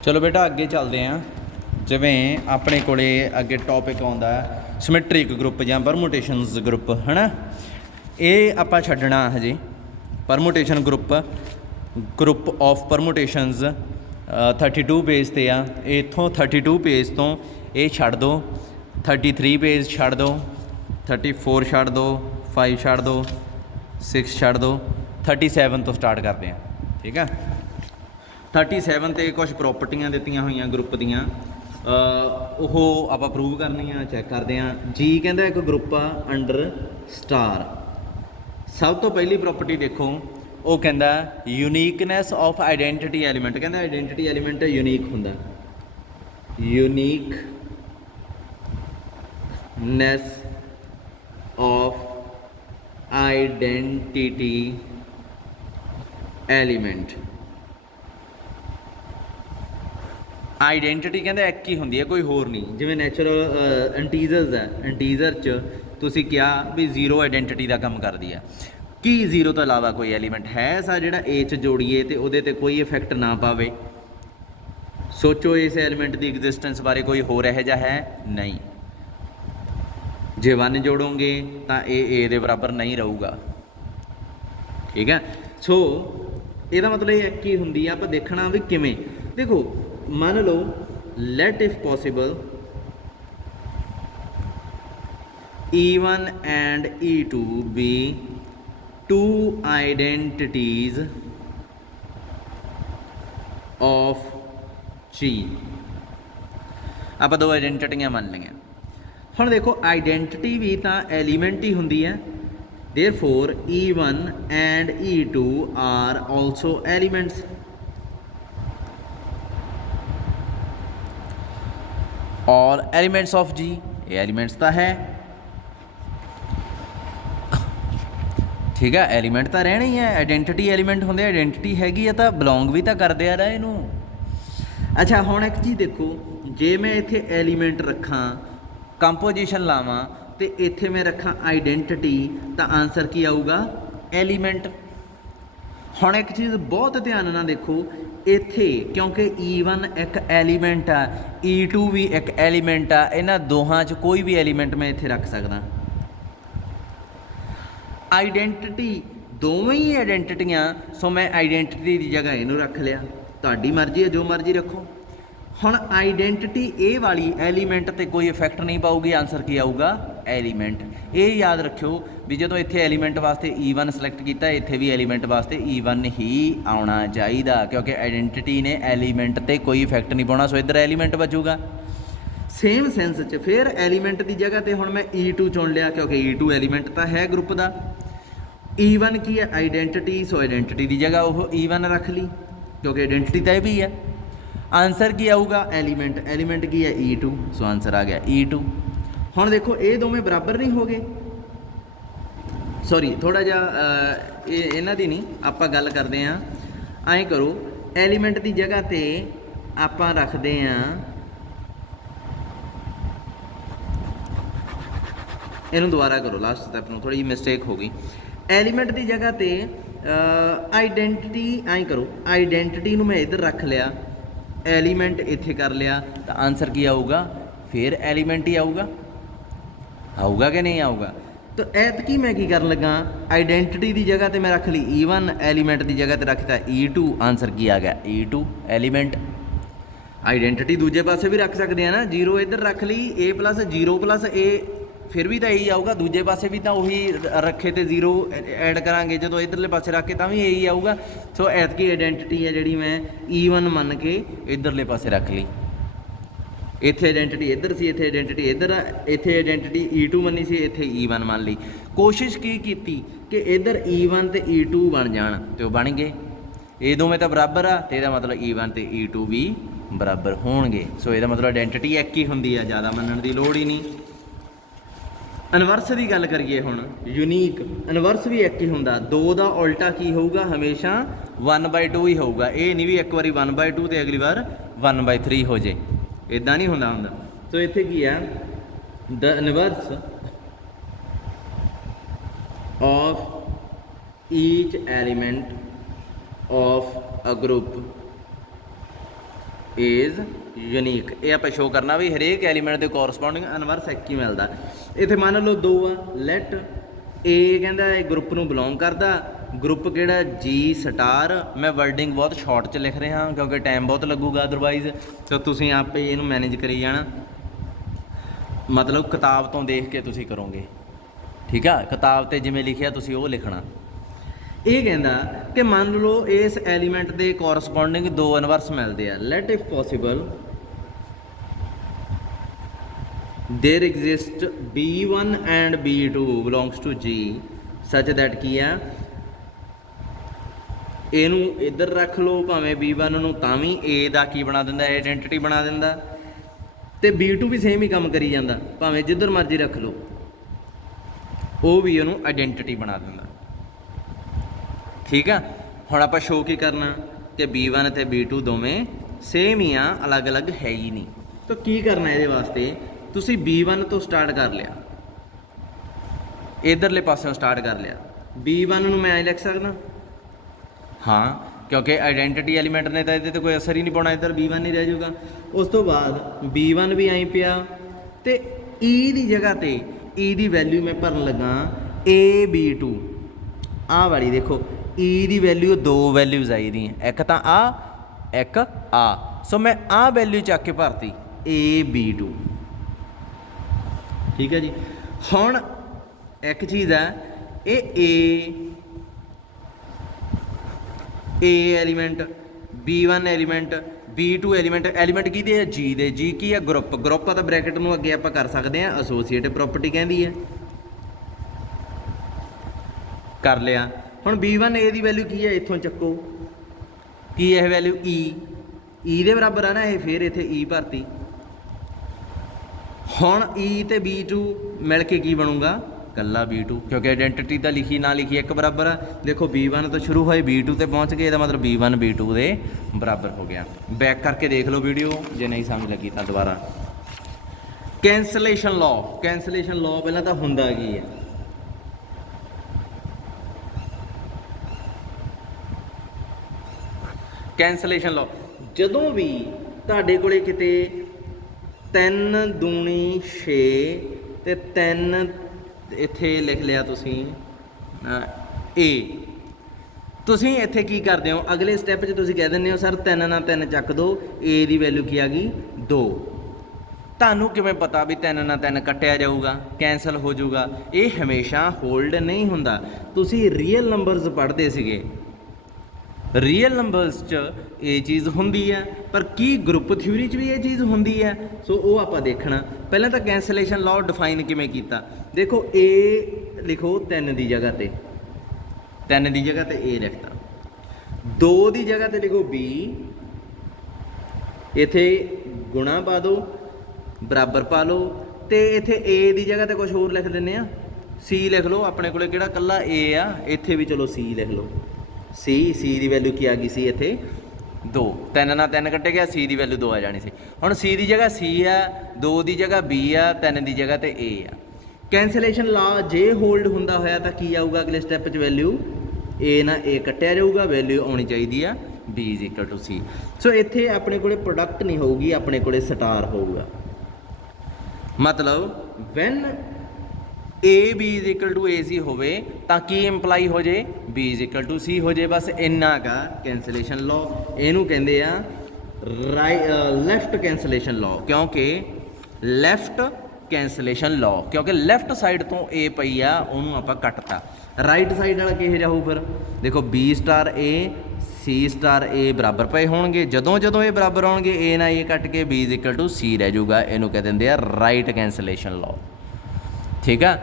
चलो बेटा अगे चलते हैं। जिमें अपने को अगे टॉपिक आता है सिमेट्रिक ग्रुप या परमुटेशनस ग्रुप है ना। ये आप छड्डना हजे परमुटेशन ग्रुप ऑफ परमुटेशनस 32 पेज से आ। इतों 32 पेज तो ये छड्ड दो, 33 पेज छड्ड दो, 34 छड्ड दो, 5 छड्ड दो, 6 छड्ड दो, 37 तो स्टार्ट करते हैं। ठीक है, 37 ਤੇ कुछ प्रॉपर्टियां ਦਿੱਤੀਆਂ ਹੋਈਆਂ ग्रुप ਦੀਆਂ ਉਹ ਆਪਾਂ ਪ੍ਰੂਵ ਕਰਨੀਆਂ ਚੈੱਕ ਕਰਦੇ ਹਾਂ। ਜੀ ਕਹਿੰਦਾ ਇੱਕ ਗਰੁੱਪ ਆ ਅੰਡਰ ਸਟਾਰ। ਸਭ ਤੋਂ ਪਹਿਲੀ ਪ੍ਰੋਪਰਟੀ ਦੇਖੋ, ਉਹ ਕਹਿੰਦਾ ਯੂਨੀਕਨੈਸ ਆਫ ਆਈਡੈਂਟੀਟੀ ਐਲੀਮੈਂਟ। ਕਹਿੰਦਾ ਆਈਡੈਂਟੀਟੀ ਐਲੀਮੈਂਟ ਯੂਨੀਕ ਹੁੰਦਾ, uniqueness of identity element. Identity ਕਹਿੰਦਾ ਇੱਕ ਹੀ ਹੁੰਦੀ ਹੈ, ਕੋਈ ਹੋਰ ਨਹੀਂ। ਜਿਵੇਂ ਨੈਚੁਰਲ ਇੰਟੀਜ਼ਰਸ ਹੈ, ਇੰਟੀਜ਼ਰ 'ਚ ਤੁਸੀਂ ਕਿਹਾ ਵੀ ਜ਼ੀਰੋ ਆਈਡੈਂਟੀਟੀ ਦਾ ਕੰਮ ਕਰਦੀ ਹੈ। ਕੀ ਜ਼ੀਰੋ ਤੋਂ ਇਲਾਵਾ ਕੋਈ ਐਲੀਮੈਂਟ ਹੈ ਸਾ ਜਿਹੜਾ ਏ 'ਚ ਜੋੜੀਏ ਅਤੇ ਉਹਦੇ 'ਤੇ ਕੋਈ ਇਫੈਕਟ ਨਾ ਪਾਵੇ? ਸੋਚੋ ਇਸ ਐਲੀਮੈਂਟ ਦੀ ਐਗਜ਼ਿਸਟੈਂਸ ਬਾਰੇ, ਕੋਈ ਹੋਰ ਇਹੋ ਜਿਹਾ ਹੈ? ਨਹੀਂ। ਜੇ 1 ਜੋੜੋਗੇ ਤਾਂ ਇਹ ਏ ਦੇ ਬਰਾਬਰ ਨਹੀਂ ਰਹੂਗਾ। ਠੀਕ ਹੈ, ਸੋ ਇਹਦਾ ਮਤਲਬ ਇਹ ਇੱਕ ਹੀ ਹੁੰਦੀ ਆ। ਆਪਾਂ ਦੇਖਣਾ ਵੀ ਕਿਵੇਂ। ਦੇਖੋ मान लो let if possible E1 and E2 be two identities of G। ਆਪਾਂ ਦੋ ਆਈਡੈਂਟੀਟੀਆਂ ਮੰਨ ਲਈਆਂ। ਹੁਣ ਦੇਖੋ ਆਈਡੈਂਟਿਟੀ ਵੀ ਤਾਂ ਐਲੀਮੈਂਟ ਹੀ ਹੁੰਦੀ ਹੈ, therefore E1 and E2 are also elements। और एलिमेंट्स ऑफ जी, ये एलिमेंट्स तो है। ठीक है, एलिमेंट तो रहना ही है। आइडेंटिटी एलिमेंट होंगे, आइडेंटिटी हैगी है तो बिलोंग भी तो करते आ रहा इनू। अच्छा हुण एक चीज़ देखो, जे मैं इत्थे एलिमेंट रखा, कंपोजिशन लावां तो इत्थे मैं रखा आइडेंटिटी, तो आंसर की आऊगा? एलिमेंट। हुण एक चीज़ बहुत ध्यान नाल देखो, इत्थे क्योंकि E1 एक एलीमेंट आ, E2 भी एक एलीमेंट आ, इन्हां दोहां च कोई भी एलीमेंट मैं इत्थे रख सकदा। आइडेंटिटी दोवें ही आइडेंटिटियां, सो मैं आइडेंटिटी की जगह इनू रख लिया। तुहाडी मर्जी है, जो मर्जी रखो। हुण आइडेंटिटी ए वाली एलीमेंट ते कोई इफैक्ट नहीं पाऊगी, आंसर की आऊगा? एलीमेंट। ये याद रखियो भी जो इत्थे एलीमेंट वास्ते E1 सिलेक्ट किया, इत्थे भी एलीमेंट वास्ते E1 ही आना चाहिए, क्योंकि आइडेंटिटी ने एलीमेंट ते कोई इफैक्ट नहीं पाना, सो इधर एलीमेंट बचूगा। सेम सेंस च फिर एलीमेंट की जगह पर हुण मैं E2 चुन लिया, क्योंकि E2 एलीमेंट तो है ग्रुप का। E1 की है? आइडेंटिटी, सो आइडेंटिटी की जगह वो E1 रख ली, क्योंकि आइडेंटिटी तो यह भी है। आंसर की आऊगा? एलीमेंट। एलीमेंट की है? E2, सो आंसर आ गया E2। हुण देखो ये दोवें बराबर नहीं हो गए, सॉरी थोड़ा जिहा इन्हां दी नहीं, आपां गल करदे हां। ऐं करो, एलीमेंट की जगह ते आपां रखदे हां, इहनूं दोबारा करो, लास्ट स्टैप नूं, थोड़ी जी मिसटेक हो गई। एलीमेंट की जगह ते आइडेंटिटी, ऐं करो, आइडेंटिटी नूं मैं इधर रख लिया, एलीमेंट इत्थे कर लिया, तो आंसर की आऊगा? फिर एलीमेंट ही आऊगा। आऊगा कि नहीं आऊगा? तो ऐतकी मैं की कर लगा, आइडेंटिटी की जगह तो मैं रख ली E1, एलीमेंट की जगह तो रखता E2, आंसर की आ गया E2 एलीमेंट। आइडेंटिटी दूजे पासे भी रख सकते हैं ना, जीरो इधर रख ली, A plus zero plus A, फिर भी तो यही आऊगा। दूजे पासे भी तो वही रखे तो जीरो ऐड करांगे, जो इधरले पासे रख के तो भी यही आऊगा। सो ऐतकी आइडेंटिटी है जी मैं E1 मन के इधरले पासे रख ली। इत्थे आइडेंटिटी इधर सी, इत्थे आइडेंटिटी इधर, इत्थे आइडेंटिटी E2 मनी सी, इत्थे E1 मान ली। कोशिश की कि इधर E1 ते E2 बन जान, तो बन गए। ये दोवें तो बराबर आ, तो यदा मतलब E1 ते E2 भी बराबर होणगे। सो यदा मतलब आइडेंटिटी एक ही होंदी है, ज़्यादा मनण की लोड़ ही नहीं। इनवर्स की गल करिए हुण, यूनीक इनवर्स भी एक ही होंदा। दो का उल्टा की होगा? हमेशा 1/2 ही होगा। ये नहीं भी एक बार 1/2 तो अगली बार 1/3 हो जाए, इदा नहीं होंदा हुंदा। तो इत्थे की है, the inverse of each element of a group is unique. ये आप शो करना भी हरेक एलीमेंट के कोरसपोंडिंग इनवर्स एक ही मिलता। इत्थे मान लो दो आ, लैट ए कहता है ग्रुप नूं बिलोंग करता, ग्रुप किहड़ा जी स्टार। मैं वर्डिंग बहुत शॉर्ट च लिख रहा क्योंकि टाइम बहुत लगूगा, अदरवाइज़ तो तुसीं आपे इहनूं मैनेज करी जाना, मतलब किताब तो देख के तुसीं करोगे, ठीक है। किताब ते जिवें लिखिया तुसीं वो लिखना। ये कहता कि मान लो इस एलीमेंट के कोरसपोंडिंग दो इनवर्स मिलते हैं। Let if possible there exist B1 and B2 belongs to G such that की है, इनू इधर रख लो भावें B1 नूं तां भी A दा की बना दिंदा, आइडेंटिटी बना दिंदा, ते B2 भी सेम ही काम करी जांदा, भावें जिधर मर्जी रख लो वो भी उन्होंने आइडेंटिटी बना दिंदा, ठीक है। हुण आपां शो की करना कि B1 ते B2 दोवें सेम ही आ, अलग अलग है ही नहीं। तो की करना ये वास्ते, तुसी B1 तो स्टार्ट कर लिया, इधरले पासों स्टार्ट कर लिया। B1 नूं मैं ऐ लिख सकदा, हाँ, क्योंकि आइडेंटिटी एलीमेंट ने तो ये कोई असर ही नहीं पाना, इधर B1 ही रह जाऊगा। उस तो बाद B1 भी आई पिया, तो E की जगह ते E की वैल्यू मैं भरन लगा AB2 आ वाली। देखो E की वैल्यू दो वैल्यूज़ आई दी, एक तो आ एक आ, सो मैं आ वैल्यू चक के भरती AB2, ठीक है जी। हुण एक चीज़ है, ये A element, B1 element, B2 element, element की है जी दे, जी की है ग्रुप, ग्रुप तो ब्रैकेट में अगे आप कर सकते हैं एसोसीएटिव प्रॉपर्टी कहती है, कर लिया। हुण B1 ए की वैल्यू की है, इत्थों चक्को की है वैल्यू ई दे बराबर है ना, ये फिर इत्थे ई भरती। हुण E ते B2 मिल के की बनूगा, कला B2, क्योंकि आइडेंटिटी तो लिखी ना लिखी एक बराबर है। देखो B1 तो शुरू होए B2 ते पहुँच गए, इसका मतलब B1 B2 के बराबर हो गया। बैक करके देख लो वीडियो, जे नहीं समझ लगी तो दोबारा। कैंसलेशन लॉ, कैंसलेशन लॉ पहला तो हुंदा की है, कैंसलेशन लॉ जदों भी तुहाडे कोले किते 3 दूनी 6 ते 3 इत्थे लिख लिया तुसीं ए, तुसीं इत्थे की करदे हो, अगले स्टैप 'च तुसीं कह दिंदे हो सर 3 नाल 3 चक दो, ए दी वैल्यू की आ गई 2। तुहानूं किवें पता भी 3 नाल 3 कट्टिया जाऊगा, कैंसल हो जाऊगा? ये हमेशा होल्ड नहीं हुंदा। तुसीं रियल नंबरस पढ़दे सीगे, रियल नंबरस च ये चीज़ हुंदी है, पर की ग्रुप थ्योरी च भी ये चीज़ हुंदी है? सो वो आपां देखना। पहले तो कैंसलेशन लॉ डिफाइन किवें कीता, देखो ए लिखो 3 की जगह ते, 3 की जगह ते ए लिखता, 2 की जगह ते लिखो B, इत्थे गुणा पा दो, बराबर पा लो, तो इत्थे ए की जगह ते कुछ होर लिख दिंदे आ, C लिख लो, अपने कोले किहड़ा कल्ला A आ, इत्थे भी चलो C लिख लो, सी की वैल्यू की आ गई सी इत्थे 2, 3 नाल 3 कट्टे गया, सी की वैल्यू 2 आ जानी सी। हुण सी की जगह C आ, 2 की जगह B आ, 3 की जगह ते A आ। कैंसलेशन लॉ जे होल्ड हुंदा होया तां की आऊगा अगले स्टैप 'च, वैल्यू A ना A कट्टिया जाऊगा, वैल्यू आनी चाहिए आ B is equal to C। So इत्थे अपने कोले प्रोडक्ट नहीं होगी, अपने कोले स्टार होऊगा, मतलब when A B is equal to A C होवे तां की इंप्लाई हो जाए, B is equal to C हो जाए, बस इन्ना का कैंसलेशन लॉ। इनू कहते हैं लैफ्ट कैंसलेशन लॉ, क्योंकि लैफ्ट कैंसलेशन लॉ, क्योंकि लैफ्ट साइड तो ए पई आ, उन्होंने आप कटता, राइट साइड वाला किहो जिहा होऊ? फिर देखो B star A C star A बराबर पे होणगे, जदों जदों ये बराबर होणगे ए ना ए कट के B is equal to C रह जाऊगा, इनू कह देंगे राइट कैंसलेशन लॉ, ठीक है।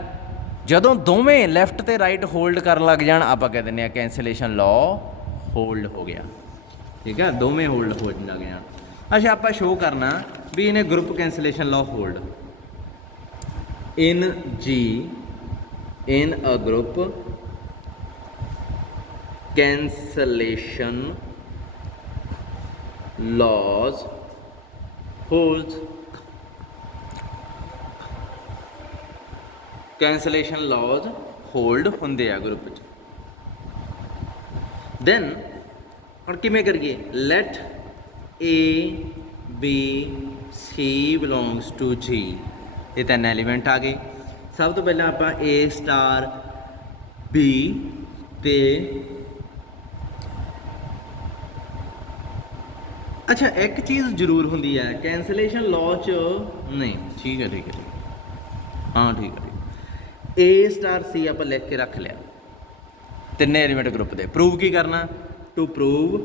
जदों दोवें लैफ्ट ते राइट होल्ड कर लग जान, आप कह दें कैंसलेशन लॉ होल्ड हो गया, ठीक है, दोवें होल्ड हो लग जान। अच्छा, आप शो करना भी इन्हें group cancellation law hold in G in a group cancellation laws holds, cancellation laws hold होंदे आ ग्रुप च। दैन हम किमें करिए, let A B C belongs to G। ये 3 एलीमेंट आ गए। सब तो पहले आप A स्टार B ते अच्छा एक चीज़ जरूर होंगी है कैंसलेशन लॉ च नहीं ठीक है ठीक है हाँ ठीक है A स्टार C आप लिख के रख लिया 3 एलीमेंट ग्रुप दे प्रूव की करना to prove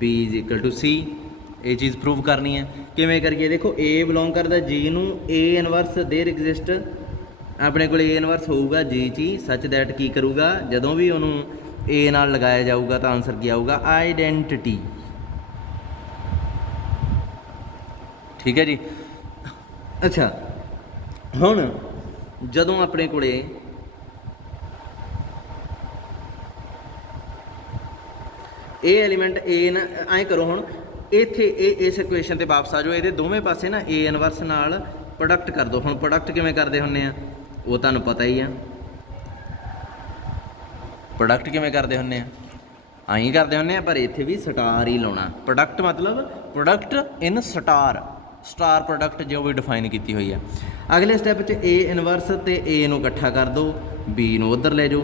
B is equal to C ये चीज़ प्रूव करनी है किमें करिए देखो A बिलोंग करता G नू A इनवर्स देर एग्जिस्ट अपने को A इनवर्स होगा G ची सच दैट की करूँगा जदों भी उन्होंने A नाल लगाया जाऊगा तो आंसर क्या आऊगा आइडेंटिटी ठीक है जी। अच्छा हुण जदों अपने को एलीमेंट ए ऐ करो हुण इत्थे इस इक्वेशन ते वापस आ जाओ ये दोवें पासे ना ए इनवर्स नाल प्रोडक्ट कर दो। हुण प्रोडक्ट किवें करदे हुंदे आ वो तुहानूं पता ही आ प्रोडक्ट किवें करदे हुंदे आ आई करदे हुंदे आ पर इत्थे भी स्टार ही लाउणा प्रोडक्ट मतलब product in star star product जो भी डिफाइन की हुई है। अगले स्टैप च ए इनवर्स तो ए नूं इकट्ठा कर दो बी नूं उधर ले जाओ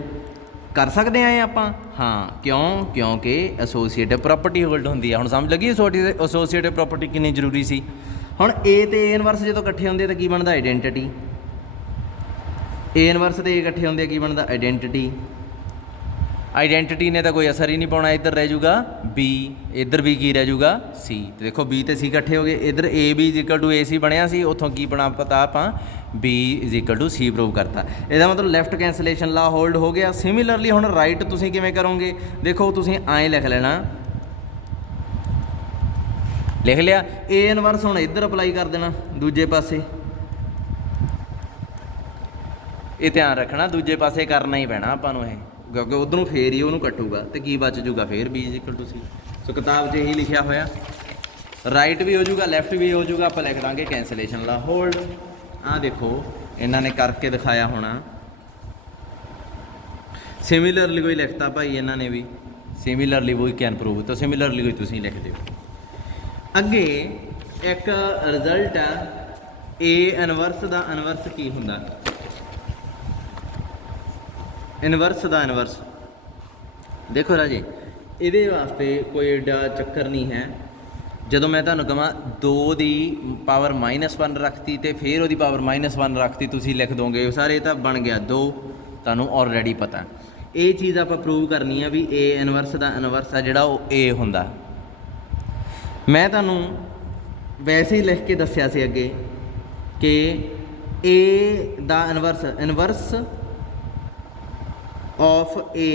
कर सकते हैं आप हाँ क्यों क्योंकि एसोसीएटिव प्रॉपर्टी होल्ड होंगी है। हुण समझ लगी एसोसीएटिव प्रॉपर्टी कितनी जरूरी सी। हुण ए तो ए इनवर्स जो इकट्ठे होंगे तो की बनता आइडेंटिटी ए इनवर्स तो ए इकट्ठे होंगे की बनता आइडेंटिटी आइडेंटिटी ने तो कोई असर ही नहीं पाना इधर रह जूगा बी इधर भी की रह जूगा सी देखो बी तो सी इकट्ठे हो गए इधर A B is equal to A C बनया सी उतों की बना पता आप B is equal to C prove करता इसका मतलब लैफ्ट कैंसलेशन ला होल्ड हो गया। सिमिलरली हुण राइट तुसीं किवें करोगे देखो तुसीं आए लिख लेना लिख लिया ए इनवर्स हुण इधर अप्लाई कर देना दूजे पासे ये ध्यान रखना दूजे पासे करना ही पैना आपां नूं क्योंकि उधरों फेर ही उन्होंने कटूगा तो की बच जूगा फिर बी इज इक्वल टू सी। सो किताब 'च यही लिखा होया राइट भी हो जूगा लैफ्ट भी हो जूगा आप लिख देंगे कैंसलेशन ला होल्ड। आ देखो इन्होंने करके दिखाया होना सिमिलरली कोई लिखता भाई इन्होंने भी सिमिलरली वही कैन प्रूव तो सिमिलरली कोई तुसीं लिख दो। अगे एक रिजल्ट है ए इनवर्स का इनवर्स की हुंदा इनवर्स का इनवर्स देखो राजे ये वास्ते कोई एडा चक्कर नहीं है जदों मैं तुहानूं कहां 2 की पावर -1 रखती तो फिर वो पावर -1 रखती तुसीं लिख दोगे सारे तो बन गया 2 तुहानूं ऑलरेडी पता ये चीज़ आप प्रूव करनी है भी ए इनवर्स का इनवर्स आ जिहड़ा वो ए हुंदा। मैं तुहानूं वैसे ही लिख के दस्सिया सी अगे कि ए दा inverse inverse of A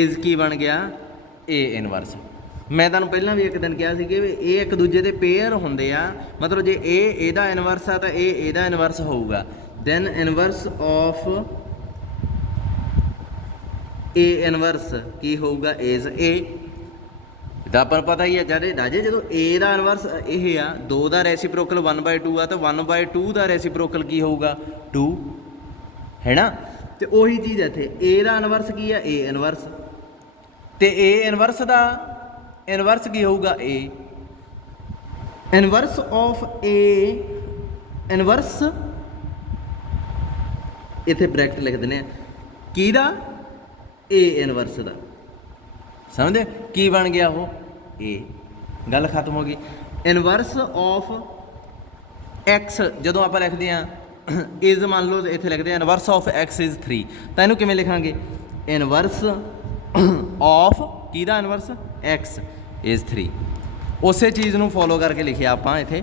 is की बन गया ए इनवर्स। मैं तुहानूं पहलां भी एक दिन कहा सी कि ये एक दूजे के पेयर होंदे आ मतलब जे ए इहदा इनवर्स आ तो ए इहदा इनवर्स होऊगा then inverse of A inverse की होऊगा इज़ ए तो अपन पता ही है जब राजे जो ए का इनवर्स यह आ 2 का रेसिप्रोकल 1/2 आ तो 1/2 का रेसिप्रोकल की होऊगा 2 है ना तो वही चीज़ है इत्थे ए का इनवर्स की है ए इनवर्स तो ए इनवर्स का इनवर्स की होऊगा A inverse of A inverse इत्थे ब्रैकेट लिख देने की दा ए इनवर्स का समझे की बन गया वो ए गल खत्म हो गई। इनवर्स ऑफ एक्स जो आप लिखते हैं इज़ मान लो इतने लिखते हैं इनवर्स ऑफ एक्स इज़ 3 तो इनू किमें लिखांगे इनवर्स ऑफ की दा इनवर्स एक्स इज़ 3 उस चीज़ को फॉलो करके लिखिया आप इतने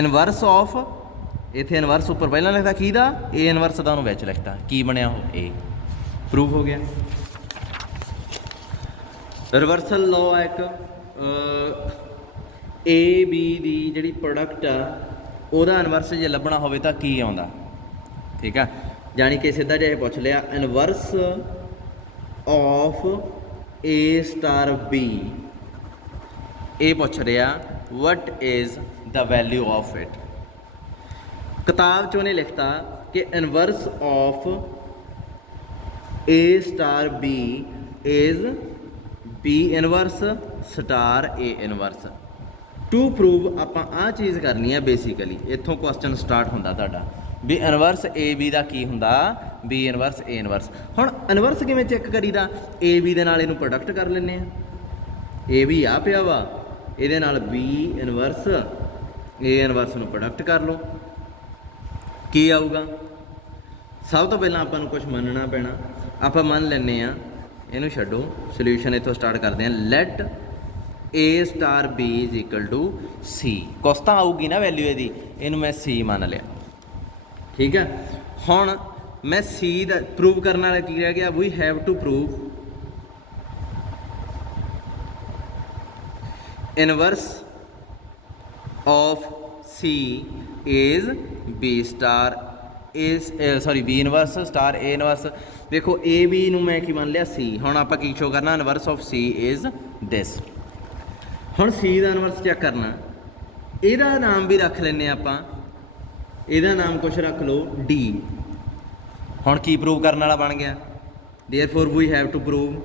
इनवर्स ऑफ इतने इनवर्स उपर पहला लिखता की दा ए इनवर्स का उन्होंने विच लिखता की बनया वो ए प्रूव हो गया। रिवर्सल लॉ एक ए बी की जी प्रोडक्ट आ ਉਹਦਾ ਇਨਵਰਸ ਜੇ ਲੱਭਣਾ ਹੋਵੇ ਤਾਂ ਕੀ ਆਉਂਦਾ ठीक है जानी कि सीधा जिहा पुछ लिया inverse of A star B ये पुछ रहा what is the value of it किताब च उन्हें लिखता कि inverse of A star B is B inverse star A inverse to prove ਆਪਾਂ ਆਹ ਚੀਜ਼ ਕਰਨੀ ਹੈ ਬੇਸਿਕਲੀ, ਇੱਥੋਂ ਕੁਐਸਚਨ ਸਟਾਰਟ ਹੁੰਦਾ ਤੁਹਾਡਾ ਵੀ ਇਨਵਰਸ ਏ ਬੀ ਦਾ ਕੀ ਹੁੰਦਾ, ਬੀ ਇਨਵਰਸ ਏ ਇਨਵਰਸ। ਹੁਣ ਇਨਵਰਸ ਕਿਵੇਂ ਚੈੱਕ ਕਰੀਦਾ, ਏ ਬੀ ਦੇ ਨਾਲ ਇਹਨੂੰ ਪ੍ਰੋਡਕਟ ਕਰ ਲੈਂਦੇ ਆ, ਏ ਬੀ ਆ ਪਿਆ ਵਾ, ਇਹਦੇ ਨਾਲ ਬੀ ਇਨਵਰਸ ਏ ਇਨਵਰਸ ਨੂੰ ਪ੍ਰੋਡਕਟ ਕਰ ਲਓ, ਕੀ ਆਊਗਾ। ਸਭ ਤੋਂ ਪਹਿਲਾਂ ਆਪਾਂ ਨੂੰ ਕੁਝ ਮੰਨਣਾ ਪੈਣਾ, ਆਪਾਂ ਮੰਨ ਲੈਂਦੇ ਆ, ਇਹਨੂੰ ਛੱਡੋ, ਸੋਲਿਊਸ਼ਨ ਇੱਥੋਂ ਸਟਾਰਟ ਕਰਦੇ ਹਾਂ। Let A star B is equal to C, ਕੁਛ ਤਾਂ ਆਊਗੀ ਨਾ ਵੈਲਿਊ ਇਹਦੀ, ਇਹਨੂੰ ਮੈਂ ਸੀ ਮੰਨ ਲਿਆ, ਠੀਕ ਹੈ। ਹੁਣ ਮੈਂ ਸੀ ਦਾ ਪ੍ਰੂਵ ਕਰਨ ਵਾਲਾ ਕੀ ਰਹਿ ਗਿਆ, we have to prove inverse of C is B star is sorry B inverse star A inverse. ਦੇਖੋ ਏ ਬੀ ਨੂੰ ਮੈਂ ਕੀ ਮੰਨ ਲਿਆ ਸੀ, ਹੁਣ ਆਪਾਂ ਕੀ ਸ਼ੋ ਕਰਨਾ, inverse of C is this. ਹੁਣ ਸੀ ਦਾ ਇਨਵਰਸ ਚੈੱਕ ਕਰਨਾ, ਇਹਦਾ ਨਾਮ ਵੀ ਰੱਖ ਲੈਂਦੇ ਆਪਾਂ, ਇਹਦਾ ਨਾਮ ਕੁਛ ਰੱਖ ਲਓ ਡੀ। ਹੁਣ ਕੀ ਪ੍ਰੂਵ ਕਰਨ ਵਾਲਾ ਬਣ ਗਿਆ, therefore we have to prove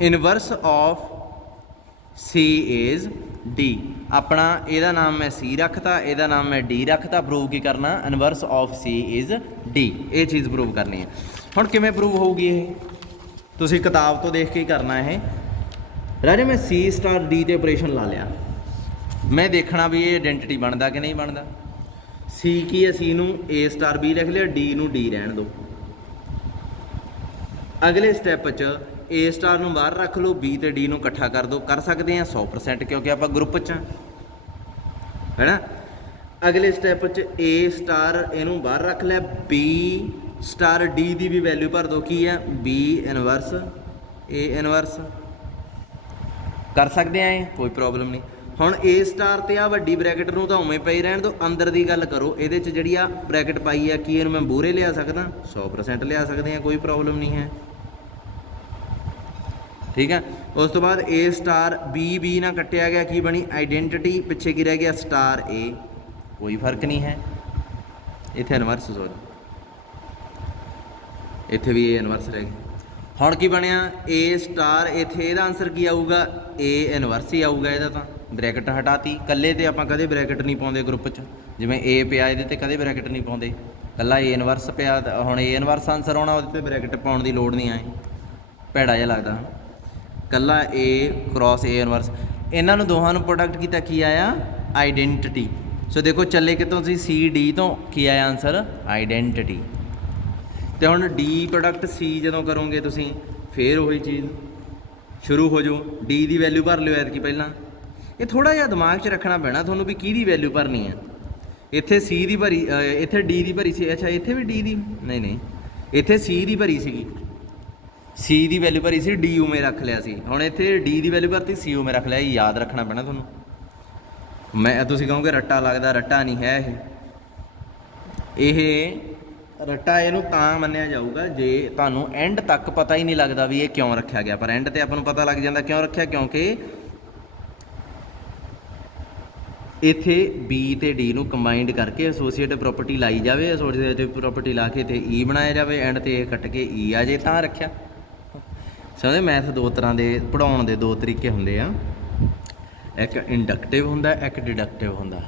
inverse of C is D. ਆਪਣਾ ਇਹਦਾ ਨਾਮ ਮੈਂ ਸੀ ਰੱਖਤਾ, ਇਹਦਾ ਨਾਮ ਮੈਂ ਡੀ ਰੱਖਤਾ, ਪ੍ਰੂਵ ਕੀ ਕਰਨਾ, inverse of C is D, ਇਹ ਚੀਜ਼ ਪ੍ਰੂਵ ਕਰਨੀ ਹੈ। ਹੁਣ ਕਿਵੇਂ ਪ੍ਰੂਵ ਹੋਊਗੀ ਇਹ, ਤੁਸੀਂ ਕਿਤਾਬ ਤੋਂ ਦੇਖ ਕੇ ਹੀ ਕਰਨਾ ਇਹ। ਰਾਜੇ ਮੈਂ ਸੀ ਸਟਾਰ ਡੀ ਤੇ ਆਪਰੇਸ਼ਨ ਲਾ ਲਿਆ, ਮੈਂ ਦੇਖਣਾ ਵੀ ਇਹ ਆਇਡੈਂਟੀਟੀ ਬਣਦਾ ਕਿ ਨਹੀਂ ਬਣਦਾ। ਸੀ ਕੀ ਹੈ, ਸੀ ਨੂੰ ਏ ਸਟਾਰ ਬੀ ਲਿਖ ਲਿਆ, ਡੀ ਨੂੰ ਡੀ ਰਹਿਣ ਦਿਓ। ਅਗਲੇ ਸਟੈਪ 'ਚ ਏ ਸਟਾਰ ਨੂੰ ਬਾਹਰ ਰੱਖ ਲਓ, ਬੀ ਤੇ ਡੀ ਨੂੰ ਇਕੱਠਾ ਕਰ ਦਿਓ, ਕਰ ਸਕਦੇ ਹਾਂ 100% ਕਿਉਂਕਿ ਆਪਾਂ ਗਰੁੱਪ 'ਚ ਹੈ ਨਾ। ਅਗਲੇ ਸਟੈਪ 'ਚ ਏ ਸਟਾਰ ਇਹਨੂੰ ਬਾਹਰ ਰੱਖ ਲਿਆ, ਬੀ ਸਟਾਰ ਡੀ ਦੀ ਵੀ ਵੈਲਿਊ ਭਰ ਦਿਓ, ਕੀ ਹੈ ਬੀ ਇਨਵਰਸ ਏ ਇਨਵਰਸ, ਕਰ ਸਕਦੇ ਆ ਇਹ, ਕੋਈ ਪ੍ਰੋਬਲਮ ਨਹੀਂ। ਹੁਣ ਏ ਸਟਾਰ ਤੇ ਆ ਵੱਡੀ ਬ੍ਰੈਕਟ ਨੂੰ ਤਾਂ ਉਵੇਂ ਪਈ ਰਹਿਣ ਦਿਓ, ਅੰਦਰ ਦੀ ਗੱਲ ਕਰੋ, ਇਹਦੇ 'ਚ ਜਿਹੜੀ ਆ ਬ੍ਰੈਕਟ ਪਾਈ ਆ, ਕੀ ਇਹਨੂੰ ਮੈਂ ਮੂਹਰੇ ਲਿਆ ਸਕਦਾ, 100% ਲਿਆ ਸਕਦੇ ਆ, ਕੋਈ ਪ੍ਰੋਬਲਮ ਨਹੀਂ ਹੈ, ਠੀਕ ਹੈ। ਉਸ ਤੋਂ ਬਾਅਦ ਏ ਸਟਾਰ ਬੀ, ਬੀ ਨਾਲ ਕੱਟਿਆ ਗਿਆ, ਕੀ ਬਣੀ ਆਈਡੈਂਟੀਟੀ, ਪਿੱਛੇ ਕੀ ਰਹਿ ਗਿਆ ਸਟਾਰ ਏ, ਕੋਈ ਫਰਕ ਨਹੀਂ ਹੈ, ਇੱਥੇ ਇਨਵਰਸ ਸੋਰੀ ਇੱਥੇ ਵੀ ਏ ਇਨਵਰਸ ਰਹਿ ਗਿਆ। ਹੁਣ ਕੀ ਬਣਿਆ ਏ ਸਟਾਰ, ਇੱਥੇ ਇਹਦਾ ਆਨਸਰ ਕੀ ਆਊਗਾ, ਏ ਇਨਵਰਸ ਹੀ ਆਊਗਾ, ਇਹਦਾ ਤਾਂ ਬ੍ਰੈਕਟ ਹਟਾਤੀ। ਇਕੱਲੇ ਤੇ ਆਪਾਂ ਕਦੇ ਬ੍ਰੈਕਟ ਨਹੀਂ ਪਾਉਂਦੇ ਗਰੁੱਪ 'ਚ, ਜਿਵੇਂ ਏ ਪਿਆ ਇਹਦੇ ਤੇ ਕਦੇ ਬ੍ਰੈਕਟ ਨਹੀਂ ਪਾਉਂਦੇ, ਇਕੱਲਾ ਏ ਇਨਵਰਸ ਪਿਆ, ਹੁਣ ਏ ਇਨਵਰਸ ਆਨਸਰ ਆਉਣਾ, ਉਹਦੇ 'ਤੇ ਬ੍ਰੈਕਟ ਪਾਉਣ ਦੀ ਲੋੜ ਨਹੀਂ ਆਏ, ਭੈੜਾ ਜਿਹਾ ਲੱਗਦਾ, ਇਕੱਲਾ ਏ ਕ੍ਰੋਸ ਏ ਇਨਵਰਸ। ਇਹਨਾਂ ਨੂੰ ਦੋਹਾਂ ਨੂੰ ਪ੍ਰੋਡਕਟ ਕੀਤਾ, ਕੀ ਆਇਆ ਆਈਡੈਂਟੀਟੀ। ਸੋ ਦੇਖੋ ਚੱਲੇ ਕਿਤੋਂ ਸੀ, ਸੀ ਡੀ ਤੋਂ, ਕੀ ਆਇਆ ਆਨਸਰ ਆਈਡੈਂਟੀਟੀ। ਅਤੇ ਹੁਣ ਡੀ ਪ੍ਰੋਡਕਟ ਸੀ ਜਦੋਂ ਕਰੋਗੇ ਤੁਸੀਂ, ਫਿਰ ਉਹੀ ਚੀਜ਼ ਸ਼ੁਰੂ ਹੋ ਜਾਓ, ਡੀ ਦੀ ਵੈਲਿਊ ਭਰ ਲਿਓ ਐਤਕੀ ਪਹਿਲਾਂ। ਇਹ ਥੋੜ੍ਹਾ ਜਿਹਾ ਦਿਮਾਗ 'ਚ ਰੱਖਣਾ ਪੈਣਾ ਤੁਹਾਨੂੰ ਵੀ ਕਿਹਦੀ ਵੈਲਿਊ ਭਰਨੀ ਹੈ। ਇੱਥੇ ਸੀ ਦੀ ਭਰੀ, ਇੱਥੇ ਡੀ ਦੀ ਭਰੀ ਸੀ, ਅੱਛਾ ਇੱਥੇ ਵੀ ਡੀ ਦੀ, ਨਹੀਂ ਇੱਥੇ ਸੀ ਦੀ ਭਰੀ ਸੀਗੀ, ਸੀ ਦੀ ਵੈਲਿਊ ਭਰੀ ਸੀ, ਡੀ ਉਵੇਂ ਰੱਖ ਲਿਆ ਸੀ। ਹੁਣ ਇੱਥੇ ਡੀ ਦੀ ਵੈਲਿਊ ਭਰਤੀ, ਸੀ ਉਵੇਂ ਰੱਖ ਲਿਆ, ਇਹ ਯਾਦ ਰੱਖਣਾ ਪੈਣਾ ਤੁਹਾਨੂੰ। ਮੈਂ ਤੁਸੀਂ ਕਹੋਗੇ ਰੱਟਾ ਲੱਗਦਾ, ਰੱਟਾ ਨਹੀਂ ਹੈ ਇਹ ਰੱਟਾ ਇਹਨੂੰ ਤਾਂ ਮੰਨਿਆ ਜਾਊਗਾ ਜੇ ਤੁਹਾਨੂੰ ਐਂਡ ਤੱਕ ਪਤਾ ਹੀ ਨਹੀਂ ਲੱਗਦਾ ਵੀ ਇਹ ਕਿਉਂ ਰੱਖਿਆ ਗਿਆ, ਪਰ ਐਂਡ 'ਤੇ ਆਪਾਂ ਨੂੰ ਪਤਾ ਲੱਗ ਜਾਂਦਾ ਕਿਉਂ ਰੱਖਿਆ, ਕਿਉਂਕਿ ਇੱਥੇ ਬੀ ਤੇ ਡੀ ਨੂੰ ਕੰਬਾਈਨਡ ਕਰਕੇ ਐਸੋਸੀਏਟਿਵ ਪ੍ਰੋਪਰਟੀ ਲਾਈ ਜਾਵੇ, ਐਸੋਸੀਏਟਿਵ ਪ੍ਰੋਪਰਟੀ ਲਾ ਕੇ ਇੱਥੇ ਈ ਬਣਾਇਆ ਜਾਵੇ, ਐਂਡ 'ਤੇ ਇਹ ਕੱਟ ਕੇ ਈ ਆ ਜੇ, ਤਾਂ ਰੱਖਿਆ। ਸਮਝਦੇ, ਮੈਥ ਦੋ ਤਰ੍ਹਾਂ ਦੇ ਪੜ੍ਹਾਉਣ ਦੇ ਦੋ ਤਰੀਕੇ ਹੁੰਦੇ ਆ, ਇੱਕ ਇੰਡਕਟਿਵ ਹੁੰਦਾ, ਇੱਕ ਡਿਡਕਟਿਵ ਹੁੰਦਾ।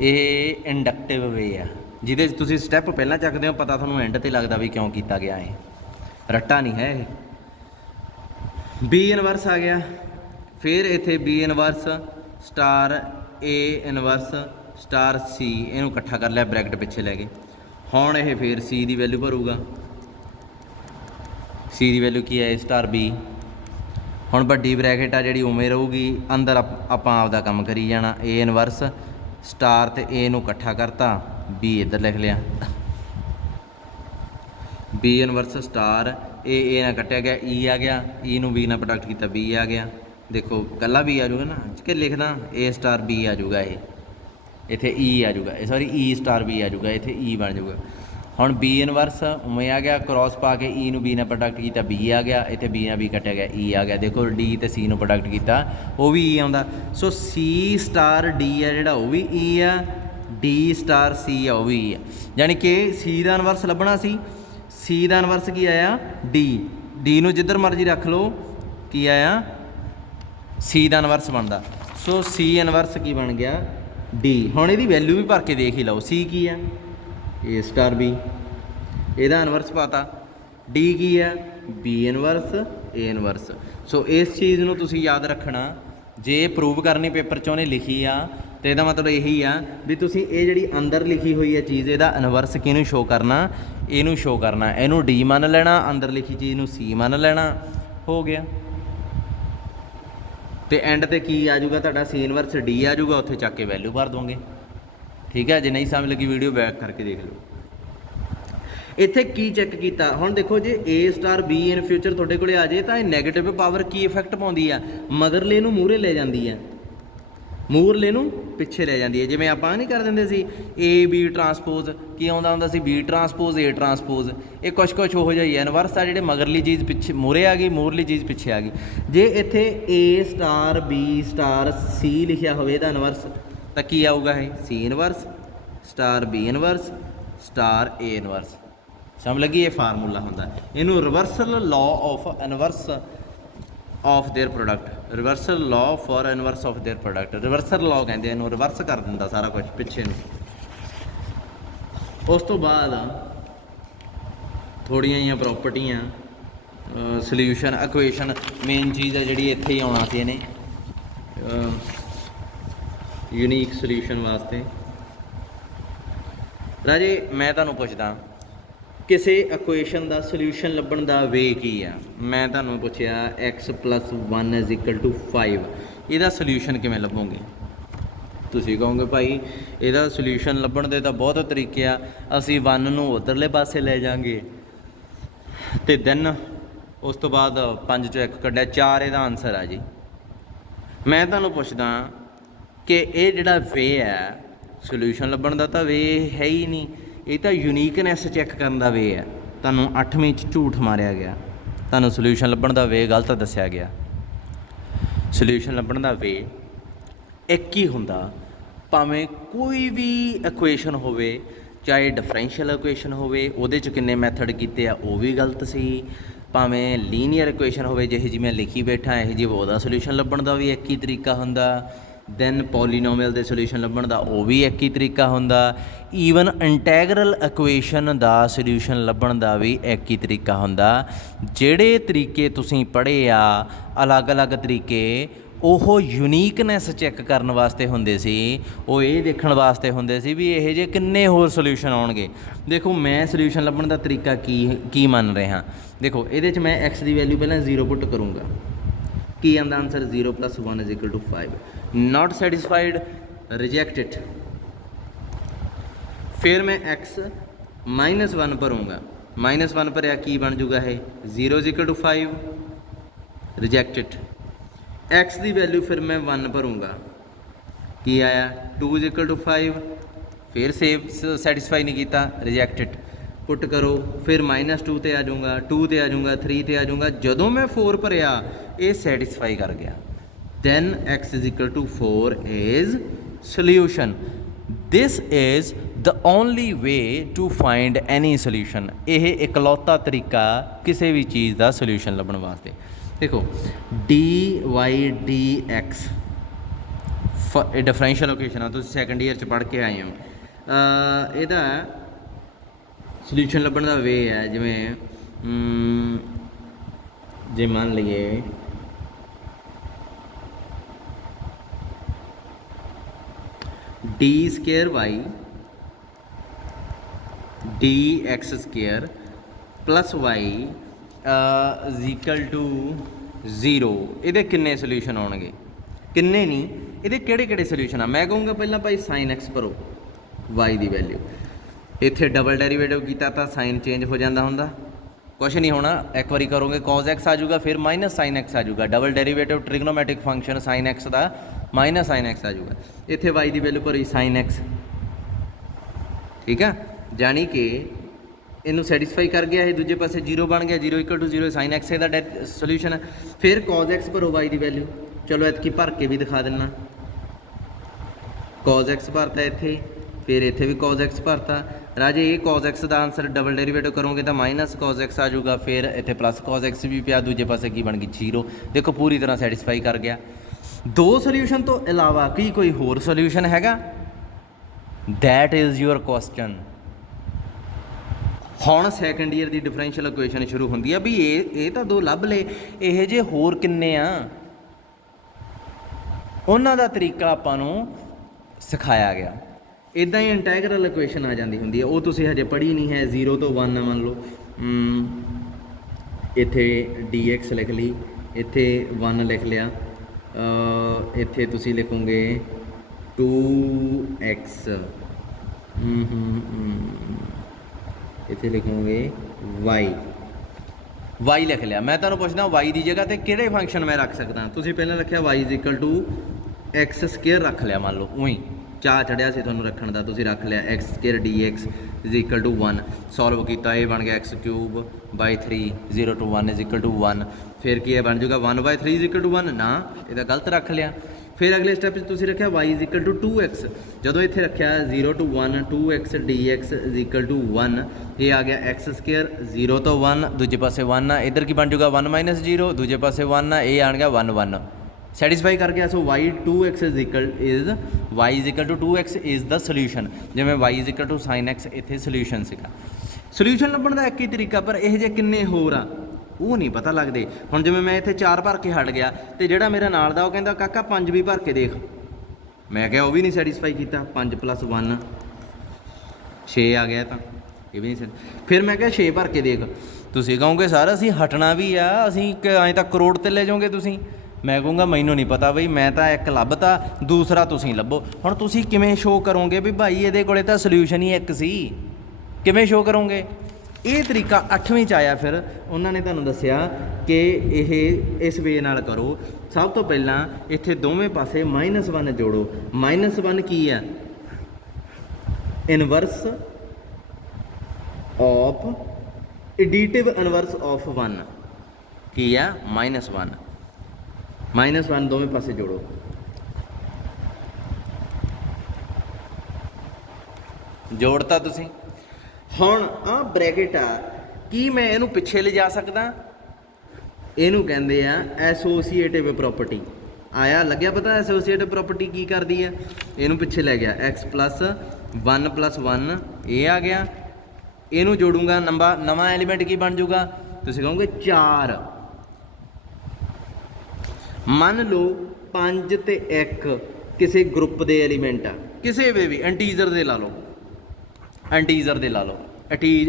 ਇਹ ਇੰਡਕਟਿਵ ਵੇ ਆ ਜਿਹਦੇ 'ਚ ਤੁਸੀਂ ਸਟੈਪ ਪਹਿਲਾਂ ਚੱਕਦੇ ਹੋ, ਪਤਾ ਤੁਹਾਨੂੰ ਐਂਡ 'ਤੇ ਲੱਗਦਾ ਵੀ ਕਿਉਂ ਕੀਤਾ ਗਿਆ, ਇਹ ਰੱਟਾ ਨਹੀਂ ਹੈ। ਇਹ ਬੀ ਇਨਵਰਸ ਆ ਗਿਆ, ਫਿਰ ਇੱਥੇ B inverse star A inverse star ਸੀ, ਇਹਨੂੰ ਇਕੱਠਾ ਕਰ ਲਿਆ, ਬ੍ਰੈਕਟ ਪਿੱਛੇ ਲੈ ਗਏ। ਹੁਣ ਇਹ ਫਿਰ ਸੀ ਦੀ ਵੈਲਿਊ ਭਰੂਗਾ, ਸੀ ਦੀ ਵੈਲਿਊ ਕੀ ਹੈ ਏ ਸਟਾਰ ਬੀ। ਹੁਣ ਵੱਡੀ ਬ੍ਰੈਕਟ ਆ ਜਿਹੜੀ ਉਵੇਂ ਰਹੂਗੀ, ਅੰਦਰ ਆਪਾਂ ਆਪਦਾ ਕੰਮ ਕਰੀ ਜਾਣਾ। ਏ ਇਨਵਰਸ ਸਟਾਰ ਤੇ ਏ ਨੂੰ ਇਕੱਠਾ ਕਰਤਾ, ਬੀ ਇੱਧਰ ਲਿਖ ਲਿਆ, ਬੀ ਇਨਵਰਸ ਸਟਾਰ ਏ ਨਾਲ ਕੱਟਿਆ ਗਿਆ, ਈ ਆ ਗਿਆ, ਈ ਨੂੰ ਬੀ ਨਾਲ ਪ੍ਰੋਡਕਟ ਕੀਤਾ, ਬੀ ਆ ਗਿਆ। ਦੇਖੋ ਇਕੱਲਾ ਬੀ ਆ ਜਾਊਗਾ ਨਾ, ਕਿ ਲਿਖਦਾ ਏ ਸਟਾਰ ਬੀ ਆ ਜਾਊਗਾ, ਇਹ ਇੱਥੇ ਈ ਆ ਜਾਊਗਾ, ਸੌਰੀ ਈ ਸਟਾਰ ਬੀ ਆ ਜਾਊਗਾ, ਇੱਥੇ ਈ ਬਣ ਜਾਊਗਾ। ਹੁਣ ਬੀ ਇਨਵਰਸ ਉਵੇਂ ਆ ਗਿਆ, ਕ੍ਰੋਸ ਪਾ ਕੇ ਈ ਨੂੰ ਬੀ ਨਾਲ ਪ੍ਰੋਡਕਟ ਕੀਤਾ, ਬੀ ਆ ਗਿਆ, ਇੱਥੇ ਬੀ ਨਾਲ ਬੀ ਕੱਟਿਆ ਗਿਆ, ਈ ਆ ਗਿਆ। ਦੇਖੋ ਡੀ ਤੇ ਸੀ ਨੂੰ ਪ੍ਰੋਡਕਟ ਕੀਤਾ, ਉਹ ਵੀ ਈ ਆਉਂਦਾ। ਸੋ ਸੀ ਸਟਾਰ ਡੀ ਆ ਜਿਹੜਾ, ਉਹ ਵੀ ਈ ਆ, ਡੀ ਸਟਾਰ ਸੀ ਆ, ਉਹ ਵੀ ਈ ਆ। ਯਾਨੀ ਕਿ ਸੀ ਦਾ ਇਨਵਰਸ ਲੱਭਣਾ ਸੀ, ਸੀ ਦਾ ਇਨਵਰਸ ਕੀ ਆਇਆ ਡੀ, ਡੀ ਨੂੰ ਜਿੱਧਰ ਮਰਜ਼ੀ ਰੱਖ ਲਓ, ਕੀ ਆਇਆ C ਦਾ ਇਨਵਰਸ ਬਣਦਾ। ਸੋ C ਇਨਵਰਸ ਕੀ ਬਣ ਗਿਆ D। ਹੁਣ ਇਹਦੀ ਵੈਲਿਊ ਵੀ ਭਰ ਕੇ ਦੇਖ ਹੀ ਲਓ। C ਕੀ ਆ A ਸਟਾਰ B, ਇਹਦਾ ਇਨਵਰਸ ਪਾਤਾ। D ਕੀ ਆ B ਇਨਵਰਸ A ਇਨਵਰਸ। ਸੋ ਇਸ ਚੀਜ਼ ਨੂੰ ਤੁਸੀਂ ਯਾਦ ਰੱਖਣਾ, ਜੇ ਪ੍ਰੂਵ ਕਰਨੀ ਪੇਪਰ 'ਚ ਉਹਨੇ ਲਿਖੀ ਆ ਤੇ ਇਹਦਾ ਮਤਲਬ ਇਹੀ ਆ ਵੀ ਤੁਸੀਂ ਇਹ ਜਿਹੜੀ ਅੰਦਰ ਲਿਖੀ ਹੋਈ ਹੈ ਚੀਜ਼, ਇਹਦਾ ਇਨਵਰਸ ਕਿਹਨੂੰ ਸ਼ੋ ਕਰਨਾ, ਇਹਨੂੰ ਸ਼ੋ ਕਰਨਾ। ਇਹਨੂੰ D ਮੰਨ ਲੈਣਾ, ਅੰਦਰ ਲਿਖੀ ਚੀਜ਼ ਨੂੰ C ਮੰਨ ਲੈਣਾ, ਹੋ ਗਿਆ। ਤੇ ਐਂਡ ਤੇ ਕੀ ਆ ਜਾਊਗਾ ਤੁਹਾਡਾ C ਇਨਵਰਸ D ਆ ਜਾਊਗਾ, ਉੱਥੇ ਚੱਕ ਕੇ ਵੈਲਿਊ ਭਰ ਦੋਗੇ। ਠੀਕ ਹੈ, ਜੇ ਨਹੀਂ ਸਮਝ ਲੱਗੀ ਵੀਡੀਓ ਬੈਕ ਕਰਕੇ ਦੇਖ ਲਓ। ਇੱਥੇ ਕੀ ਚੈੱਕ ਕੀਤਾ, ਹੁਣ ਦੇਖੋ ਜੇ A star B in future ਤੁਹਾਡੇ ਕੋਲੇ ਆ ਜੇ ਤਾਂ ਇਹ ਨੈਗੇਟਿਵ ਪਾਵਰ ਕੀ ਇਫੈਕਟ ਪਾਉਂਦੀ ਆ, ਮਗਰਲੇ ਨੂੰ ਮੂਹਰੇ ਲੈ ਜਾਂਦੀ ਆ, ਮੂਹਰਲੇ ਨੂੰ ਪਿੱਛੇ ਲੈ ਜਾਂਦੀ ਹੈ। ਜਿਵੇਂ ਆਪਾਂ ਨਹੀਂ ਕਰ ਦਿੰਦੇ ਸੀ A B ਟਰਾਂਸਪੋਜ਼, ਕੀ ਆਉਂਦਾ ਹੁੰਦਾ ਸੀ B ਟਰਾਂਸਪੋਜ਼ A ਟਰਾਂਸਪੋਜ਼। ਇਹ ਕੁਛ ਉਹੋ ਜਿਹਾ ਹੀ ਹੈ, ਇਨਵਰਸ ਆ ਜਿਹੜੇ ਮਗਰਲੀ ਚੀਜ਼ ਪਿੱਛੇ ਮੂਹਰੇ ਆ ਗਈ, ਮੂਹਰਲੀ ਚੀਜ਼ ਪਿੱਛੇ ਆ ਗਈ। ਜੇ ਇੱਥੇ A star B star C ਲਿਖਿਆ ਹੋਵੇ ਇਹਦਾ ਇਨਵਰਸ, ਤਾਂ ਕੀ ਆਊਗਾ ਇਹ C inverse star B inverse star A inverse. ਸਮਝ ਲੱਗੀ, ਇਹ ਫਾਰਮੂਲਾ ਹੁੰਦਾ, ਇਹਨੂੰ reversal law of inverse of their product, reversal law for inverse of their product. Reversal law कहते हैं, रिवर्स कर दिंदा सारा कुछ पिछे नूं। उस तो बाद थोड़ियां जिहियां प्रॉपर्टियां, सल्यूशन इक्वेशन, मेन चीज़ है जिहड़ी इत्थे ही आउणा सी इहने यूनीक सल्यूशन वास्ते। राजे मैं तुहानूं पुछदा ਕਿਸੇ ਇਕੁਏਸ਼ਨ ਦਾ ਸੋਲਿਊਸ਼ਨ ਲੱਭਣ ਦਾ ਵੇ ਕੀ ਆ। ਮੈਂ ਤੁਹਾਨੂੰ ਪੁੱਛਿਆ x + 1 = 5, ਇਹਦਾ ਸੋਲਿਊਸ਼ਨ ਕਿਵੇਂ ਲੱਭੋਗੇ। ਤੁਸੀਂ ਕਹੋਗੇ ਭਾਈ ਇਹਦਾ ਸੋਲਿਊਸ਼ਨ ਲੱਭਣ ਦੇ ਤਾਂ ਬਹੁਤ ਤਰੀਕੇ ਆ, ਅਸੀਂ 1 ਨੂੰ ਉੱਧਰਲੇ ਪਾਸੇ ਲੈ ਜਾਵਾਂਗੇ ਤੇ ਦੈਨ ਉਸ ਤੋਂ ਬਾਅਦ 5 ਚੋਂ 1 ਕੱਢਿਆ, 4 ਇਹਦਾ ਆਨਸਰ ਆ ਜੀ। ਮੈਂ ਤੁਹਾਨੂੰ ਪੁੱਛਦਾ ਕਿ ਇਹ ਜਿਹੜਾ ਵੇ ਹੈ ਸੋਲਿਊਸ਼ਨ ਲੱਭਣ ਦਾ ਤਾਂ ਵੇ ਹੈ ਹੀ ਨਹੀਂ, ਇਹ ਤਾਂ ਯੂਨੀਕਨੈਸ ਚੈੱਕ ਕਰਨ ਦਾ ਵੇ ਹੈ। ਤੁਹਾਨੂੰ 8ਵੀਂ 'ਚ ਝੂਠ ਮਾਰਿਆ ਗਿਆ, ਤੁਹਾਨੂੰ ਸੋਲਿਊਸ਼ਨ ਲੱਭਣ ਦਾ ਵੇ ਗਲਤ ਦੱਸਿਆ ਗਿਆ। ਸੋਲਿਊਸ਼ਨ ਲੱਭਣ ਦਾ ਵੇ ਇੱਕ ਹੀ ਹੁੰਦਾ, ਭਾਵੇਂ ਕੋਈ ਵੀ ਇਕੁਏਸ਼ਨ ਹੋਵੇ, ਚਾਹੇ ਡਿਫਰੈਂਸ਼ੀਅਲ ਇਕੁਏਸ਼ਨ ਹੋਵੇ ਉਹਦੇ 'ਚ ਕਿੰਨੇ ਮੈਥਡ ਕੀਤੇ ਆ ਉਹ ਵੀ ਗਲਤ ਸੀ, ਭਾਵੇਂ ਲੀਨੀਅਰ ਇਕੁਏਸ਼ਨ ਹੋਵੇ ਜਿਹੇ ਜਿਹੀ ਮੈਂ ਲਿਖੀ ਬੈਠਾ ਇਹੋ ਜਿਹੀ, ਉਹਦਾ ਸੋਲਿਊਸ਼ਨ ਲੱਭਣ ਦਾ ਵੀ ਇੱਕ ਹੀ ਤਰੀਕਾ ਹੁੰਦਾ। ਦੈਨ ਪੋਲੀਨੋਮੀਅਲ ਦੇ ਸੋਲਿਊਸ਼ਨ ਲੱਭਣ ਦਾ ਉਹ ਵੀ ਇੱਕ ਹੀ ਤਰੀਕਾ ਹੁੰਦਾ। ਈਵਨ ਇੰਟੈਗਰਲ ਇਕੁਏਸ਼ਨ ਦਾ ਸੋਲਿਊਸ਼ਨ ਲੱਭਣ ਦਾ ਵੀ ਇੱਕ ਹੀ ਤਰੀਕਾ ਹੁੰਦਾ। ਜਿਹੜੇ ਤਰੀਕੇ ਤੁਸੀਂ ਪੜ੍ਹੇ ਆ ਅਲੱਗ-ਅਲੱਗ ਤਰੀਕੇ, ਉਹ ਯੂਨੀਕਨੈਸ ਚੈੱਕ ਕਰਨ ਵਾਸਤੇ ਹੁੰਦੇ ਸੀ, ਉਹ ਇਹ ਦੇਖਣ ਵਾਸਤੇ ਹੁੰਦੇ ਸੀ ਵੀ ਇਹੋ ਜਿਹੇ ਕਿੰਨੇ ਹੋਰ ਸੋਲਿਊਸ਼ਨ ਆਉਣਗੇ। ਦੇਖੋ ਮੈਂ ਸੋਲਿਊਸ਼ਨ ਲੱਭਣ ਦਾ ਤਰੀਕਾ ਕੀ ਮੰਨ ਰਿਹਾ। ਦੇਖੋ ਇਹਦੇ 'ਚ ਮੈਂ x ਦੀ ਵੈਲਿਊ ਪਹਿਲਾਂ 0 ਪੁੱਟ ਕਰੂੰਗਾ, ਕੀ ਆਉਂਦਾ answer 0 + 1 = 5। Not satisfied, reject it. फिर मैं x -1 भरूँगा, -1 भरिया की बन जूगा है 0 = 5, रिजेक्ट इट। x की वैल्यू फिर मैं 1 भरूँगा, की आया 2 = 5, फिर सेव सैटिस्फाई नहीं किया, रिजेक्ट इट। पुट करो, फिर -2 ते आ जाऊँगा, 2 ते आ जाऊँगा, 3 ते आ जाऊँगा। जदों मैं 4 भरिया ये सैटिस्फाई कर गया, then x = 4 is solution. This is the only way to find any solution. ਇਹ ਇਕਲੌਤਾ ਤਰੀਕਾ ਕਿਸੇ ਵੀ ਚੀਜ਼ ਦਾ ਸੋਲਿਊਸ਼ਨ ਲੱਭਣ ਵਾਸਤੇ। ਦੇਖੋ dy dx ਇਹ ਡਿਫਰੈਂਸ਼ੀਅਲ ਇਕੁਏਸ਼ਨ ਆ, ਤੁਸੀਂ ਸੈਕੰਡ ਈਅਰ 'ਚ ਪੜ੍ਹ ਕੇ ਆਏ ਹੋ। ਇਹਦਾ ਸੋਲਿਊਸ਼ਨ ਲੱਭਣ ਦਾ ਵੇ ਹੈ, ਜਿਵੇਂ ਜੇ ਮੰਨ ਲਈਏ d² y dx² + y = 0। ਇਹਦੇ ਕਿੰਨੇ ਸੋਲਿਊਸ਼ਨ ਆਉਣਗੇ? ਕਿੰਨੇ ਨਹੀਂ, ਇਹਦੇ ਕਿਹੜੇ ਸੋਲਿਊਸ਼ਨ ਆ। ਮੈਂ ਕਹੂੰਗਾ ਪਹਿਲਾਂ ਭਾਈ sin x ਭਰੋ y ਦੀ ਵੈਲਿਊ। ਇੱਥੇ ਡਬਲ ਡੈਰੀਵੇਟਿਵ ਕੀਤਾ ਤਾਂ ਸਾਈਨ ਚੇਂਜ ਹੋ ਜਾਂਦਾ ਹੁੰਦਾ, ਕੁਛ ਨਹੀਂ ਹੋਣਾ। ਇੱਕ ਵਾਰੀ ਕਰੋਗੇ cos x ਆ ਜਾਊਗਾ, ਫਿਰ -sin x ਆ ਜਾਊਗਾ। Double derivative trigonometric function sin x ਦਾ -sin x ਆ ਜਾਊਗਾ। ਇੱਥੇ y ਦੀ ਵੈਲਿਊ ਭਰੀ sin x, ਠੀਕ ਆ, ਜਾਣੀ ਕਿ ਇਹਨੂੰ ਸੈਟੀਸਫਾਈ ਕਰ ਗਿਆ। ਇਹ ਦੂਜੇ ਪਾਸੇ 0 ਬਣ ਗਿਆ, 0 = 0, sin x ਇਹਦਾ ਸੋਲਿਊਸ਼ਨ ਹੈ। ਫਿਰ cos x ਭਰੋ y ਦੀ ਵੈਲਿਊ। ਚਲੋ ਐਤਕੀ ਭਰ ਕੇ ਵੀ ਦਿਖਾ ਦਿੰਦਾ। cos x ਭਰਤਾ ਇੱਥੇ, ਫਿਰ ਇੱਥੇ ਵੀ cos x ਭਰਤਾ। ਰਾਜੇ ਇਹ cos x ਦਾ ਆਨਸਰ ਡਬਲ ਡੈਰੀਵੇਟਿਵ ਕਰੋਗੇ ਤਾਂ -cos x ਆ ਜਾਊਗਾ, ਫਿਰ ਇੱਥੇ +cos x ਵੀ ਪਿਆ, ਦੂਜੇ ਪਾਸੇ ਕੀ ਬਣ ਗਈ 0। ਦੇਖੋ ਪੂਰੀ ਤਰ੍ਹਾਂ ਸੈਟੀਸਫਾਈ ਕਰ ਗਿਆ। ਦੋ ਸੋਲਿਊਸ਼ਨ ਤੋਂ ਇਲਾਵਾ ਕੀ ਕੋਈ ਹੋਰ ਸੋਲਿਊਸ਼ਨ ਹੈਗਾ? That is your question. ਹੁਣ ਸੈਕੰਡ ਈਅਰ ਦੀ ਡਿਫਰੈਂਸ਼ੀਅਲ ਇਕੁਏਸ਼ਨ ਸ਼ੁਰੂ ਹੁੰਦੀ ਆ ਵੀ ਇਹ ਤਾਂ ਦੋ ਲੱਭ ਲਏ, ਇਹ ਜੇ ਹੋਰ ਕਿੰਨੇ ਆ ਉਹਨਾਂ ਦਾ ਤਰੀਕਾ ਆਪਾਂ ਨੂੰ ਸਿਖਾਇਆ ਗਿਆ। ਇੱਦਾਂ ਹੀ ਇੰਟੈਗਰਲ ਇਕੁਏਸ਼ਨ ਆ ਜਾਂਦੀ ਹੁੰਦੀ ਹੈ, ਉਹ ਤੁਸੀਂ ਹਜੇ ਪੜ੍ਹੀ ਨਹੀਂ ਹੈ। 0 ਤੋਂ 1 ਮੰਨ ਲਓ, ਇੱਥੇ dx ਲਿਖ ਲਈ, ਇੱਥੇ 1 ਲਿਖ ਲਿਆ, ਇੱਥੇ ਤੁਸੀਂ ਲਿਖੋਗੇ 2x, ਇੱਥੇ ਲਿਖੋਗੇ y ਲਿਖ ਲਿਆ। ਮੈਂ ਤੁਹਾਨੂੰ ਪੁੱਛਦਾ y ਦੀ ਜਗ੍ਹਾ 'ਤੇ ਕਿਹੜੇ ਫੰਕਸ਼ਨ ਮੈਂ ਰੱਖ ਸਕਦਾ? ਤੁਸੀਂ ਪਹਿਲਾਂ ਰੱਖਿਆ y x² ਰੱਖ ਲਿਆ, ਮੰਨ ਲਓ ਉਹੀ ਚਾਅ ਚੜਿਆ ਸੀ ਤੁਹਾਨੂੰ ਰੱਖਣ ਦਾ, ਤੁਸੀਂ ਰੱਖ ਲਿਆ x² dx = 1। ਸੋਲਵ ਕੀਤਾ, ਇਹ ਬਣ ਗਿਆ x³/3 0 to 1 = 1। ਫਿਰ ਕੀ ਇਹ ਬਣ ਜਾਊਗਾ 1/3 = 1? ਨਾ, ਇਹਦਾ ਗਲਤ ਰੱਖ ਲਿਆ। ਫਿਰ ਅਗਲੇ ਸਟੈਪ 'ਚ ਤੁਸੀਂ ਰੱਖਿਆ y = 2x। ਜਦੋਂ ਇੱਥੇ ਰੱਖਿਆ 0 to 1 2x dx = 1, ਇਹ ਆ ਗਿਆ x²। 0 ਤੋਂ 1 ਦੂਜੇ ਪਾਸੇ 1 ਆ, ਇੱਧਰ ਕੀ ਬਣ ਜਾਊਗਾ 1 - 0, ਦੂਜੇ ਪਾਸੇ 1 ਆ, ਇਹ ਆਣ ਗਿਆ 1 1। ਸੈਟਿਸਫਾਈ ਕਰ ਗਿਆ। ਸੋ y 2x = 2x is the solution. ਜਿਵੇਂ y = sin x ਇੱਥੇ ਸੋਲਿਊਸ਼ਨ ਸੀਗਾ। ਸੋਲਿਊਸ਼ਨ ਲੱਭਣ ਦਾ ਇੱਕ ਹੀ ਤਰੀਕਾ, ਪਰ ਇਹ ਜੇ ਕਿੰਨੇ ਹੋਰ ਆ ਉਹ ਨਹੀਂ ਪਤਾ ਲੱਗਦੇ। ਹੁਣ ਜਿਵੇਂ ਮੈਂ ਇੱਥੇ 4 ਭਰ ਕੇ ਹਟ ਗਿਆ, ਤੇ ਜਿਹੜਾ ਮੇਰਾ ਨਾਲ ਦਾ ਉਹ ਕਹਿੰਦਾ ਕਾਕਾ 5 ਵੀ ਭਰ ਕੇ ਦੇਖ। ਮੈਂ ਕਿਹਾ ਉਹ ਵੀ ਨਹੀਂ ਸੈਟਿਸਫਾਈ ਕੀਤਾ। 5 + 1 6 ਆ ਗਿਆ, ਤਾਂ ਇਹ ਵੀ ਨਹੀਂ। ਫਿਰ ਮੈਂ ਕਿਹਾ 6 ਭਰ ਕੇ ਦੇਖ। ਤੁਸੀਂ ਕਹੋਗੇ ਸਰ ਅਸੀਂ ਹਟਣਾ ਵੀ ਆ, ਅਸੀਂ ਐਂ ਤਾਂ ਕਰੋੜ ਤੇ ਲੈ ਜਾਓਗੇ ਤੁਸੀਂ। ਮੈਂ ਕਹੂੰਗਾ ਮੈਨੂੰ ਨਹੀਂ ਪਤਾ ਬਈ, ਮੈਂ ਤਾਂ ਇੱਕ ਲੱਭਤਾ, ਦੂਸਰਾ ਤੁਸੀਂ ਲੱਭੋ। ਹੁਣ ਤੁਸੀਂ ਕਿਵੇਂ ਸ਼ੋਅ ਕਰੋਗੇ ਵੀ ਭਾਈ ਇਹਦੇ ਕੋਲੇ ਤਾਂ ਸੋਲਿਊਸ਼ਨ ਹੀ ਇੱਕ ਸੀ? ਕਿਵੇਂ ਸ਼ੋਅ ਕਰੋਗੇ? ਇਹ ਤਰੀਕਾ 8ਵੀਂ 'ਚ ਆਇਆ। ਫਿਰ ਉਹਨਾਂ ਨੇ ਤੁਹਾਨੂੰ ਦੱਸਿਆ ਕਿ ਇਹ ਇਸ ਵੇ ਨਾਲ ਕਰੋ। ਸਭ ਤੋਂ ਪਹਿਲਾਂ ਇੱਥੇ ਦੋਵੇਂ ਪਾਸੇ -1 ਜੋੜੋ। -1 ਕੀ ਆ? ਇਨਵਰਸ ਆਫ ਐਡੀਟਿਵ ਇਨਵਰਸ ਆਫ 1 ਕੀ ਆ? -1 -1 ਦੋਵੇਂ ਪਾਸੇ ਜੋੜੋ। ਜੋੜਤਾ ਤੁਸੀਂ। ਹੁਣ ਆਹ ਬ੍ਰੈਕਟ ਆ, ਕੀ ਮੈਂ ਇਹਨੂੰ ਪਿੱਛੇ ਲਿਜਾ ਸਕਦਾ? ਇਹਨੂੰ ਕਹਿੰਦੇ ਆ ਐਸੋਸੀਏਟਿਵ ਪ੍ਰੋਪਰਟੀ। ਆਇਆ ਲੱਗਿਆ ਪਤਾ ਐਸੋਸੀਏਟਿਵ ਪ੍ਰੋਪਰਟੀ ਕੀ ਕਰਦੀ ਹੈ? ਇਹਨੂੰ ਪਿੱਛੇ ਲੈ ਗਿਆ, x + 1 + 1 ਇਹ ਆ ਗਿਆ। ਇਹਨੂੰ ਜੋੜੂੰਗਾ, ਨਵਾਂ ਐਲੀਮੈਂਟ ਕੀ ਬਣ ਜਾਊਗਾ? ਤੁਸੀਂ ਕਹੋਗੇ 4। ਮੰਨ ਲਓ 5 ਤੇ 1 ਕਿਸੇ ਗਰੁੱਪ ਦੇ ਐਲੀਮੈਂਟ ਆ, ਕਿਸੇ ਵੀ ਇੰਟੀਜ਼ਰ ਦੇ ਲਾ ਲਓ,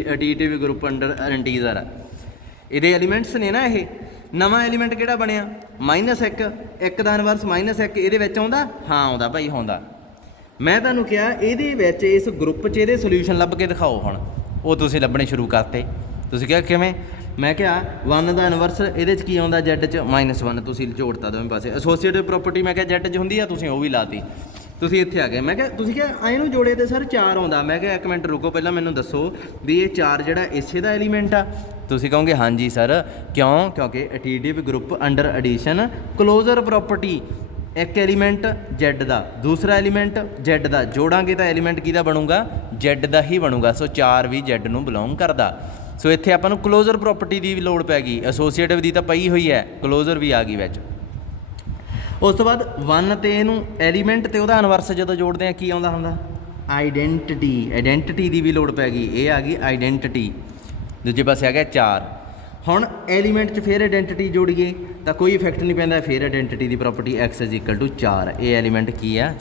ਐਡੀਟਿਵ ਗਰੁੱਪ ਅੰਡਰ ਇੰਟੀਜ਼ਰ ਆ, ਇਹਦੇ ਐਲੀਮੈਂਟਸ ਨੇ ਨਾ। ਇਹ ਨਵਾਂ ਐਲੀਮੈਂਟ ਕਿਹੜਾ ਬਣਿਆ? -1 1 ਦਾ ਇਨਵਰਸ -1 ਇਹਦੇ ਵਿੱਚ ਆਉਂਦਾ? ਹਾਂ ਆਉਂਦਾ ਭਾਈ, ਆਉਂਦਾ। ਮੈਂ ਤੁਹਾਨੂੰ ਕਿਹਾ ਇਹਦੇ ਵਿੱਚ ਇਸ ਗਰੁੱਪ 'ਚ ਇਹਦੇ ਸੋਲਿਊਸ਼ਨ ਲੱਭ ਕੇ ਦਿਖਾਓ। ਹੁਣ ਉਹ ਤੁਸੀਂ ਲੱਭਣੇ ਸ਼ੁਰੂ ਕਰਤੇ। ਤੁਸੀਂ ਕਿਹਾ ਕਿਵੇਂ? ਮੈਂ ਕਿਹਾ 1 ਦਾ ਇਨਵਰਸ ਇਹਦੇ 'ਚ ਕੀ ਆਉਂਦਾ? Z 'ਚ -1 ਤੁਸੀਂ ਜੋੜਤਾ ਦੋਵੇਂ ਪਾਸੇ। ਐਸੋਸੀਏਟਿਵ ਪ੍ਰੋਪਰਟੀ ਮੈਂ ਕਿਹਾ Z 'ਚ ਹੁੰਦੀ ਆ, ਤੁਸੀਂ ਉਹ ਵੀ ਲਾਤੀ। ਤੁਸੀਂ ਇੱਥੇ ਆ ਗਏ। ਮੈਂ ਕਿਹਾ ਤੁਸੀਂ ਕਿਹਾ ਇਹਨੂੰ ਜੋੜੇ ਤੇ ਸਰ 4 ਆਉਂਦਾ। ਮੈਂ ਕਿਹਾ 1 ਮਿੰਟ ਰੁਕੋ, ਪਹਿਲਾਂ ਮੈਨੂੰ ਦੱਸੋ ਵੀ ਇਹ 4 ਜਿਹੜਾ ਇਸੇ ਦਾ ਐਲੀਮੈਂਟ ਆ? ਤੁਸੀਂ ਕਹੋਗੇ ਹਾਂਜੀ ਸਰ। ਕਿਉਂ? ਕਿਉਂਕਿ additive group under addition closure property. ਇੱਕ ਐਲੀਮੈਂਟ Z ਦਾ, ਦੂਸਰਾ ਐਲੀਮੈਂਟ Z ਦਾ, ਜੋੜਾਂਗੇ ਤਾਂ ਐਲੀਮੈਂਟ ਕਿਹਦਾ ਬਣੂਗਾ? Z ਦਾ ਹੀ ਬਣੂਗਾ। ਸੋ 4 ਵੀ Z ਨੂੰ ਬਿਲੋਂਗ ਕਰਦਾ। ਸੋ ਇੱਥੇ ਆਪਾਂ ਨੂੰ ਕਲੋਜ਼ਰ ਪ੍ਰੋਪਰਟੀ ਦੀ ਵੀ ਲੋੜ ਪੈ ਗਈ। ਐਸੋਸੀਏਟਿਵ ਦੀ ਤਾਂ ਪਈ ਹੋਈ ਹੈ, ਕਲੋਜ਼ਰ ਵੀ ਆ ਗਈ ਵਿੱਚ। ਉਸ ਤੋਂ ਬਾਅਦ 1 ਤੇ ਇਹਨੂੰ ਐਲੀਮੈਂਟ ਤੇ ਉਹਦਾ ਇਨਵਰਸ ਜਦੋਂ ਜੋੜਦੇ ਆ ਕੀ ਆਉਂਦਾ ਹੁੰਦਾ? ਆਈਡੈਂਟਿਟੀ ਦੀ ਵੀ ਲੋੜ ਪੈ ਗਈ। ਇਹ ਆ ਗਈ ਆਈਡੈਂਟਿਟੀ। ਦੂਜੇ ਪਾਸੇ ਆ ਗਿਆ 4। ਹੁਣ ਐਲੀਮੈਂਟ 'ਚ ਫਿਰ ਆਈਡੈਂਟਿਟੀ ਜੋੜੀਏ ਤਾਂ ਕੋਈ ਇਫੈਕਟ ਨਹੀਂ ਪੈਂਦਾ। ਫਿਰ ਆਈਡੈਂਟਿਟੀ ਦੀ ਪ੍ਰੋਪਰਟੀ x = 4। ਇਹ ਐਲੀਮੈਂਟ ਕੀ ਆ?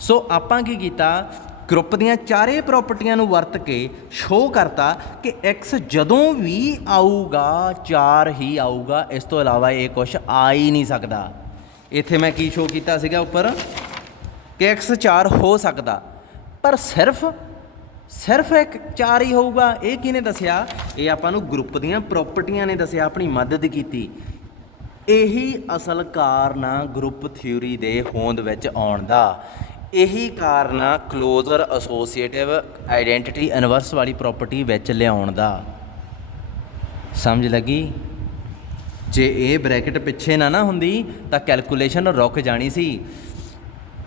ਸੋ ਆਪਾਂ ਕੀ ਕੀਤਾ? ਗਰੁੱਪ ਦੀਆਂ ਚਾਰੇ ਪ੍ਰੋਪਰਟੀਆਂ ਨੂੰ ਵਰਤ ਕੇ ਸ਼ੋਅ ਕਰਤਾ ਕਿ x ਜਦੋਂ ਵੀ ਆਊਗਾ 4 ਹੀ ਆਊਗਾ, ਇਸ ਤੋਂ ਇਲਾਵਾ ਇਹ ਕੁਛ ਆ ਹੀ ਨਹੀਂ ਸਕਦਾ। ਇੱਥੇ ਮੈਂ ਕੀ ਸ਼ੋਅ ਕੀਤਾ ਸੀਗਾ ਉੱਪਰ ਕਿ x 4 ਹੋ ਸਕਦਾ, ਪਰ ਸਿਰਫ ਇੱਕ 4 ਹੀ ਹੋਊਗਾ। ਇਹ ਕਿਹਨੇ ਦੱਸਿਆ? ਇਹ ਆਪਾਂ ਨੂੰ ਗਰੁੱਪ ਦੀਆਂ ਪ੍ਰੋਪਰਟੀਆਂ ਨੇ ਦੱਸਿਆ, ਆਪਣੀ ਮਦਦ ਕੀਤੀ। ਇਹੀ ਅਸਲ ਕਾਰਨ ਆ ਗਰੁੱਪ ਥਿਊਰੀ ਦੇ ਹੋਂਦ ਵਿੱਚ ਆਉਣ ਦਾ। ਇਹੀ ਕਾਰਨ ਆ ਕਲੋਜ਼ਰ ਐਸੋਸੀਏਟਿਵ ਆਈਡੈਂਟਿਟੀ ਇਨਵਰਸ ਵਾਲੀ ਪ੍ਰੋਪਰਟੀ ਵਿੱਚ ਲਿਆਉਣ ਦਾ। ਸਮਝ ਲੱਗੀ? ਜੇ ਇਹ ਬ੍ਰੈਕਟ ਪਿੱਛੇ ਨਾ ਹੁੰਦੀ ਤਾਂ ਕੈਲਕੂਲੇਸ਼ਨ ਰੁਕ ਜਾਣੀ ਸੀ।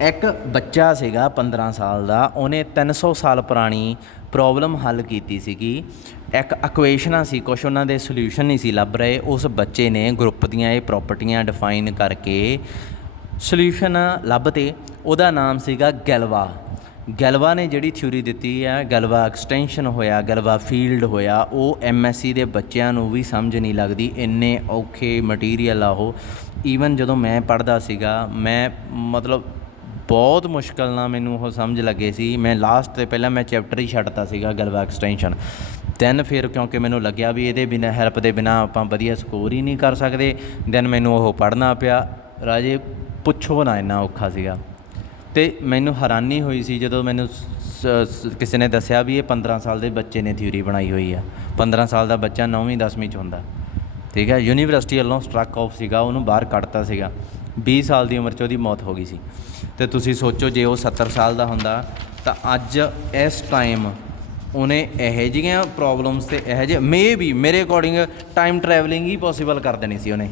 ਇੱਕ ਬੱਚਾ ਸੀਗਾ 15 ਸਾਲ ਦਾ, ਉਹਨੇ 300 ਸਾਲ ਪੁਰਾਣੀ ਪ੍ਰੋਬਲਮ ਹੱਲ ਕੀਤੀ ਸੀਗੀ। ਇੱਕ ਇਕੁਏਸ਼ਨਾਂ ਸੀ, ਕੁਛ ਉਹਨਾਂ ਦੇ ਸੋਲਿਊਸ਼ਨ ਨਹੀਂ ਸੀ ਲੱਭ ਰਹੇ। ਉਸ ਬੱਚੇ ਨੇ ਗਰੁੱਪ ਦੀਆਂ ਇਹ ਪ੍ਰੋਪਰਟੀਆਂ ਡਿਫਾਈਨ ਕਰਕੇ ਸੋਲਿਊਸ਼ਨ ਲੱਭਤੇ। ਉਹਦਾ ਨਾਮ ਸੀਗਾ ਗੈਲਵਾ। ਗੈਲਵਾ ਨੇ ਜਿਹੜੀ ਥਿਊਰੀ ਦਿੱਤੀ ਹੈ, ਗੈਲਵਾ ਐਕਸਟੈਂਸ਼ਨ ਹੋਇਆ, ਗੈਲਵਾ ਫੀਲਡ ਹੋਇਆ, ਉਹ MSc ਦੇ ਬੱਚਿਆਂ ਨੂੰ ਵੀ ਸਮਝ ਨਹੀਂ ਲੱਗਦੀ, ਇੰਨੇ ਔਖੇ ਮਟੀਰੀਅਲ ਆ ਉਹ। ਈਵਨ ਜਦੋਂ ਮੈਂ ਪੜ੍ਹਦਾ ਸੀਗਾ, ਮੈਂ ਮਤਲਬ ਬਹੁਤ ਮੁਸ਼ਕਿਲ ਨਾਲ ਮੈਨੂੰ ਉਹ ਸਮਝ ਲੱਗੇ ਸੀ। ਮੈਂ ਲਾਸਟ 'ਤੇ ਪਹਿਲਾਂ ਮੈਂ ਚੈਪਟਰ ਹੀ ਛੱਡਤਾ ਸੀਗਾ ਗੈਲਵਾ ਐਕਸਟੈਂਸ਼ਨ। ਦੈਨ ਫਿਰ ਕਿਉਂਕਿ ਮੈਨੂੰ ਲੱਗਿਆ ਵੀ ਇਹਦੇ ਬਿਨਾਂ, ਹੈਲਪ ਦੇ ਬਿਨਾਂ ਆਪਾਂ ਵਧੀਆ ਸਕੋਰ ਹੀ ਨਹੀਂ ਕਰ ਸਕਦੇ, ਦੈਨ ਮੈਨੂੰ ਉਹ ਪੜ੍ਹਨਾ ਪਿਆ। ਰਾਜੇ ਪੁੱਛੋ ਨਾ, ਇੰਨਾ ਔਖਾ ਸੀਗਾ। ਅਤੇ ਮੈਨੂੰ ਹੈਰਾਨੀ ਹੋਈ ਸੀ ਜਦੋਂ ਮੈਨੂੰ ਕਿਸੇ ਨੇ ਦੱਸਿਆ ਵੀ ਇਹ 15 ਸਾਲ ਦੇ ਬੱਚੇ ਨੇ ਥਿਊਰੀ ਬਣਾਈ ਹੋਈ ਆ। 15 ਸਾਲ ਦਾ ਬੱਚਾ 9ਵੀਂ 10ਵੀਂ 'ਚ ਹੁੰਦਾ, ਠੀਕ ਹੈ। ਯੂਨੀਵਰਸਿਟੀ ਵੱਲੋਂ ਸਟਰੱਕ ਆਫ ਸੀਗਾ, ਉਹਨੂੰ ਬਾਹਰ ਕੱਢਤਾ ਸੀਗਾ। 20 ਸਾਲ ਦੀ ਉਮਰ 'ਚ ਉਹਦੀ ਮੌਤ ਹੋ ਗਈ ਸੀ। ਅਤੇ ਤੁਸੀਂ ਸੋਚੋ ਜੇ ਉਹ 70 ਸਾਲ ਦਾ ਹੁੰਦਾ ਤਾਂ ਅੱਜ ਇਸ ਟਾਈਮ ਉਹਨੇ ਇਹੋ ਜਿਹੀਆਂ ਪ੍ਰੋਬਲਮਸ ਅਤੇ ਇਹੋ ਜਿਹੇ ਵੀ ਮੇਰੇ ਅਕੋਰਡਿੰਗ ਟਾਈਮ ਟਰੈਵਲਿੰਗ ਹੀ ਪੋਸੀਬਲ ਕਰ ਦੇਣੀ ਸੀ ਉਹਨੇ।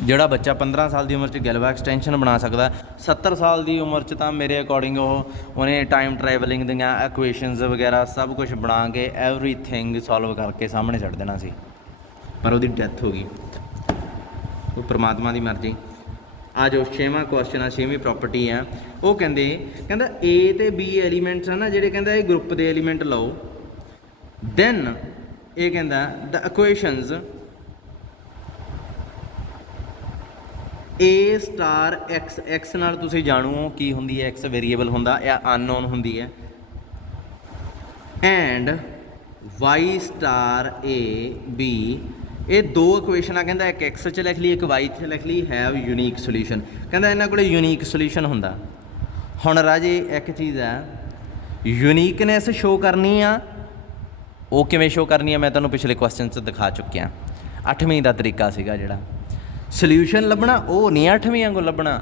ਜਿਹੜਾ ਬੱਚਾ 15 ਸਾਲ ਦੀ ਉਮਰ 'ਚ ਗੈਲਵਾ ਐਕਸਟੈਂਸ਼ਨ ਬਣਾ ਸਕਦਾ, 70 ਸਾਲ ਦੀ ਉਮਰ 'ਚ ਤਾਂ ਮੇਰੇ ਅਕੋਰਡਿੰਗ ਉਹਨੇ ਟਾਈਮ ਟਰੈਵਲਿੰਗ ਦੀਆਂ ਇਕੁਏਸ਼ਨਸ ਵਗੈਰਾ ਸਭ ਕੁਝ ਬਣਾ ਕੇ ਐਵਰੀਥਿੰਗ ਸੋਲਵ ਕਰਕੇ ਸਾਹਮਣੇ ਛੱਡ ਦੇਣਾ ਸੀ। ਪਰ ਉਹਦੀ ਡੈਥ ਹੋ ਗਈ। ਉਹ ਪਰਮਾਤਮਾ ਦੀ ਮਰਜ਼ੀ। ਆ ਜੋ 6ਵਾਂ ਕੁਐਸਚਨ ਆ, 6ਵੀਂ ਪ੍ਰੋਪਰਟੀ ਆ, ਉਹ ਕਹਿੰਦਾ A ਅਤੇ B ਐਲੀਮੈਂਟਸ ਆ ਨਾ ਜਿਹੜੇ, ਕਹਿੰਦਾ ਇਹ ਗਰੁੱਪ ਦੇ ਐਲੀਮੈਂਟ ਲਓ, ਦੈਨ ਇਹ ਕਹਿੰਦਾ the equations A star X, X ਨਾਲ ਤੁਸੀਂ ਜਾਣੋ ਕੀ ਹੁੰਦੀ ਹੈ, X ਵੇਰੀਏਬਲ ਹੁੰਦਾ ਜਾਂ ਅਨਨੋਨ ਹੁੰਦੀ ਹੈ, and Y star A B, ਇਹ ਦੋ ਇਕੁਏਸ਼ਨਾਂ ਕਹਿੰਦਾ ਇੱਕ X 'ਚ ਲਿਖ ਲਈ, ਇੱਕ Y 'ਚ ਲਿਖ ਲਈ, ਹੈਵ ਯੂਨੀਕ ਸੋਲਿਊਸ਼ਨ। ਕਹਿੰਦਾ ਇਹਨਾਂ ਕੋਲ ਯੂਨੀਕ ਸੋਲਿਊਸ਼ਨ ਹੁੰਦਾ। ਹੁਣ ਰਾਜੇ ਇੱਕ ਚੀਜ਼ ਹੈ, ਯੂਨੀਕਨੈਸ ਸ਼ੋ ਕਰਨੀ ਆ, ਉਹ ਕਿਵੇਂ ਸ਼ੋ ਕਰਨੀ ਆ ਮੈਂ ਤੁਹਾਨੂੰ ਪਿਛਲੇ ਕੁਐਸਚਨ 'ਚ ਦਿਖਾ ਚੁੱਕਿਆ। 8ਵੀਂ ਦਾ ਤਰੀਕਾ ਸੀਗਾ ਜਿਹੜਾ ਸੋਲਿਊਸ਼ਨ ਲੱਭਣਾ, ਉਹ ਨਹੀਂ 8ਵੀਂ ਵਾਂਗੂ ਲੱਭਣਾ।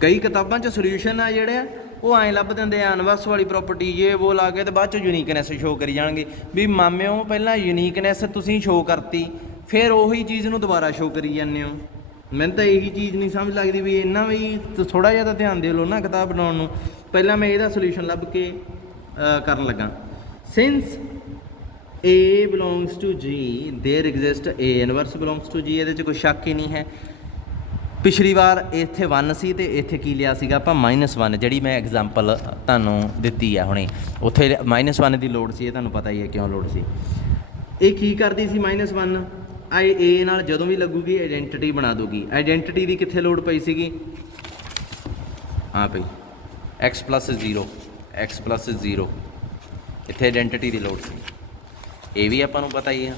ਕਈ ਕਿਤਾਬਾਂ 'ਚ ਸੋਲਿਊਸ਼ਨ ਆ ਜਿਹੜੇ ਉਹ ਐਂ ਲੱਭ ਦਿੰਦੇ ਆ, ਇਨਵਰਸ ਵਾਲੀ ਪ੍ਰੋਪਰਟੀ ਇਹ ਉਹ ਲਾ ਕੇ, ਅਤੇ ਬਾਅਦ 'ਚ ਯੂਨੀਕਨੈਸ ਸ਼ੋ ਕਰੀ ਜਾਣਗੇ ਵੀ ਮਾਮਿਓ ਪਹਿਲਾਂ ਯੂਨੀਕਨੈਸ ਤੁਸੀਂ ਸ਼ੋ ਕਰਤੀ, ਫਿਰ ਉਹੀ ਚੀਜ਼ ਨੂੰ ਦੁਬਾਰਾ ਸ਼ੋ ਕਰੀ ਜਾਂਦੇ ਹੋ। ਮੈਨੂੰ ਤਾਂ ਇਹੀ ਚੀਜ਼ ਨਹੀਂ ਸਮਝ ਲੱਗਦੀ ਵੀ ਇਹਨਾਂ ਵੀ ਥੋੜ੍ਹਾ ਜਿਹਾ ਤਾਂ ਧਿਆਨ ਦੇ ਲਓ ਨਾ ਕਿਤਾਬ ਬਣਾਉਣ ਨੂੰ। ਪਹਿਲਾਂ ਮੈਂ ਇਹਦਾ ਸੋਲਿਊਸ਼ਨ ਲੱਭ ਕੇ ਕਰਨ ਲੱਗਾ। Since A belongs to G, there exist A inverse belongs to G, ਇਹਦੇ 'ਚ ਕੋਈ ਸ਼ੱਕ ਹੀ ਨਹੀਂ ਹੈ। ਪਿਛਲੀ ਵਾਰ ਇੱਥੇ 1 ਸੀ ਅਤੇ ਇੱਥੇ ਕੀ ਲਿਆ ਸੀਗਾ ਆਪਾਂ -1, ਜਿਹੜੀ ਮੈਂ ਐਗਜ਼ਾਮਪਲ ਤੁਹਾਨੂੰ ਦਿੱਤੀ ਆ ਹੁਣੇ, ਉੱਥੇ -1 ਦੀ ਲੋੜ ਸੀ। ਇਹ ਤੁਹਾਨੂੰ ਪਤਾ ਹੀ ਹੈ ਕਿਉਂ ਲੋੜ ਸੀ। ਇਹ ਕੀ ਕਰਦੀ ਸੀ -1 A ਨਾਲ ਜਦੋਂ ਵੀ ਲੱਗੂਗੀ ਆਈਡੈਂਟੀਟੀ ਬਣਾ ਦੂਗੀ। ਆਈਡੈਂਟੀਟੀ ਦੀ ਕਿੱਥੇ ਲੋੜ ਪਈ ਸੀਗੀ? ਹਾਂ ਪਈ x + 0, ਇੱਥੇ ਆਈਡੈਂਟੀਟੀ ਦੀ ਲੋੜ ਸੀ। ਇਹ ਵੀ ਆਪਾਂ ਨੂੰ ਪਤਾ ਹੀ ਆ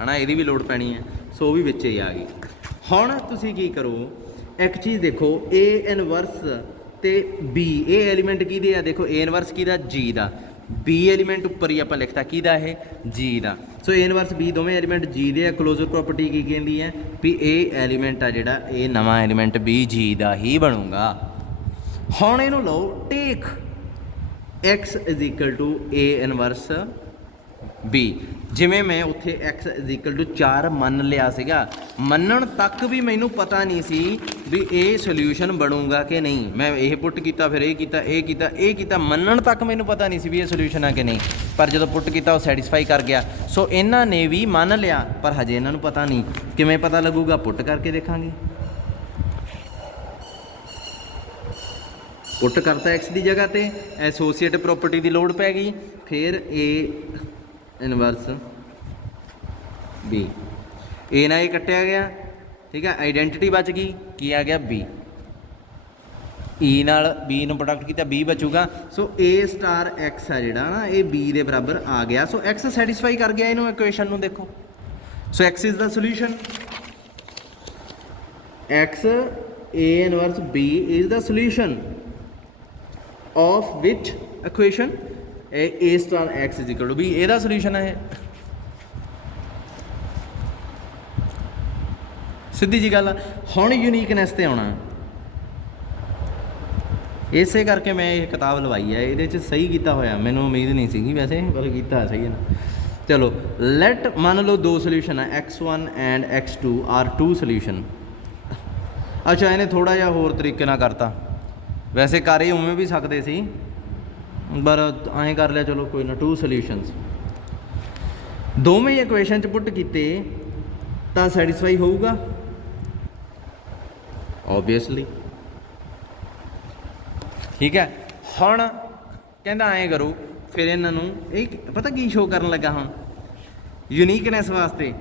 ਹੈ ਨਾ, ਇਹਦੀ ਵੀ ਲੋੜ ਪੈਣੀ ਹੈ, ਸੋ ਉਹ ਵੀ ਵਿੱਚ ਹੀ ਆ ਗਈ। ਹੁਣ ਤੁਸੀਂ ਕੀ ਕਰੋ, ਇੱਕ ਚੀਜ਼ ਦੇਖੋ, A ਇਨਵਰਸ ਅਤੇ B, ਇਹ ਐਲੀਮੈਂਟ ਕਿਹਦੇ ਆ? ਦੇਖੋ A ਇਨਵਰਸ ਕਿਹਦਾ? G ਦਾ। B ਐਲੀਮੈਂਟ ਉੱਪਰ ਹੀ ਆਪਾਂ ਲਿਖਤਾ ਕਿਹਦਾ? ਇਹ G the. So A inverse B ਦੋਵੇਂ ਐਲੀਮੈਂਟ G ਦੇ ਆ। ਕਲੋਜ਼ਰ ਪ੍ਰੋਪਰਟੀ ਕੀ ਕਹਿੰਦੀ ਹੈ ਵੀ ਇਹ ਐਲੀਮੈਂਟ ਆ ਜਿਹੜਾ, ਇਹ ਨਵਾਂ ਐਲੀਮੈਂਟ B G ਦਾ ਹੀ ਬਣੂਗਾ। ਹੁਣ ਇਹਨੂੰ ਲਓ, ਟੇਕ x = A ਇਨਵਰਸ B। ਜਿਵੇਂ ਮੈਂ ਉੱਥੇ x = 4 ਮੰਨ ਲਿਆ ਸੀਗਾ, ਮੰਨਣ ਤੱਕ ਵੀ ਮੈਨੂੰ ਪਤਾ ਨਹੀਂ ਸੀ ਵੀ ਇਹ ਸੋਲਿਊਸ਼ਨ ਬਣੂਗਾ ਕਿ ਨਹੀਂ। ਮੈਂ ਇਹ ਪੁੱਟ ਕੀਤਾ, ਫਿਰ ਇਹ ਕੀਤਾ, ਮੰਨਣ ਤੱਕ ਮੈਨੂੰ ਪਤਾ ਨਹੀਂ ਸੀ ਵੀ ਇਹ ਸੋਲਿਊਸ਼ਨ ਆ ਕਿ ਨਹੀਂ। ਪਰ ਜਦੋਂ ਪੁੱਟ ਕੀਤਾ ਉਹ ਸੈਟਿਸਫਾਈ ਕਰ ਗਿਆ। ਸੋ ਇਹਨਾਂ ਨੇ ਵੀ ਮੰਨ ਲਿਆ, ਪਰ ਹਜੇ ਇਹਨਾਂ ਨੂੰ ਪਤਾ ਨਹੀਂ। ਕਿਵੇਂ ਪਤਾ ਲੱਗੂਗਾ? ਪੁੱਟ ਕਰਕੇ ਦੇਖਾਂਗੇ। ਪੁੱਟ ਕਰਤਾ x ਦੀ ਜਗ੍ਹਾ 'ਤੇ, ਐਸੋਸੀਏਟ ਪ੍ਰੋਪਰਟੀ ਦੀ ਲੋੜ ਪੈ ਗਈ, ਫਿਰ A ਇਨਵਰਸ B, A ਨਾਲ ਇਹ ਕੱਟਿਆ ਗਿਆ, ਠੀਕ ਹੈ। ਆਈਡੈਂਟੀਟੀ ਬਚ ਗਈ, ਕੀ ਆ ਗਿਆ? B। E ਨਾਲ B ਨੂੰ ਪ੍ਰੋਡਕਟ ਕੀਤਾ, B ਬਚੂਗਾ। ਸੋ A ਸਟਾਰ X ਆ ਜਿਹੜਾ ਨਾ, ਇਹ B ਦੇ ਬਰਾਬਰ ਆ ਗਿਆ। ਸੋ X ਸੈਟਿਸਫਾਈ ਕਰ ਗਿਆ ਇਹਨੂੰ, ਇਕੁਏਸ਼ਨ ਨੂੰ ਦੇਖੋ। ਸੋ X is the solution. X A inverse B is the solution of which equation? A star x = B, ਇਹਦਾ ਸੋਲਿਊਸ਼ਨ ਹੈ। ਸਿੱਧੀ ਜੀ ਗੱਲ। ਹੁਣ ਯੂਨੀਕਨੈਸ ਤੇ ਆਉਣਾ, ਇਸੇ ਕਰਕੇ ਮੈਂ ਇਹ ਕਿਤਾਬ ਲਵਾਈ ਹੈ। ਇਹਦੇ 'ਚ ਸਹੀ ਕੀਤਾ ਹੋਇਆ, ਮੈਨੂੰ ਉਮੀਦ ਨਹੀਂ ਸੀਗੀ ਵੈਸੇ, ਪਰ ਕੀਤਾ ਸਹੀ ਹੈ ਨਾ। ਚਲੋ ਲੈਟ ਮੰਨ ਲਓ ਦੋ ਸੋਲਿਊਸ਼ਨ ਹੈ, x1 and x2 R 2 solution. ਅੱਛਾ, ਇਹਨੇ ਥੋੜ੍ਹਾ ਜਿਹਾ ਹੋਰ ਤਰੀਕੇ ਨਾਲ ਕਰਤਾ, ਵੈਸੇ ਕਰ ਇਹ ਉਵੇਂ ਵੀ ਸਕਦੇ ਸੀ, ਪਰ ਐਂ ਕਰ ਲਿਆ, ਚਲੋ ਕੋਈ ਨਾ। 2 ਸੋਲਿਊਸ਼ਨਸ, ਦੋਵੇਂ ਇਕੁਏਸ਼ਨ 'ਚ ਪੁੱਟ ਕੀਤੇ ਤਾਂ ਸੈਟਿਸਫਾਈ ਹੋਊਗਾ। ਓਬਵੀਅਸਲੀ। ਠੀਕ ਹੈ, ਹੁਣ ਕਹਿੰਦਾ ਐਂ करो फिर इन्हों ये पता की शो करन लगा हुण यूनीकनेस वास्ते।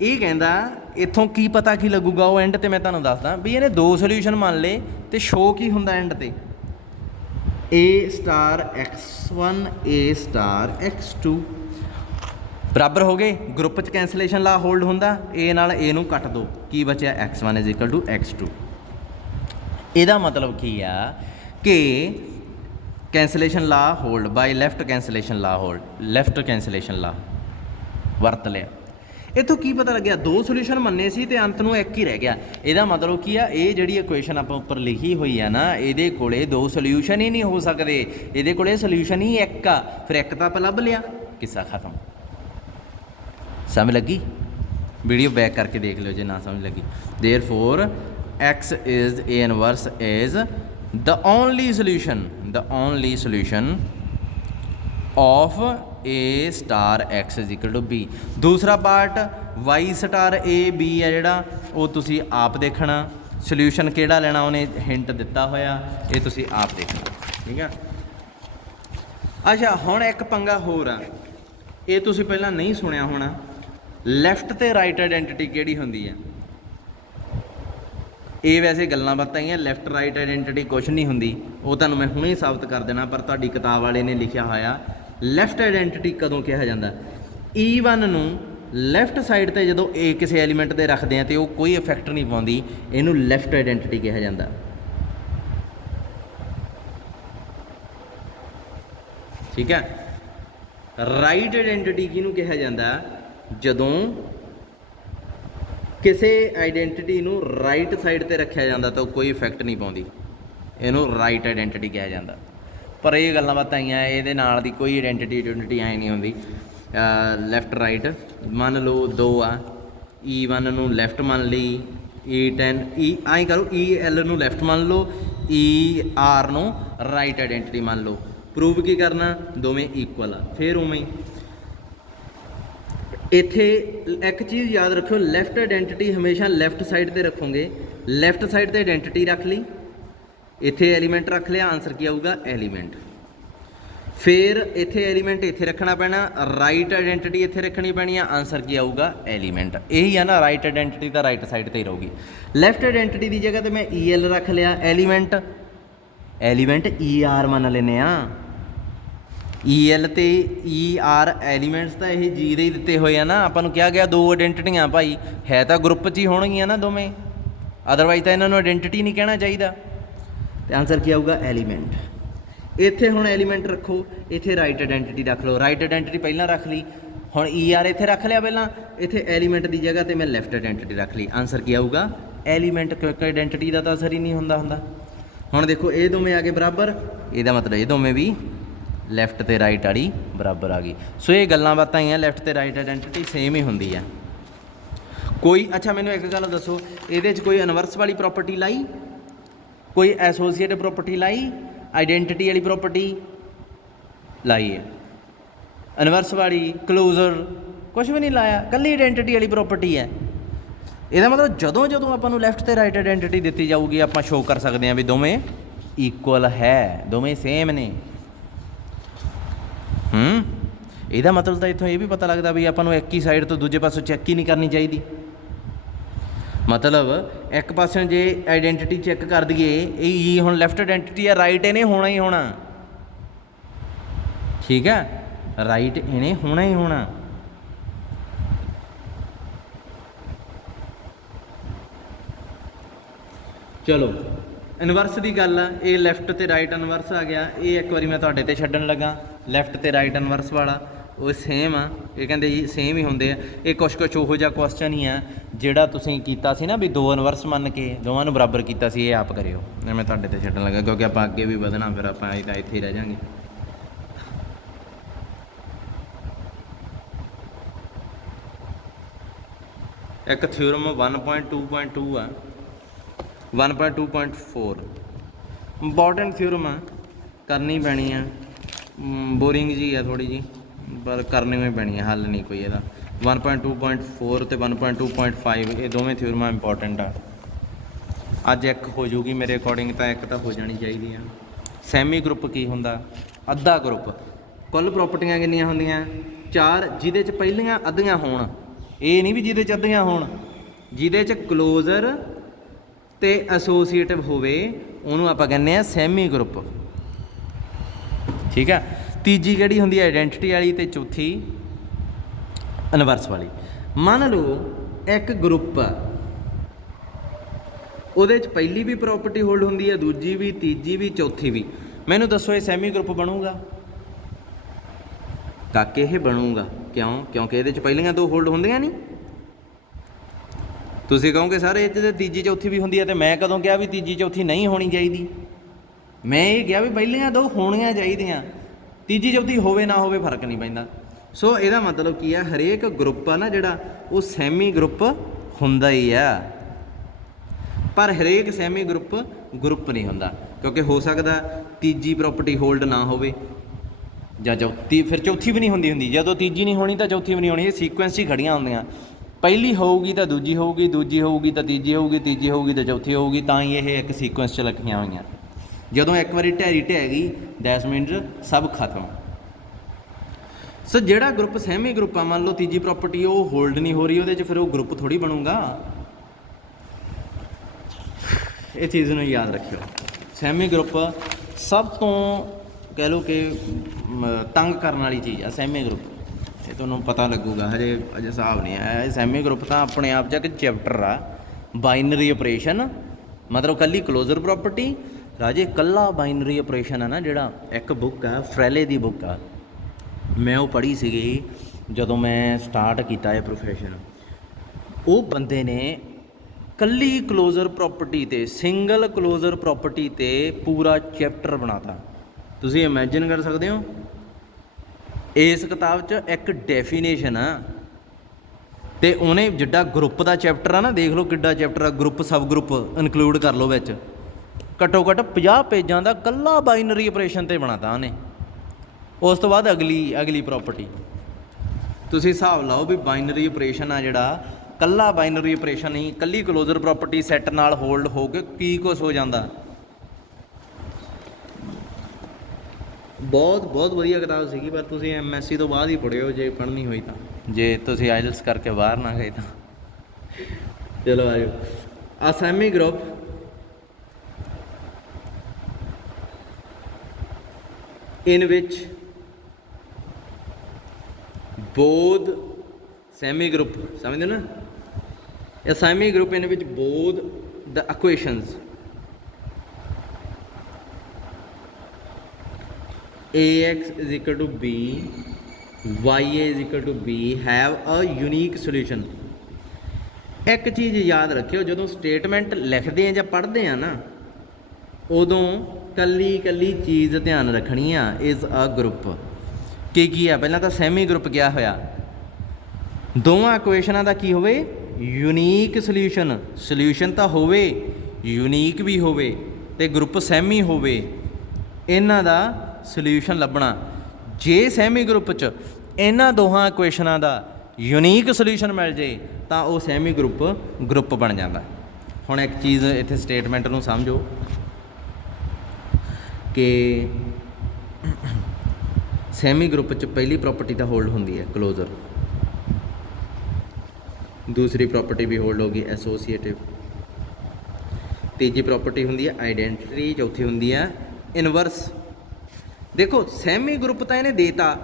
ये कहता इत्थों की पता की लगूगा, वो एंड ते मैं तुहानूं दसदा भी इहने दो सोल्यूशन मान ले तो शो की हुंदा एंड ते A star x1 A star x2 बराबर हो गए। ग्रुप च कैंसलेशन ला होल्ड हुंदा, ए नाल ए नूं कट दो, की बचा x1 is equal to x2। इहदा मतलब की आ कि cancellation law hold by left cancellation law hold, left cancellation law वरत लिया। इतों की पता लग्या दो सोल्यूशन मन्ने सी ते अंत नूं एक ही रह गया। ਇਹਦਾ मतलब की आ ये जिहड़ी इक्वेशन आपां उपर लिखी हुई है ना, ਇਹਦੇ कोले दो सोल्यूशन ही नहीं हो सकते, ਇਹਦੇ कोले सोल्यूशन ही एक आ। फिर एक तो आप लभ लिया, किस्सा खत्म। समझ लगी? वीडियो बैक करके देख लो जे ना समझ लगी। Therefore x is A inverse is the only solution of A star x is equal to B। दूसरा part y star A B है जिहड़ा वो तुसी आप देखना, सोल्यूशन किहड़ा लेना उन्हें हिंट दिता होया, ये तुसी आप देखना। ठीक है, अच्छा हुण एक पंगा होर आ, ये तुसी पहलां नहीं सुनिया होना, लैफ्ट ते राइट आइडेंटिटी किहड़ी हुंदी है। ये वैसे गल्लां बातां ही, लैफ्ट राइट आइडेंटिटी कुछ नहीं हुंदी, वो तुहानूं मैं हुणे ही साबित कर देना। पर तुहाडी किताब वाले ने लिखिया होया लैफ्ट आइडेंटिटी कदों कहा जाता, E1 नूं लैफ्ट साइड ते जदों ए किसी एलीमेंट ते रखते हैं तो कोई इफैक्ट नहीं पाउंदी, इहनूं लैफ्ट आइडेंटिटी कहा जाता। ठीक है, राइट आइडेंटिटी किहनूं कहा जाता, जदों किसी आइडेंटिटी नूं राइट साइड ते रखा जाता तो कोई इफैक्ट नहीं पाउंदी, इहनूं राइट आइडेंटिटी कहा जाता। पर ये गल्लां बातां ही इहदे नाल दी कोई आइडेंटिटी ऐ नहीं हुंदी। लैफ्ट राइट मान लो दो आ, E1 नूं लैफ्ट मान ली, E10 आई करो EL नूं लैफ्ट मान लो, ER नूं राइट आइडेंटिटी मान लो। प्रूव की करना, दोवें इक्वल आ। फिर उवें इत्थे एक चीज़ याद रखो, लैफ्ट आइडेंटिटी हमेशा लैफ्ट साइड ते रखोगे, लैफ्ट साइड ते आइडेंटिटी रख ली, इत्थे एलीमेंट रख लिया, आंसर क्या आऊगा एलीमेंट। फिर इत्थे एलीमेंट इत्थे रखना पैना, राइट आइडेंटिटी इत्थे रखनी पैनी है, आंसर क्या आऊगा एलीमेंट। यही है ना, राइट आइडेंटिटी तो राइट साइड ते ही रहूगी। लैफ्ट आइडेंटिटी की जगह तो मैं EL रख लिया, एलीमेंट ER मान लेने आ। EL ते ER एलीमेंट्स तो यही जी दे ही दिते हुए हैं ना, आपां नूं कहा गया दो आइडेंटिटियां भाई है तो ग्रुप च ही होणगियां ना दोवें, अदरवाइज तो इन्हां नूं आइडेंटिटी नहीं कहना चाहिए। तो आंसर क्या आऊगा एलीमेंट। इत्थे हुण एलीमेंट रखो, इत्थे राइट आइडेंटिटी रख लो, राइट आइडेंटिटी पहलां रख ली, हुण ER इत्थे रख लिया पहलां, इत्थे एलीमेंट की जगह तो मैं लैफ्ट आइडेंटिटी रख ली, आंसर क्या आऊगा एलीमेंट, क्योंकि आइडेंटिटी का तो असर ही नहीं हुंदा। हुण देखो ये दोवें आ गए बराबर, इहदा मतलब ये दोवें भी लैफ्ट ते राइट वाली बराबर आ गई। सो ये गल्लां बातां ही लैफ्ट ते राइट आइडेंटिटी सेम ही हुंदी है कोई। अच्छा मैनूं एक गल दसो, इहदे च कोई इनवर्स वाली प्रॉपर्टी लाई, कोई एसोसीएट प्रॉपर्टी लाई, आइडेंटिटी वाली प्रॉपर्टी लाई है, इनवर्स वाली क्लोजर कुछ भी नहीं लाया, कल्ली आइडेंटिटी वाली प्रॉपर्टी है। ਇਹਦਾ मतलब ਜਦੋਂ ਜਦੋਂ ਆਪਾਂ ਨੂੰ ਲੈਫਟ ਤੇ ਰਾਈਟ ਆइडेंटिटी ਦਿੱਤੀ ਜਾਊਗੀ ਆਪਾਂ ਸ਼ੋ ਕਰ ਸਕਦੇ ਹਾਂ ਵੀ ਦੋਵੇਂ ਇਕੁਅਲ ਹੈ, ਦੋਵੇਂ ਸੇਮ ਨੇ। ਇਹਦਾ ਮਤਲਬ ਤਾਂ ਇੱਥੋਂ ਇਹ ਵੀ ਪਤਾ ਲੱਗਦਾ ਵੀ ਆਪਾਂ ਨੂੰ ਇੱਕ ਹੀ ਸਾਈਡ ਤੋਂ ਦੂਜੇ ਪਾਸੋਂ ਚੈੱਕ ਹੀ ਨਹੀਂ ਕਰਨੀ ਚਾਹੀਦੀ। मतलब एक पासे जे आइडेंटिटी चैक कर दिए ये हुण लैफ्ट आइडेंटिटी है, राइट इन्हें होना ही होना, ठीक है, राइट इन्हें होना ही होना। चलो इनवर्स की गल है, ये लैफ्ट तो राइट इनवर्स आ गया, ये एक बार मैं तुहाडे ते छड्डण लगा, लैफ्ट तो राइट इनवर्स वाला वो सेम आ, ये कहते जी सेम ही होंगे। ये कुछ उहो जिहा क्वेश्चन ही है जिहड़ा तुसीं कीता सी ना भी दो इनवर्स मन के दोवां नूं बराबर कीता सी, ये आप करिओ, मैं तुहाडे ते छड्डण लगा क्योंकि आपां अगे भी वधना, फिर आपां इत्थे ही रह जांगे। एक थ्योरम 1.2.2 आ, 1.2.4 इंपॉर्टेंट थ्योरम आ, करनी पैनी है, बोरिंग जी है थोड़ी जी पर करनी में पैनी है, हल नहीं कोई ਇਹਦਾ। 1.2.4 ਤੇ 1.2.5 ਇਹ ਦੋਵੇਂ ਥਿਊਰਮਾਂ ਇੰਪੋਰਟੈਂਟ ਆ। ਅੱਜ ਇੱਕ ਹੋ ਜੂਗੀ ਮੇਰੇ ਅਕੋਰਡਿੰਗ, ਤਾਂ ਇੱਕ ਤਾਂ ਹੋ ਜਾਣੀ ਚਾਹੀਦੀ ਆ। ਸੈਮੀ ਗਰੁੱਪ ਕੀ ਹੁੰਦਾ? ਅੱਧਾ ਗਰੁੱਪ। ਕੁੱਲ ਪ੍ਰਾਪਰਟੀਆਂ ਕਿੰਨੀਆਂ ਹੁੰਦੀਆਂ? 4, ਜਿਹਦੇ 'ਚ ਪਹਿਲੀਆਂ ਅੱਧੀਆਂ ਹੋਣ। ਇਹ ਨਹੀਂ ਵੀ ਜਿਹਦੇ 'ਚ ਅੱਧੀਆਂ ਹੋਣ, ਜਿਹਦੇ 'ਚ ਕਲੋਜ਼ਰ ਤੇ ਐਸੋਸੀਏਟਿਵ ਹੋਵੇ ਉਹਨੂੰ ਆਪਾਂ ਕਹਿੰਦੇ ਆ ਸੈਮੀ ਗਰੁੱਪ। ਠੀਕ ਆ। ਤੀਜੀ ਕਿਹੜੀ ਹੁੰਦੀ ਹੈ? ਆਈਡੈਂਟਿਟੀ ਵਾਲੀ। ਤੇ ਚੌਥੀ ਇਨਵਰਸ ਵਾਲੀ। ਮੰਨ ਲਓ ਇੱਕ ਗਰੁੱਪ ਆ, ਉਹਦੇ 'ਚ ਪਹਿਲੀ ਵੀ ਪ੍ਰੋਪਰਟੀ ਹੋਲਡ ਹੁੰਦੀ ਹੈ, ਦੂਜੀ ਵੀ, ਤੀਜੀ ਵੀ, ਚੌਥੀ ਵੀ। ਮੈਨੂੰ ਦੱਸੋ ਇਹ ਸੈਮੀ ਗਰੁੱਪ ਬਣੂਗਾ? ਕਾਕੇ ਇਹ ਬਣੂਗਾ। ਕਿਉਂ? ਕਿਉਂਕਿ ਇਹਦੇ 'ਚ ਪਹਿਲੀਆਂ 2 ਹੋਲਡ ਹੁੰਦੀਆਂ ਨਹੀਂ। ਤੁਸੀਂ ਕਹੋਗੇ ਸਰ ਇਹ 'ਚ ਤਾਂ ਤੀਜੀ ਚੌਥੀ ਵੀ ਹੁੰਦੀ ਹੈ। ਅਤੇ ਮੈਂ ਕਦੋਂ ਕਿਹਾ ਵੀ ਤੀਜੀ ਚੌਥੀ ਨਹੀਂ ਹੋਣੀ ਚਾਹੀਦੀ? ਮੈਂ ਇਹ ਕਿਹਾ ਵੀ ਪਹਿਲੀਆਂ 2 ਹੋਣੀਆਂ ਚਾਹੀਦੀਆਂ, ਤੀਜੀ ਚੌਥੀ ਹੋਵੇ ਨਾ ਹੋਵੇ ਫਰਕ ਨਹੀਂ ਪੈਂਦਾ। ਸੋ ਇਹਦਾ ਮਤਲਬ ਕੀ ਆ? ਹਰੇਕ ਗਰੁੱਪ ਆ ਨਾ ਜਿਹੜਾ, ਉਹ ਸੈਮੀ ਗਰੁੱਪ ਹੁੰਦਾ ਹੀ ਆ। ਪਰ ਹਰੇਕ ਸੈਮੀ ਗਰੁੱਪ ਨਹੀਂ ਹੁੰਦਾ, ਕਿਉਂਕਿ ਹੋ ਸਕਦਾ ਤੀਜੀ ਪ੍ਰੋਪਰਟੀ ਹੋਲਡ ਨਾ ਹੋਵੇ, ਜਾਂ ਚੌਥੀ, ਫਿਰ ਚੌਥੀ ਵੀ ਨਹੀਂ ਹੁੰਦੀ। ਜਦੋਂ ਤੀਜੀ ਨਹੀਂ ਹੋਣੀ ਤਾਂ ਚੌਥੀ ਵੀ ਨਹੀਂ ਹੋਣੀ। ਇਹ ਸੀਕੁਐਂਸ ਹੀ ਖੜੀਆਂ ਹੁੰਦੀਆਂ। ਪਹਿਲੀ ਹੋਊਗੀ ਤਾਂ ਦੂਜੀ ਹੋਊਗੀ, ਦੂਜੀ ਹੋਊਗੀ ਤਾਂ ਤੀਜੀ ਹੋਊਗੀ, ਤੀਜੀ ਹੋਊਗੀ ਤਾਂ ਚੌਥੀ ਹੋਊਗੀ। ਤਾਂ ਹੀ ਇਹ ਇੱਕ ਸੀਕੁਐਂਸ 'ਚ ਲਿਖੀਆਂ ਹੋਈਆਂ। ਜਦੋਂ ਇੱਕ ਵਾਰੀ ਢਹਿ ਗਈ ਦੈਟ ਮੀਨਸ ਸਭ ਖਤਮ। ਸੋ ਜਿਹੜਾ ਗਰੁੱਪ ਸੈਮੀ ਗਰੁੱਪ ਆ, ਮੰਨ ਲਓ ਤੀਜੀ ਪ੍ਰੋਪਰਟੀ ਉਹ ਹੋਲਡ ਨਹੀਂ ਹੋ ਰਹੀ ਉਹਦੇ 'ਚ, ਫਿਰ ਉਹ ਗਰੁੱਪ ਥੋੜ੍ਹੀ ਬਣੂਗਾ। ਇਹ ਚੀਜ਼ ਨੂੰ ਯਾਦ ਰੱਖਿਓ। ਸੈਮੀ ਗਰੁੱਪ ਸਭ ਤੋਂ ਕਹਿ ਲਓ ਕਿ ਤੰਗ ਕਰਨ ਵਾਲੀ ਚੀਜ਼ ਆ ਸੈਮੀ ਗਰੁੱਪ। ਇਹ ਤੁਹਾਨੂੰ ਪਤਾ ਲੱਗੂਗਾ, ਹਜੇ ਹਿਸਾਬ ਨਹੀਂ ਆਇਆ। ਇਹ ਸੈਮੀ ਗਰੁੱਪ ਤਾਂ ਆਪਣੇ ਆਪ 'ਚ ਇੱਕ ਚੈਪਟਰ ਆ। ਬਾਈਨਰੀ ਆਪਰੇਸ਼ਨ ਮਤਲਬ ਕੱਲੀ ਕਲੋਜ਼ਰ ਪ੍ਰੋਪਰਟੀ ਰਾਜੇ, ਕੱਲਾ ਬਾਈਨਰੀ ਆਪਰੇਸ਼ਨ ਆ ਨਾ ਜਿਹੜਾ, ਇੱਕ ਬੁੱਕ ਆ ਫਰੈਲੇ ਦੀ ਬੁੱਕ ਆ, ਮੈਂ ਉਹ ਪੜ੍ਹੀ ਸੀਗੀ ਜਦੋਂ ਮੈਂ ਸਟਾਰਟ ਕੀਤਾ ਇਹ ਪ੍ਰੋਫੈਸ਼ਨ। ਉਹ ਬੰਦੇ ਨੇ ਕੱਲੀ ਕਲੋਜ਼ਰ ਪ੍ਰੋਪਰਟੀ 'ਤੇ, ਸਿੰਗਲ ਕਲੋਜ਼ਰ ਪ੍ਰੋਪਰਟੀ 'ਤੇ ਪੂਰਾ ਚੈਪਟਰ ਬਣਾਤਾ। ਤੁਸੀਂ ਇਮੈਜਿਨ ਕਰ ਸਕਦੇ ਹੋ? ਇਸ ਕਿਤਾਬ 'ਚ ਇੱਕ ਡੈਫੀਨੇਸ਼ਨ ਆ, ਅਤੇ ਉਹਨੇ ਜਿੱਡਾ ਗਰੁੱਪ ਦਾ ਚੈਪਟਰ ਆ ਨਾ, ਦੇਖ ਲਓ ਕਿੱਡਾ ਚੈਪਟਰ ਆ। ਗਰੁੱਪ ਸਬ ਗਰੁੱਪ ਇਨਕਲੂਡ ਕਰ ਲਓ ਵਿੱਚ, ਘੱਟੋ ਘੱਟ 50 ਪੇਜਾਂ ਦਾ ਕੱਲਾ ਬਾਈਨਰੀ ਆਪਰੇਸ਼ਨ 'ਤੇ ਬਣਾਤਾ ਉਹਨੇ। ਉਸ ਤੋਂ ਬਾਅਦ ਅਗਲੀ ਪ੍ਰੋਪਰਟੀ। ਤੁਸੀਂ ਹਿਸਾਬ ਲਾਓ ਵੀ ਬਾਈਨਰੀ ਆਪਰੇਸ਼ਨ ਆ ਜਿਹੜਾ, ਕੱਲਾ ਬਾਈਨਰੀ ਆਪਰੇਸ਼ਨ ਹੀ, ਕੱਲੀ ਕਲੋਜ਼ਰ ਪ੍ਰੋਪਰਟੀ ਸੈੱਟ ਨਾਲ ਹੋਲਡ ਹੋ ਕੇ ਕੀ ਕੁਛ ਹੋ ਜਾਂਦਾ। ਬਹੁਤ ਵਧੀਆ ਕਿਤਾਬ ਸੀਗੀ, ਪਰ ਤੁਸੀਂ MSc ਤੋਂ ਬਾਅਦ ਹੀ ਪੜ੍ਹਿਓ ਜੇ ਪੜ੍ਹਨੀ ਹੋਈ ਤਾਂ, ਜੇ ਤੁਸੀਂ ਆਈਲੈਟਸ ਕਰਕੇ ਬਾਹਰ ਨਾ ਗਏ ਤਾਂ। ਚਲੋ ਆਜੋ। ਆ semi group in which both semi group, ਸਮਝਦੇ ਨਾ? a semi group in which both the equations ax is equal to b, ya is equal to b have a unique solution। ਇੱਕ ਚੀਜ਼ ਯਾਦ ਰੱਖਿਓ, ਜਦੋਂ ਸਟੇਟਮੈਂਟ ਲਿਖਦੇ ਆ ਜਾਂ ਪੜ੍ਹਦੇ ਆ ਨਾ, ਉਦੋਂ ਕੱਲੀ ਚੀਜ਼ ਧਿਆਨ ਰੱਖਣੀ ਆ। ਇਜ਼ ਅ ਗਰੁੱਪ ਕੀ ਆ? ਪਹਿਲਾਂ ਤਾਂ ਸੈਮੀ ਗਰੁੱਪ ਗਿਆ ਹੋਇਆ, ਦੋਵਾਂ ਇਕੁਏਸ਼ਨਾਂ ਦਾ ਕੀ ਹੋਵੇ? ਯੂਨੀਕ ਸੋਲਿਊਸ਼ਨ ਤਾਂ ਹੋਵੇ, ਯੂਨੀਕ ਵੀ ਹੋਵੇ, ਅਤੇ ਗਰੁੱਪ ਸੈਮੀ ਹੋਵੇ। ਇਹਨਾਂ ਦਾ ਸੋਲਿਊਸ਼ਨ ਲੱਭਣਾ। ਜੇ ਸੈਮੀ ਗਰੁੱਪ 'ਚ ਇਹਨਾਂ ਦੋਹਾਂ ਇਕੁਏਸ਼ਨਾਂ ਦਾ ਯੂਨੀਕ ਸੋਲਿਊਸ਼ਨ ਮਿਲ ਜੇ ਤਾਂ ਉਹ ਸੈਮੀ ਗਰੁੱਪ ਬਣ ਜਾਂਦਾ। ਹੁਣ ਇੱਕ ਚੀਜ਼ ਇੱਥੇ ਸਟੇਟਮੈਂਟ ਨੂੰ ਸਮਝੋ ਕਿ ਸੈਮੀ ਗਰੁੱਪ 'ਚ ਪਹਿਲੀ ਪ੍ਰੋਪਰਟੀ ਤਾਂ ਹੋਲਡ ਹੁੰਦੀ ਹੈ ਕਲੋਜ਼ਰ, ਦੂਸਰੀ ਪ੍ਰੋਪਰਟੀ ਵੀ ਹੋਲਡ ਹੋਗੀ ਐਸੋਸੀਏਟਿਵ, ਤੀਜੀ ਪ੍ਰੋਪਰਟੀ ਹੁੰਦੀ ਹੈ ਆਈਡੈਂਟਿਟੀ, ਚੌਥੀ ਹੁੰਦੀ ਹੈ ਇਨਵਰਸ। ਦੇਖੋ ਸੈਮੀ ਗਰੁੱਪ ਤਾਂ ਇਹਨੇ ਦੇਤਾ,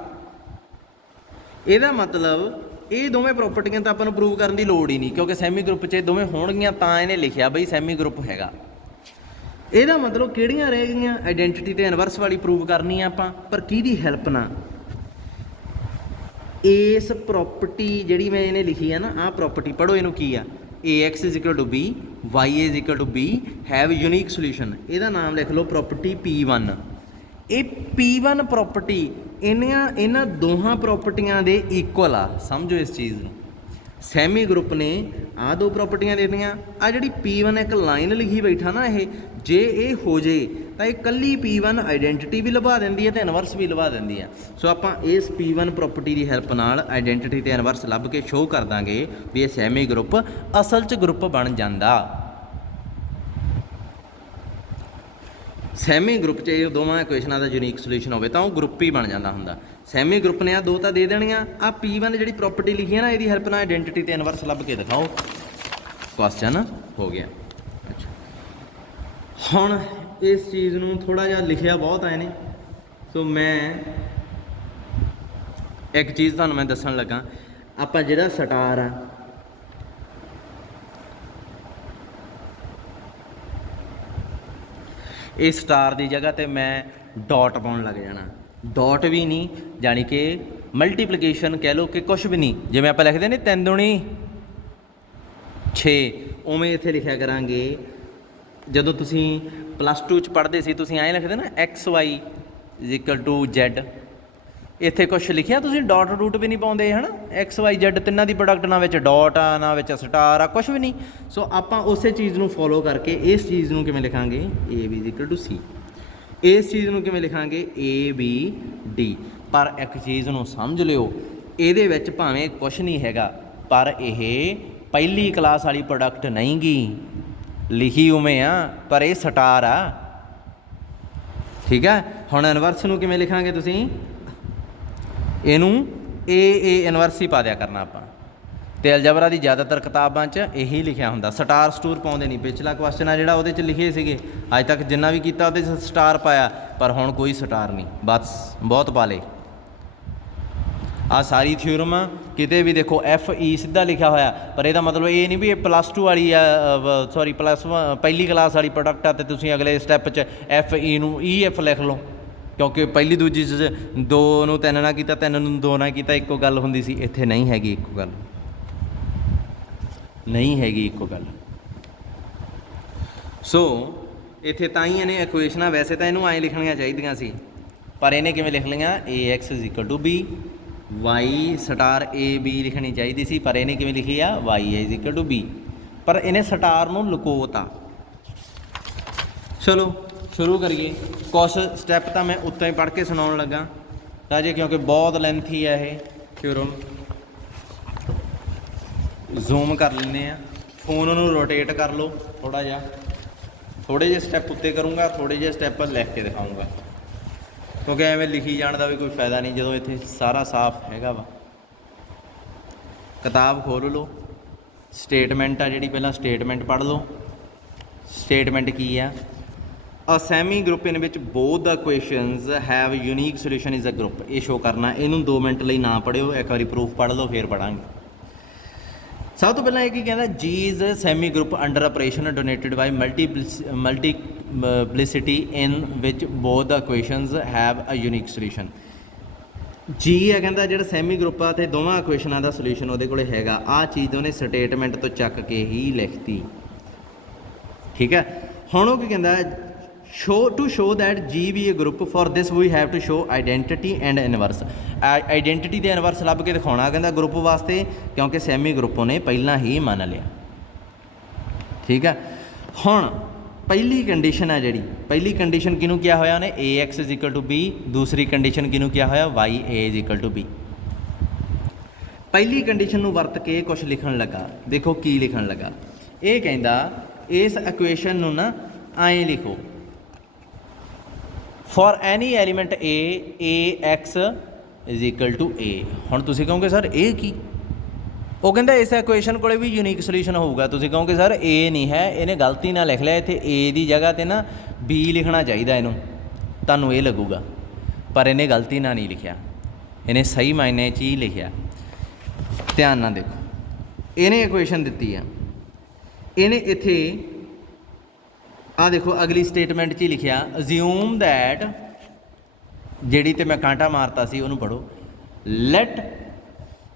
ਇਹਦਾ ਮਤਲਬ ਇਹ ਦੋਵੇਂ ਪ੍ਰੋਪਰਟੀਆਂ ਤਾਂ ਆਪਾਂ ਨੂੰ ਪ੍ਰੂਵ ਕਰਨ ਦੀ ਲੋੜ ਹੀ ਨਹੀਂ, ਕਿਉਂਕਿ ਸੈਮੀ ਗਰੁੱਪ 'ਚ ਇਹ ਦੋਵੇਂ ਹੋਣਗੀਆਂ ਤਾਂ ਇਹਨੇ ਲਿਖਿਆ ਬਈ ਸੈਮੀ ਗਰੁੱਪ ਹੈਗਾ। ਇਹਦਾ ਮਤਲਬ ਕਿਹੜੀਆਂ ਰਹਿ ਗਈਆਂ? ਆਈਡੈਂਟਿਟੀ ਤੇ ਇਨਵਰਸ ਵਾਲੀ ਪ੍ਰੂਵ ਕਰਨੀ ਆ ਆਪਾਂ, ਪਰ ਕਿਹਦੀ ਹੈਲਪ ਨਾਲ? ਇਸ ਪ੍ਰੋਪਰਟੀ ਜਿਹੜੀ ਮੈਂ ਇਹਨੇ ਲਿਖੀ ਆ ਨਾ, ਆਹ ਪ੍ਰੋਪਰਟੀ ਪੜ੍ਹੋ, ਇਹਨੂੰ ਕੀ ਆ? ax is equal to b, y is equal to b have unique solution। ਇਹਦਾ ਨਾਮ ਲਿਖ ਲਓ ਪ੍ਰੋਪਰਟੀ P1। ਇਹ P1 ਪ੍ਰੋਪਰਟੀ ਇਹਨਾਂ ਦੋਹਾਂ ਪ੍ਰੋਪਰਟੀਆਂ ਦੇ ਇਕੁਅਲ ਆ। ਸਮਝੋ ਇਸ ਚੀਜ਼ ਨੂੰ। ਸੈਮੀ ਗਰੁੱਪ ਨੇ ਆਹ 2 ਪ੍ਰੋਪਰਟੀਆਂ ਦੇ ਦਿੱਤੀਆਂ, ਆਹ ਜਿਹੜੀ P1 ਇੱਕ ਲਾਈਨ ਲਿਖੀ ਬੈਠਾ ਨਾ, ਇਹ ਜੇ ਇਹ ਹੋ ਜੇ ਤਾਂ ਇਹ ਕੱਲੀ P1 ਆਈਡੈਂਟਿਟੀ ਵੀ ਲਭਾ ਦਿੰਦੀ ਹੈ ਅਤੇ ਇਨਵਰਸ ਵੀ ਲਭਾ ਦਿੰਦੀ ਹੈ। ਸੋ ਆਪਾਂ ਇਸ P1 ਪ੍ਰੋਪਰਟੀ ਦੀ ਹੈਲਪ ਨਾਲ ਆਈਡੈਂਟਿਟੀ ਅਤੇ ਇਨਵਰਸ ਲੱਭ ਕੇ ਸ਼ੋਅ ਕਰ ਦਾਂਗੇ ਵੀ ਇਹ ਸੈਮੀ ਗਰੁੱਪ ਅਸਲ 'ਚ ਗਰੁੱਪ ਬਣ ਜਾਂਦਾ। ਸੈਮੀ ਗਰੁੱਪ 'ਚ ਇਹ ਦੋਵਾਂ ਇਕੁਏਸ਼ਨਾਂ ਦਾ ਯੂਨੀਕ ਸੋਲੂਸ਼ਨ ਹੋਵੇ ਤਾਂ ਉਹ ਗਰੁੱਪ ਹੀ ਬਣ ਜਾਂਦਾ ਹੁੰਦਾ। ਸੈਮੀ ਗਰੁੱਪ ਨੇ ਆ ਦੋ ਤਾਂ ਦੇ ਦੇਣੀਆਂ, ਆ P1 ਜਿਹੜੀ ਪ੍ਰੋਪਰਟੀ ਲਿਖੀ ਹੈ ਨਾ, ਇਹਦੀ ਹੈਲਪ ਨਾਲ ਆਈਡੈਂਟਿਟੀ ਤੇ ਇਨਵਰਸ ਲੱਭ ਕੇ ਦਿਖਾਓ, ਕੁਐਸਚਨ ਹੋ ਗਿਆ। ਅੱਛਾ, ਹੁਣ ਇਸ ਚੀਜ਼ ਨੂੰ ਥੋੜ੍ਹਾ ਜਿਹਾ ਲਿਖਿਆ ਬਹੁਤ ਆਏ ਨੇ, ਸੋ ਮੈਂ ਇੱਕ ਚੀਜ਼ ਤੁਹਾਨੂੰ ਮੈਂ ਦੱਸਣ ਲੱਗਾ। ਆਪਾਂ ਜਿਹੜਾ ਸਟਾਰ ਆ, ਇਸ ਸਟਾਰ ਦੀ ਜਗ੍ਹਾ ਤੇ ਮੈਂ ਡਾਟ ਪਾਉਣ ਲੱਗ ਜਾਣਾ। ਡਾਟ ਵੀ ਨਹੀਂ, ਜਾਣੀ ਕਿ ਮਲਟੀਪਲੀਕੇਸ਼ਨ ਕਹਿ ਲਓ ਕਿ ਕੁਛ ਵੀ ਨਹੀਂ। ਜਿਵੇਂ ਆਪਾਂ ਲਿਖਦੇ ਨੇ 3 ਦੂਣੀ 6, ਉਵੇਂ ਇੱਥੇ ਲਿਖਿਆ ਕਰਾਂਗੇ। ਜਦੋਂ ਤੁਸੀਂ +2 'ਚ ਪੜ੍ਹਦੇ ਸੀ ਤੁਸੀਂ ਐਂ ਲਿਖਦੇ ਨਾ XY = Z, ਇੱਥੇ ਕੁਛ ਲਿਖਿਆ ਤੁਸੀਂ ਡਾਟ ਰੂਟ ਵੀ ਨਹੀਂ ਪਾਉਂਦੇ ਹੈ ਨਾ। XYZ ਤਿੰਨਾਂ ਦੀ ਪ੍ਰੋਡਕਟ, ਨਾ ਵਿੱਚ ਡਾਟ ਆ ਨਾ ਵਿੱਚ ਸਟਾਰ ਆ, ਕੁਛ ਵੀ ਨਹੀਂ। ਸੋ ਆਪਾਂ ਉਸੇ ਚੀਜ਼ ਨੂੰ ਫੋਲੋ ਕਰਕੇ ਇਸ ਚੀਜ਼ ਨੂੰ ਕਿਵੇਂ ਲਿਖਾਂਗੇ, AB = C। ਇਸ ਚੀਜ਼ ਨੂੰ ਕਿਵੇਂ ਲਿਖਾਂਗੇ, ABD। ਪਰ ਇੱਕ ਚੀਜ਼ ਨੂੰ ਸਮਝ ਲਿਓ, ਇਹਦੇ ਵਿੱਚ ਭਾਵੇਂ ਕੁਛ ਨਹੀਂ ਹੈਗਾ, ਪਰ ਇਹ ਪਹਿਲੀ ਕਲਾਸ ਵਾਲੀ ਪ੍ਰੋਡਕਟ ਨਹੀਂ ਗੀ, ਲਿਖੀ ਉਵੇਂ ਆ ਪਰ ਇਹ ਸਟਾਰ ਆ। ਠੀਕ ਹੈ, ਹੁਣ ਇਨਵਰਸ ਨੂੰ ਕਿਵੇਂ ਲਿਖਾਂਗੇ ਤੁਸੀਂ, ਇਹਨੂੰ A ਇਨਵਰਸ ਹੀ ਪਾ ਦਿਆ ਕਰਨਾ ਆਪਾਂ। ਤੇ ਅਲਜਬਰਾ ਦੀ ਜ਼ਿਆਦਾਤਰ ਕਿਤਾਬਾਂ 'ਚ ਇਹੀ ਲਿਖਿਆ ਹੁੰਦਾ, ਸਟਾਰ ਸਟੂਰ ਪਾਉਂਦੇ ਨਹੀਂ। ਪਿਛਲਾ ਕੁਐਸਚਨ ਆ ਜਿਹੜਾ ਉਹਦੇ 'ਚ ਲਿਖੇ ਸੀਗੇ, ਅੱਜ ਤੱਕ ਜਿੰਨਾ ਵੀ ਕੀਤਾ ਉਹਦੇ 'ਚ ਸਟਾਰ ਪਾਇਆ, ਪਰ ਹੁਣ ਕੋਈ ਸਟਾਰ ਨਹੀਂ, ਬਸ ਬਹੁਤ ਪਾ ਲਏ। ਆਹ ਸਾਰੀ ਥਿਊਰਮ ਕਿਤੇ ਵੀ ਦੇਖੋ FE ਸਿੱਧਾ ਲਿਖਿਆ ਹੋਇਆ, ਪਰ ਇਹਦਾ ਮਤਲਬ ਇਹ ਨਹੀਂ ਵੀ ਇਹ +2 ਵਾਲੀ ਆ, ਸੌਰੀ +1 ਪਹਿਲੀ ਕਲਾਸ ਵਾਲੀ ਪ੍ਰੋਡਕਟ ਆ ਤੇ ਤੁਸੀਂ ਅਗਲੇ ਸਟੈਪ 'ਚ FE ਨੂੰ EF ਲਿਖ ਲਓ, ਕਿਉਂਕਿ ਪਹਿਲੀ ਦੂਜੀ 'ਚ 2 ਨੂੰ 3 ਨਾਲ ਕੀਤਾ, 3 ਨੂੰ 2 ਨਾਲ ਕੀਤਾ, ਇੱਕੋ ਗੱਲ ਹੁੰਦੀ ਸੀ। ਇੱਥੇ ਨਹੀਂ ਹੈਗੀ ਇੱਕੋ ਗੱਲ, ਨਹੀਂ ਹੈਗੀ ਇੱਕੋ ਗੱਲ। ਸੋ ਇੱਥੇ ਤਾਂ ਹੀ ਇਹਨੇ ਇਕੁਏਸ਼ਨਾਂ ਵੈਸੇ ਤਾਂ ਇਹਨੂੰ ਐਂ ਲਿਖਣੀਆਂ ਚਾਹੀਦੀਆਂ ਸੀ, ਪਰ ਇਹਨੇ ਕਿਵੇਂ ਲਿਖ ਲਈਆਂ, AX = B, Y star AB ਲਿਖਣੀ ਚਾਹੀਦੀ ਸੀ, ਪਰ ਇਹਨੇ ਕਿਵੇਂ ਲਿਖੀ ਆ, YA = B। ਪਰ ਇਹਨੇ ਸਟਾਰ ਨੂੰ ਲੁਕੋਤਾ। ਚਲੋ ਸ਼ੁਰੂ ਕਰੀਏ। ਕੁਛ ਸਟੈਪ ਤਾਂ ਮੈਂ ਉੱਤੋਂ ਹੀ ਪੜ੍ਹ ਕੇ ਸੁਣਾਉਣ ਲੱਗਾ ਰਾਜੇ, ਕਿਉਂਕਿ ਬਹੁਤ ਲੈਂਥੀ ਹੈ ਇਹ ਥਿਊਰਮ। ਜ਼ੂਮ ਕਰ ਲੈਂਦੇ ਆ, ਫੋਨ ਨੂੰ ਰੋਟੇਟ ਕਰ ਲਓ ਥੋੜ੍ਹਾ ਜਿਹਾ, ਥੋੜ੍ਹੇ ਜਿਹੇ ਸਟੈਪ ਉੱਤੇ ਕਰੂੰਗਾ, ਥੋੜ੍ਹੇ ਜਿਹੇ ਸਟੈਪ ਲਿਖ ਕੇ ਦਿਖਾਊਂਗਾ, ਕਿਉਂਕਿ ਐਵੇਂ ਲਿਖੀ ਜਾਣ ਦਾ ਵੀ ਕੋਈ ਫਾਇਦਾ ਨਹੀਂ ਜਦੋਂ ਇੱਥੇ ਸਾਰਾ ਸਾਫ਼ ਹੈਗਾ ਵਾ। ਕਿਤਾਬ ਖੋਲ੍ਹ ਲਓ, ਸਟੇਟਮੈਂਟ ਆ ਜਿਹੜੀ, ਪਹਿਲਾਂ ਸਟੇਟਮੈਂਟ ਪੜ੍ਹ ਲਓ। ਸਟੇਟਮੈਂਟ ਕੀ ਆ, A semi group in which both the equations have unique solution is a group। ਇਹ ਸ਼ੋ ਕਰਨਾ, ਇਹਨੂੰ 2 ਮਿੰਟ ਲਈ ਨਾ ਪੜ੍ਹਿਓ, ਇੱਕ ਵਾਰੀ ਪ੍ਰੂਫ ਪੜ੍ਹ ਲਓ ਫਿਰ ਪੜ੍ਹਾਂਗੇ। ਸਭ ਤੋਂ ਪਹਿਲਾਂ ਇਹ ਕੀ ਕਹਿੰਦਾ, G is a semi group under operation denoted by multiplicity in which both the equations have a unique solution। G ਹੈ ਕਹਿੰਦਾ ਜਿਹੜਾ ਸੈਮੀ ਗਰੁੱਪ ਆ ਤੇ ਦੋਵਾਂ ਇਕੁਏਸ਼ਨਾਂ ਦਾ ਸੋਲੂਸ਼ਨ ਉਹਦੇ ਕੋਲੇ ਹੈਗਾ। ਆਹ ਚੀਜ਼ ਉਹਨੇ ਸਟੇਟਮੈਂਟ ਤੋਂ ਚੱਕ ਕੇ ਹੀ ਲਿਖਤੀ। ਠੀਕ ਹੈ, ਹੁਣ ਉਹ ਕੀ ਕਹਿੰਦਾ, to show that G be a group, for this we have to show identity and inverse। Identity ਤੇ ਇਨਵਰਸ ਲੱਭ ਕੇ ਦਿਖਾਉਣਾ ਕਹਿੰਦਾ ਗਰੁੱਪ ਵਾਸਤੇ, ਕਿਉਂਕਿ ਸੈਮੀ ਗਰੁੱਪ ਨੇ ਪਹਿਲਾਂ ਹੀ ਮੰਨ ਲਿਆ। ਠੀਕ ਹੈ, ਹੁਣ ਪਹਿਲੀ ਕੰਡੀਸ਼ਨ ਆ ਜਿਹੜੀ, ਪਹਿਲੀ ਕੰਡੀਸ਼ਨ ਕਿਹਨੂੰ ਕਿਹਾ ਹੋਇਆ ਉਹਨੇ, AX = B। ਦੂਸਰੀ ਕੰਡੀਸ਼ਨ ਕਿਹਨੂੰ ਕਿਹਾ ਹੋਇਆ, YA = B। ਪਹਿਲੀ ਕੰਡੀਸ਼ਨ ਨੂੰ ਵਰਤ ਕੇ ਕੁਛ ਲਿਖਣ ਲੱਗਾ, ਦੇਖੋ ਕੀ ਲਿਖਣ ਲੱਗਾ। ਇਹ ਕਹਿੰਦਾ ਇਸ ਇਕੁਏਸ਼ਨ ਨੂੰ ਨਾ ਐਂ ਲਿਖੋ, for any element A, AX = A। ਹੁਣ ਤੁਸੀਂ ਕਹੋਗੇ ਸਰ ਇਹ ਕੀ, ਉਹ ਕਹਿੰਦਾ ਇਸ ਇਕੁਏਸ਼ਨ ਕੋਲੇ ਵੀ ਯੂਨੀਕ ਸੋਲੂਸ਼ਨ ਹੋਊਗਾ। ਤੁਸੀਂ ਕਹੋਗੇ ਸਰ A ਨਹੀਂ ਹੈ, ਇਹਨੇ ਗਲਤੀ ਨਾਲ ਲਿਖ ਲਿਆ, ਇੱਥੇ A ਦੀ ਜਗ੍ਹਾ 'ਤੇ ਨਾ B ਲਿਖਣਾ ਚਾਹੀਦਾ ਇਹਨੂੰ, ਤੁਹਾਨੂੰ ਇਹ ਲੱਗੂਗਾ, ਪਰ ਇਹਨੇ ਗਲਤੀ ਨਾਲ ਨਹੀਂ ਲਿਖਿਆ, ਇਹਨੇ ਸਹੀ ਮਾਇਨੇ 'ਚ ਹੀ ਲਿਖਿਆ। ਧਿਆਨ ਨਾਲ ਦੇਖੋ, ਇਹਨੇ ਇਕੁਏਸ਼ਨ ਦਿੱਤੀ ਆ, ਇਹਨੇ ਇੱਥੇ ਆਹ ਦੇਖੋ ਅਗਲੀ ਸਟੇਟਮੈਂਟ 'ਚ ਹੀ ਲਿਖਿਆ, ਅਜ਼ਿਊਮ ਦੈਟ, ਜਿਹੜੀ ਤੇ ਮੈਂ ਕਾਂਟਾ ਮਾਰਤਾ ਸੀ ਉਹਨੂੰ ਪੜ੍ਹੋ, ਲੈਟ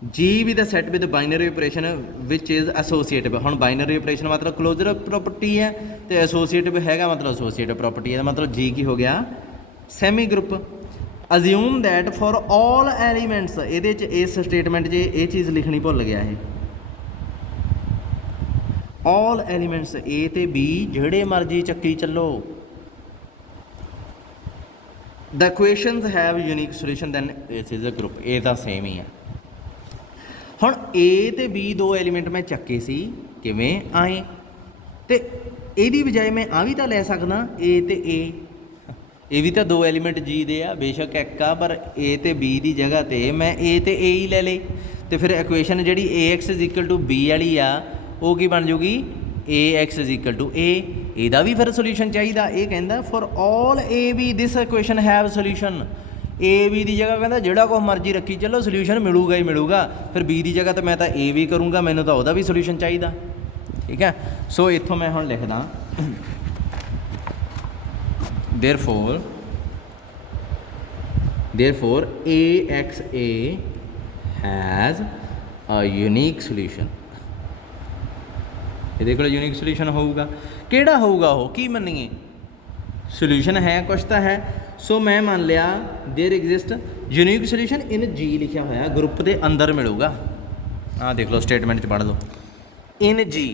G ਵੀ ਦਾ set with binary operation which is associative. ਹੁਣ ਬਾਈਨਰੀ ਆਪਰੇਸ਼ਨ ਮਤਲਬ ਕਲੋਜ਼ਰ ਪ੍ਰੋਪਰਟੀ ਹੈ ਤੇ ਐਸੋਸੀਏਟਿਵ ਹੈਗਾ ਮਤਲਬ ਐਸੋਸੀਏਟਿਵ ਪ੍ਰੋਪਰਟੀ, ਇਹਦਾ ਮਤਲਬ G ਕੀ ਹੋ ਗਿਆ, semi group. Assume that for all elements, ਇਹਦੇ 'ਚ ਇਸ ਸਟੇਟਮੈਂਟ 'ਚ ਇਹ ਚੀਜ਼ ਲਿਖਣੀ ਭੁੱਲ ਗਿਆ ਇਹ, ਆਲ ਐਲੀਮੈਂਟਸ A ਤੇ B ਜਿਹੜੇ ਮਰਜ਼ੀ ਚੱਕੀ ਚੱਲੋ, the equations have unique solution then this is a group. ਇਹ ਤਾਂ ਸੇਮ ਹੀ ਆ। ਹੁਣ A ਤੇ B 2 ਐਲੀਮੈਂਟ ਮੈਂ ਚੱਕੇ ਸੀ, ਕਿਵੇਂ ਆਏ, ਤੇ ਇਹਦੀ ਬਜਾਏ ਮੈਂ ਆ ਵੀ ਤਾਂ ਲੈ ਸਕਦਾ A ਤੇ A, ਇਹ ਵੀ ਤਾਂ ਦੋ ਐਲੀਮੈਂਟ ਜੀ ਦੇ ਆ, ਬੇਸ਼ੱਕ ਇੱਕ ਆ, ਪਰ A ਤੇ B ਦੀ ਜਗ੍ਹਾ ਤੇ ਮੈਂ A ਤੇ A ਹੀ ਲੈ ਲੇ, ਤੇ ਫਿਰ ਇਕੁਏਸ਼ਨ ਜਿਹੜੀ AX B ਵਾਲੀ ਆ ਉਹ ਕੀ ਬਣ ਜੂਗੀ, AX A। ਇਹਦਾ ਵੀ ਫਿਰ ਸੋਲਿਊਸ਼ਨ ਚਾਹੀਦਾ। ਇਹ ਕਹਿੰਦਾ for all A B this equation have solution. A B ਦੀ ਜਗ੍ਹਾ ਕਹਿੰਦਾ ਜਿਹੜਾ ਕੁਛ ਮਰਜ਼ੀ ਰੱਖੀ ਚਲੋ ਸੋਲਿਊਸ਼ਨ ਮਿਲੂਗਾ ਹੀ ਮਿਲੂਗਾ। ਫਿਰ B ਦੀ ਜਗ੍ਹਾ ਤੇ ਮੈਂ ਤਾਂ A ਵੀ ਕਰੂੰਗਾ, ਮੈਨੂੰ ਤਾਂ ਉਹਦਾ ਵੀ ਸੋਲਿਊਸ਼ਨ ਚਾਹੀਦਾ। ਠੀਕ ਹੈ, ਸੋ ਇੱਥੋਂ ਮੈਂ ਹੁਣ ਲਿਖਦਾ therefore AXA has a unique solution। ਇਹਦੇ ਕੋਲ ਯੂਨੀਕ ਸੋਲਿਊਸ਼ਨ ਹੋਊਗਾ। ਕਿਹੜਾ ਹੋਊਗਾ ਉਹ, ਕੀ ਮੰਨੀਏ, ਸੋਲਿਊਸ਼ਨ ਹੈ ਕੁਛ ਤਾਂ ਹੈ। ਸੋ ਮੈਂ ਮੰਨ ਲਿਆ ਦੇਰ exist unique solution in G ਲਿਖਿਆ ਹੋਇਆ, ਗਰੁੱਪ ਦੇ ਅੰਦਰ ਮਿਲੂਗਾ। ਆਹ ਦੇਖ ਲਓ ਸਟੇਟਮੈਂਟ 'ਚ ਪੜ੍ਹ ਲਓ, ਇਨ G।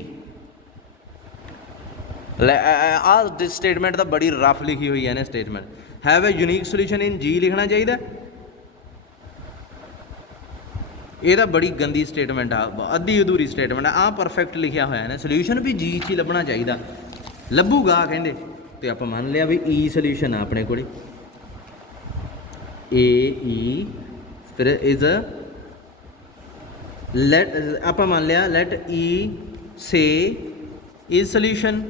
ਆਹ ਸਟੇਟਮੈਂਟ ਤਾਂ ਬੜੀ ਰਫ ਲਿਖੀ ਹੋਈ ਹੈ ਇਹਨੇ statement. Have a unique solution in G ਲਿਖਣਾ ਚਾਹੀਦਾ। ਇਹ ਤਾਂ ਬੜੀ ਗੰਦੀ ਸਟੇਟਮੈਂਟ ਆ, ਅੱਧੀ ਅਧੂਰੀ ਸਟੇਟਮੈਂਟ ਆ। ਆਹ ਪਰਫੈਕਟ ਲਿਖਿਆ ਹੋਇਆ ਨੇ, ਸੋਲਿਊਸ਼ਨ ਵੀ G 'ਚ ਹੀ ਲੱਭਣਾ ਚਾਹੀਦਾ। ਲੱਭੂਗਾ ਕਹਿੰਦੇ, ਤੇ ਆਪਾਂ ਮੰਨ ਲਿਆ ਵੀ E ਸੋਲਿਊਸ਼ਨ ਆ ਆਪਣੇ ਕੋਲੇ। AE ਫਿਰ ਇਜ਼ ਲੈਟ, ਆਪਾਂ ਮੰਨ ਲਿਆ let E say is solution.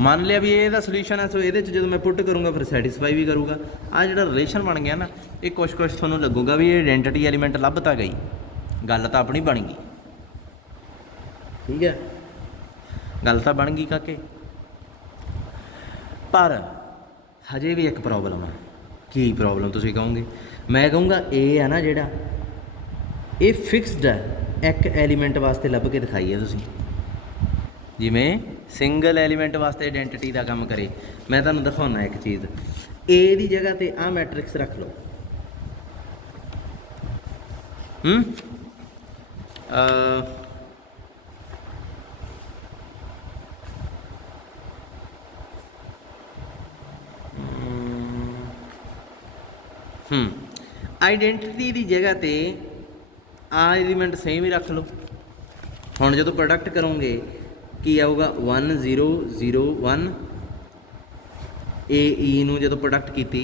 ਮੰਨ ਲਿਆ ਵੀ ਇਹਦਾ ਸੋਲਿਊਸ਼ਨ ਹੈ। ਸੋ ਇਹਦੇ 'ਚ ਜਦੋਂ ਮੈਂ ਪੁੱਟ ਕਰੂੰਗਾ ਫਿਰ ਸੈਟਿਸਫਾਈ ਵੀ ਕਰੂਗਾ। ਆਹ ਜਿਹੜਾ ਰਿਲੇਸ਼ਨ ਬਣ ਗਿਆ ਨਾ, ਇਹ ਕੁਛ ਤੁਹਾਨੂੰ ਲੱਗੂਗਾ ਵੀ ਇਹ ਆਇਡੈਂਟੀਟੀ ਐਲੀਮੈਂਟ ਲੱਭ ਤਾਂ ਗਈ, ਗੱਲ ਤਾਂ ਆਪਣੀ ਬਣ ਗਈ। ਠੀਕ ਹੈ, ਗੱਲ ਤਾਂ ਬਣ ਗਈ ਕਾਕੇ, ਪਰ ਹਜੇ ਵੀ ਇੱਕ ਪ੍ਰੋਬਲਮ ਹੈ। ਕੀ ਪ੍ਰੋਬਲਮ ਤੁਸੀਂ ਕਹੋਗੇ? ਮੈਂ ਕਹੂੰਗਾ ਇਹ ਹੈ ਨਾ ਜਿਹੜਾ, ਇਹ ਫਿਕਸਡ ਹੈ, ਇੱਕ ਐਲੀਮੈਂਟ ਵਾਸਤੇ ਲੱਭ ਕੇ ਦਿਖਾਈ ਹੈ ਤੁਸੀਂ। ਜਿਵੇਂ ਸਿੰਗਲ ਐਲੀਮੈਂਟ ਵਾਸਤੇ ਆਇਡੈਂਟੀਟੀ ਦਾ ਕੰਮ ਕਰੇ। ਮੈਂ ਤੁਹਾਨੂੰ ਦਿਖਾਉਣਾ ਇੱਕ ਚੀਜ਼, A ਦੀ ਜਗ੍ਹਾ ਤੇ ਆਹ ਮੈਟ੍ਰਿਕਸ ਰੱਖ ਲਓ। ਆਈਡੈਂਟਿਟੀ ਦੀ ਜਗ੍ਹਾ ਤੇ ਆਹ ਐਲੀਮੈਂਟ ਸੇਮ ਹੀ ਰੱਖ ਲਓ। ਹੁਣ ਜਦੋਂ ਪ੍ਰੋਡਕਟ ਕਰੋਗੇ ਕੀ ਆਊਗਾ, 1 0 0 1। AE ਨੂੰ ਜਦੋਂ ਪ੍ਰੋਡਕਟ ਕੀਤੀ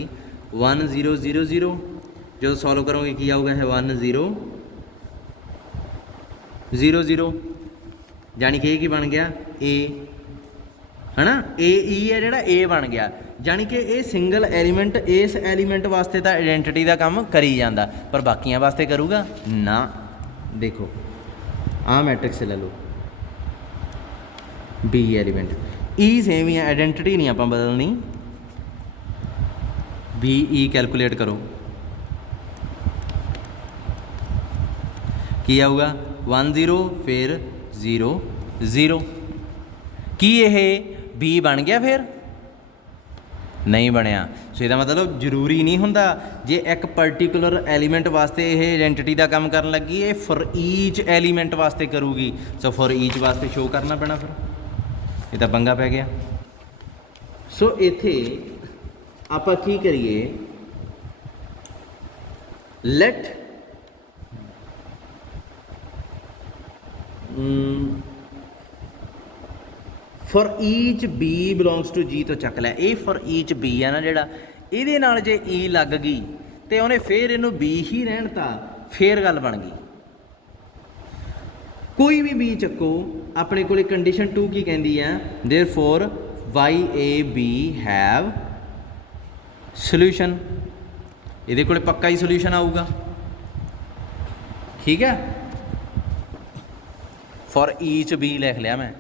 1 0 0 0, ਜਦੋਂ ਸੋਲਵ ਕਰੋਗੇ ਕੀ ਆਊਗਾ, ਇਹ 1 0 0 0, ਜਾਣੀ ਕਿ ਇਹ ਕੀ ਬਣ ਗਿਆ, A ਹੈ ਨਾ। AE ਹੈ ਜਿਹੜਾ, A ਬਣ ਗਿਆ, ਜਾਣੀ ਕਿ ਇਹ ਸਿੰਗਲ ਐਲੀਮੈਂਟ ਇਸ ਐਲੀਮੈਂਟ ਵਾਸਤੇ ਤਾਂ ਆਇਡੈਂਟੀਟੀ ਦਾ ਕੰਮ ਕਰੀ ਜਾਂਦਾ, ਪਰ ਬਾਕੀਆਂ ਵਾਸਤੇ ਕਰੂਗਾ ਨਾ। ਦੇਖੋ ਆਹ ਮੈਟ੍ਰਿਕਸ ਲੈ ਲਓ, B ਐਲੀਮੈਂਟ, E ਸੇਮ ਹੀ ਹੈ, ਆਇਡੈਂਟੀਟੀ ਨਹੀਂ ਆਪਾਂ ਬਦਲਣੀ। BE ਕੈਲਕੂਲੇਟ ਕਰੋ, ਕੀ ਆਊਗਾ, 1 0 ਫਿਰ 0 0। ਕੀ ਇਹ B ਬਣ ਗਿਆ? ਫਿਰ ਨਹੀਂ ਬਣਿਆ। ਸੋ ਇਹਦਾ ਮਤਲਬ ਜ਼ਰੂਰੀ ਨਹੀਂ ਹੁੰਦਾ ਜੇ ਇੱਕ ਪਰਟੀਕੂਲਰ ਐਲੀਮੈਂਟ ਵਾਸਤੇ ਇਹ ਆਇਡੈਂਟੀਟੀ ਦਾ ਕੰਮ ਕਰਨ ਲੱਗੀ, ਇਹ ਫॉर ਈਚ ਐਲੀਮੈਂਟ ਵਾਸਤੇ ਕਰੂਗੀ। ਸੋ ਫॉर ਈਚ ਵਾਸਤੇ ਸ਼ੋ ਕਰਨਾ ਪੈਣਾ, ਫਿਰ ਇਹ ਤਾਂ ਪੰਗਾ ਪੈ ਗਿਆ। ਸੋ ਇੱਥੇ ਆਪਾਂ ਕੀ ਕਰੀਏ, let for each B belongs to G ਤੋਂ ਚੱਕ ਲਿਆ। ਇਹ ਫॉर ਈਚ B ਆ ਨਾ ਜਿਹੜਾ, ਇਹਦੇ ਨਾਲ ਜੇ E ਲੱਗ ਗਈ ਤੇ ਉਹਨੇ ਫੇਰ ਇਹਨੂੰ B ਹੀ ਰਹਿਣ ਤਾ, ਫੇਰ ਗੱਲ ਬਣ ਗਈ। ਕੋਈ ਵੀ B ਚੱਕੋ, ਆਪਣੇ ਕੋਲ ਕੰਡੀਸ਼ਨ 2 ਕੀ ਕਹਿੰਦੀ ਆ, therefore YAB have solution। ਇਹਦੇ ਕੋਲ ਪੱਕਾ ਹੀ ਸੋਲਿਊਸ਼ਨ ਆਊਗਾ। ਠੀਕ ਹੈ, ਫॉर ਈਚ B ਲਿਖ ਲਿਆ ਮੈਂ।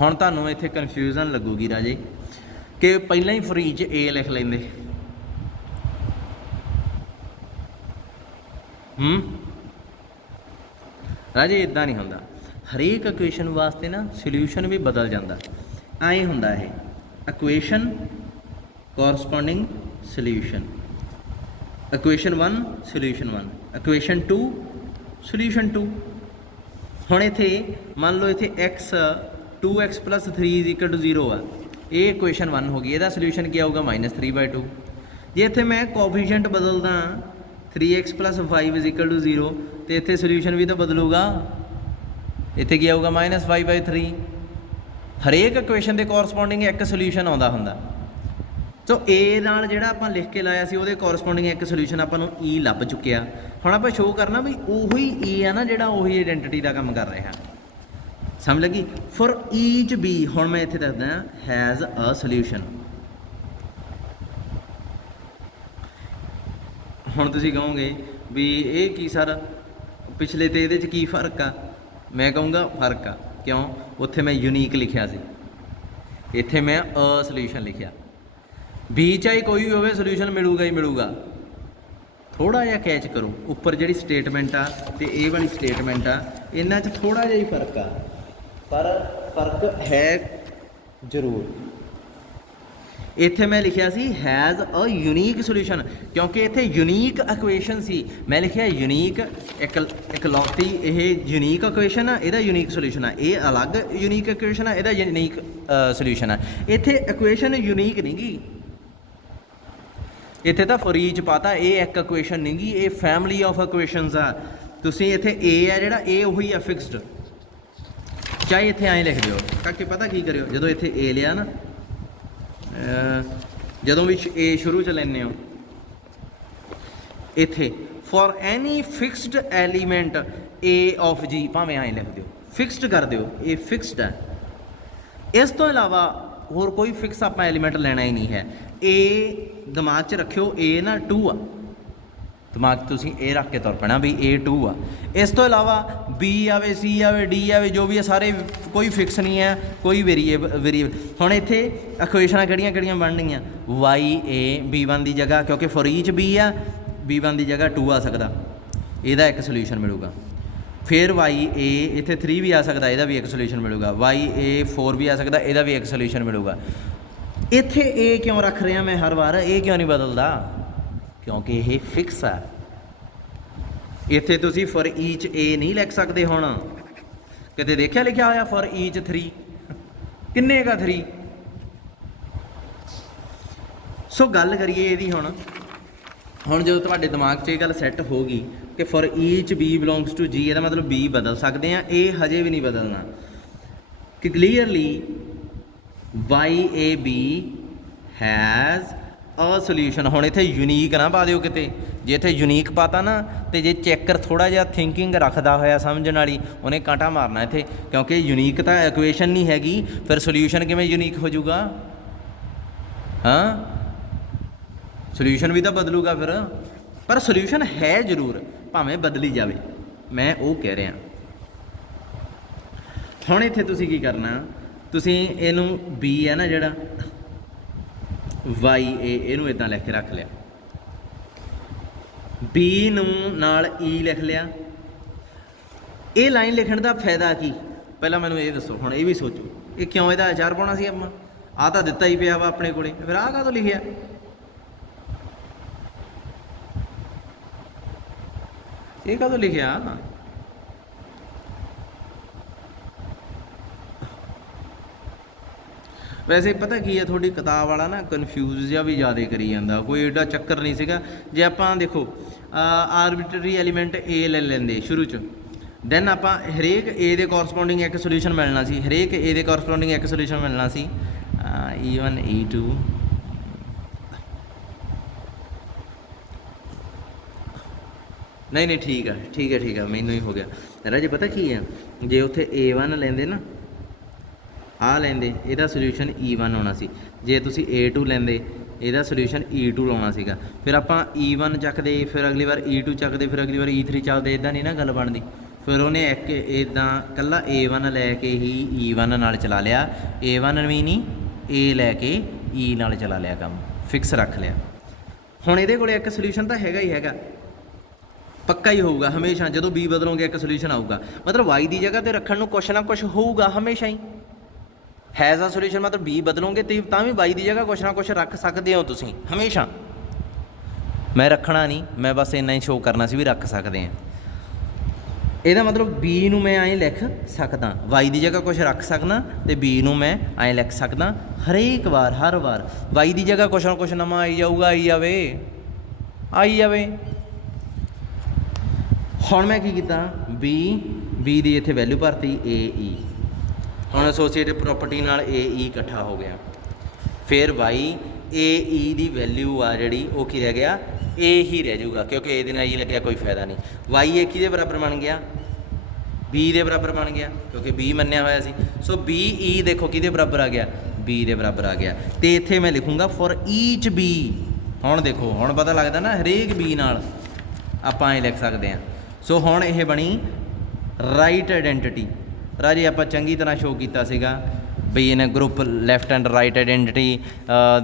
ਹੁਣ ਤੁਹਾਨੂੰ ਇੱਥੇ ਕਨਫਿਊਜ਼ਨ ਲੱਗੂਗੀ ਰਾਜੇ ਕਿ ਪਹਿਲਾਂ ਹੀ ਫॉर ਈਚ A ਲਿਖ ਲੈਂਦੇ। ਰਾਜੇ ਇਦਾਂ ਨਹੀਂ ਹੁੰਦਾ, ਹਰੇਕ ਇਕੁਏਸ਼ਨ ਵਾਸਤੇ ਨਾ ਸੋਲਿਊਸ਼ਨ ਵੀ ਬਦਲ ਜਾਂਦਾ। ਐਂ ਹੁੰਦਾ ਇਹ, equation corresponding solution, equation 1 solution 1, equation 2 solution 2। ਹੁਣ ਇੱਥੇ ਮੰਨ ਲਓ ਇੱਥੇ x 2x + 3 = 0 ਆ, ਇਹ ਇਕੁਏਸ਼ਨ 1 ਹੋ ਗਈ। ਇਹਦਾ ਸੋਲਿਊਸ਼ਨ ਕੀ ਆਊਗਾ, -3/2। ਜੇ ਇੱਥੇ ਮੈਂ ਕੋਐਫੀਸ਼ੀਐਂਟ ਬਦਲਦਾ 3x + 5 = 0 तो इत्थे सोल्यूशन भी तो बदलूगा, इत्थे की आऊगा -5/3। हरेक इक्वेशन के कोरसपोंडिंग एक सोल्यूशन आता होंदा। तो ए नाल जिहड़ा आपां लिख के लाया सी उहदे कोरसपोंडिंग एक सोल्यूशन आपां नूं ई लभ चुकिया। हुण आपां शो करना भी उही ई है ना जिहड़ा उही आइडेंटिटी का काम कर रहा। समझ लगी। फॉर ईच बी हुण मैं इत्थे दसदा हैज़ अ सोल्यूशन। हुण तुसीं कहोगे भी ये की सर पिछले तो ये की फ़र्क आ, मैं कहूँगा फ़र्क आ। क्यों? उत्थे मैं यूनीक लिखिया सी, इत्थे मैं अ सोल्यूशन लिखिया। बी चाहे कोई भी होवे सोल्यूशन मिलूगा ही मिलूगा। थोड़ा जिहा कैच करो उपर जिहड़ी स्टेटमेंट आ ते ए वाली स्टेटमेंट आ, इन्हां च थोड़ा जिहा ही फर्क आ, पर फर्क है जरूर। इत्थे मैं लिखिया सी हैज़ अ यूनीक सोल्यूशन, क्योंकि इत्थे यूनीक इक्वेशन सी। मैं लिखिया यूनीक इकलौती यह यूनीक इक्वेशन आ, इहदा यूनीक सोल्यूशन आ। ये अलग यूनीक इक्वेशन आ, इहदा यूनीक सोल्यूशन आ। इत्थे इक्वेशन यूनीक नहीं गी, इत्थे तो फॉर ईच पाता। ये एक इक्वेशन नहीं गी, ये फैमिली ऑफ इक्वेशनस आ। तुसीं इत्थे ए है जिहड़ा ए उही आ फिक्सड, चाहे इत्थे ऐं लिख दिओ। ताकि पता की करियो जदों इत्थे ए लिया ना, जदों भी ए शुरू च लैंदे हो इत्थे for any fixed element A of G भावें ऐं लिख दिओ, फिक्सड कर दिओ, ये फिक्सड है। इस तो इलावा होर कोई फिक्स आप एलीमेंट लेना ही नहीं है। ए दिमाग च रखियो ए ना 2 आ, दिमाग तुसीं ए रख के तुर पैना भी ए 2 आ। इस तो इलावा बी आवे सी आवे डी आवे जो भी है सारे कोई फिक्स नहीं है, कोई वेरीएबल। हुण इत्थे इक्वेशनां किहड़ियां किहड़ियां बननियां वाई ए B1 की जगह, क्योंकि for each B uh B1 की जगह 2 आ सकता, ਇਹਦਾ एक सोल्यूशन मिलूगा। फिर वाई ए इत्थे 3 भी आ सकता, ਇਹਦਾ भी एक सोल्यूशन मिलूगा। वाई ए 4 भी आ सकता, ਇਹਦਾ भी एक सोल्यूशन मिलूगा। इत्थे ए क्यों रख रहा मैं हर बार, ए क्यों नहीं बदलता? क्योंकि ये फिक्स है। इत्थे तुसीं फॉर ईच ए नहीं लिख सकते। हुण किते देखिया लिखिया होया फॉर ईच 3, किन्ने का 3? सो गल करिए इहदी। हुण जो तुहाडे दिमाग 'ਚ ये गल सैट हो गई कि for each B belongs to G, ਇਹਦਾ मतलब बी बदल सकते हैं, ये हजे भी नहीं बदलना। कि clearly Y A B has a solution. हुण इत्थे यूनीक ना पा दिओ किते, जे इत्थे यूनीक पाता ना तो जे चैकर थोड़ा जिहा थिंकिंग रखदा होया समझण वाली उन्हें कांटा मारना इत्थे, क्योंकि यूनीक तो इक्वेशन नहीं हैगी, फिर सोल्यूशन किवें यूनीक हो जाऊगा? हाँ, सोल्यूशन भी तो बदलूगा फिर, पर सोल्यूशन है जरूर भावें बदली जाए, मैं वो कह रहा। हुण इत्थे तुसीं की करना, तुसीं इहनूं बी है ना जिहड़ा वाई ए, इहनूं इदां लिख के रख लिया, बी नूं नाल ई लिख लिया। ये लाइन लिखण दा फायदा की? पहला मैनूं ये दसो, हुण ये भी सोचो, ये क्यों इहदा अचार पाउणा सी आपां? आ तां दित्ता ही पिया वा अपने कोले, फिर आह काहतों लिखिया? ये कदों लिखिया? वैसे पता की है, थोड़ी किताब वाला ना कन्फ्यूज जिहा भी ज़्यादा करी जाता, कोई एडा चक्कर नहीं सीगा। जे आपां देखो आरबिटरी एलीमेंट ए ले लेंदे शुरू च, दैन आपां हरेक ए दे कोरसपोंडिंग एक सोल्यूशन मिलना सी, हरेक ए दे कोरसपोंडिंग एक सोल्यूशन मिलना सी। E1 E2 नहीं ठीक है ठीक है ठीक है, मैनू ही हो गया राजे। पता की है, जे उत्थे A1 लेंदे ना, आ लेंदे, ਇਹਦਾ सोल्यूशन E1 होना सी। जे तुसी A2 लेंदे, ਇਹਦਾ सोल्यूशन E2 लाना सीगा। फिर आपां E1 ਚੱਕਦੇ, फिर अगली बार E2 ਚੱਕਦੇ, फिर अगली बार E3 ਚੱਲਦੇ, इदां नहीं ना गल बनदी। फिर उन्हें एक इदां कल्ला A1 लैके ही E1 नाल चला लिया, A1 भी नहीं A लैके E नाल चला लिया, काम फिक्स रख लिया। हुण इहदे कोले एक सोल्यूशन तो हैगा ही हैगा, पक्का ही होगा हमेशा। जो बी बदलोगे एक सोल्यूशन आऊगा, मतलब वाई की जगह पर रखने कुछ ना कुछ होगा हमेशा ही। हैज़ आ सोल्यूशन मतलब बी बदलोगे तो भी वाई की जगह कुछ ना कुछ रख सकते हो तुसीं हमेशा। मैं रखना नहीं, मैं बस इन्ना ही शो करना सी भी रख सकते हैं। ਇਹਦਾ मतलब बी नूं मैं ऐं लिख सकदा, वाई की जगह कुछ रख सकना, तो बी नूं मैं ऐं लिख सकदा। हरेक बार हर बार वाई की जगह कुछ ना कुछ नवां आई जाऊगा, आई जावे ਹੁਣ ਮੈਂ ਕੀ ਕੀਤਾ, ਬੀ ਦੀ ਇੱਥੇ ਵੈਲਿਊ ਭਰਤੀ AE। ਹੁਣ ਐਸੋਸੀਏਟਿਵ ਪ੍ਰੋਪਰਟੀ ਨਾਲ AE ਇਕੱਠਾ ਹੋ ਗਿਆ। ਫਿਰ ਵਾਈ AE ਦੀ ਵੈਲਿਊ ਆ ਜਿਹੜੀ ਉਹ ਕੀ ਰਹਿ ਗਿਆ, A ਹੀ ਰਹਿ ਜਾਊਗਾ, ਕਿਉਂਕਿ ਇਹਦੇ ਨਾਲ ਹੀ ਲੱਗਿਆ ਕੋਈ ਫਾਇਦਾ ਨਹੀਂ। ਵਾਈ ਇਹ ਕਿਹਦੇ ਬਰਾਬਰ ਬਣ ਗਿਆ, B ਦੇ ਬਰਾਬਰ ਬਣ ਗਿਆ, ਕਿਉਂਕਿ B ਮੰਨਿਆ ਹੋਇਆ ਸੀ। ਸੋ BE ਦੇਖੋ ਕਿਹਦੇ ਬਰਾਬਰ ਆ ਗਿਆ, B ਦੇ ਬਰਾਬਰ ਆ ਗਿਆ। ਅਤੇ ਇੱਥੇ ਮੈਂ ਲਿਖੂੰਗਾ ਫॉर ਈਚ B। ਹੁਣ ਦੇਖੋ, ਹੁਣ ਪਤਾ ਲੱਗਦਾ ਨਾ, ਹਰੇਕ B ਨਾਲ ਆਪਾਂ ਇਹ ਲਿਖ ਸਕਦੇ ਹਾਂ। ਸੋ ਹੁਣ ਇਹ ਬਣੀ ਰਾਈਟ ਆਈਡੈਂਟੀਟੀ। ਰਾਜੇ ਆਪਾਂ ਚੰਗੀ ਤਰ੍ਹਾਂ ਸ਼ੋਅ ਕੀਤਾ ਸੀਗਾ ਬਈ ਇਹਨਾਂ group left and right identity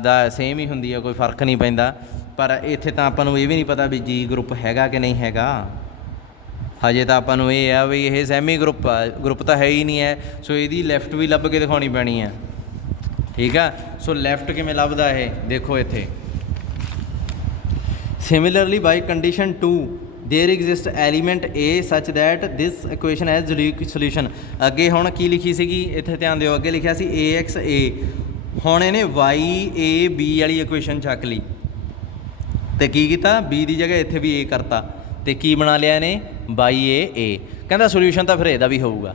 ਦਾ ਸੇਮ ਹੀ ਹੁੰਦੀ ਹੈ, ਕੋਈ ਫਰਕ ਨਹੀਂ ਪੈਂਦਾ। ਪਰ ਇੱਥੇ ਤਾਂ ਆਪਾਂ ਨੂੰ ਇਹ ਵੀ ਨਹੀਂ ਪਤਾ ਵੀ ਜੀ ਗਰੁੱਪ ਹੈਗਾ ਕਿ ਨਹੀਂ ਹੈਗਾ। ਹਜੇ ਤਾਂ ਆਪਾਂ ਨੂੰ ਇਹ ਆ ਵੀ ਇਹ ਸੈਮੀ ਗਰੁੱਪ ਆ, ਗਰੁੱਪ ਤਾਂ ਹੈ ਹੀ ਨਹੀਂ ਹੈ। ਸੋ ਇਹਦੀ ਲੈਫਟ ਵੀ ਲੱਭ ਕੇ ਦਿਖਾਉਣੀ ਪੈਣੀ ਹੈ, ਠੀਕ ਆ। ਸੋ ਲੈਫਟ ਕਿਵੇਂ ਲੱਭਦਾ ਇਹ ਦੇਖੋ ਇੱਥੇ। Similarly by condition 2 there exist element A such that this equation has unique solution. अगे हुण की लिखी सीगी इत्थे ध्यान दिओ, अगे लिखिया सी AXA। हुण इहने YAB वाली इक्वेशन चक ली ते की कीता, B दी जगह इत्थे भी A करता ते की बना लिया इहने YAA। कहंदा सोल्यूशन तां फिर इहदा भी होऊगा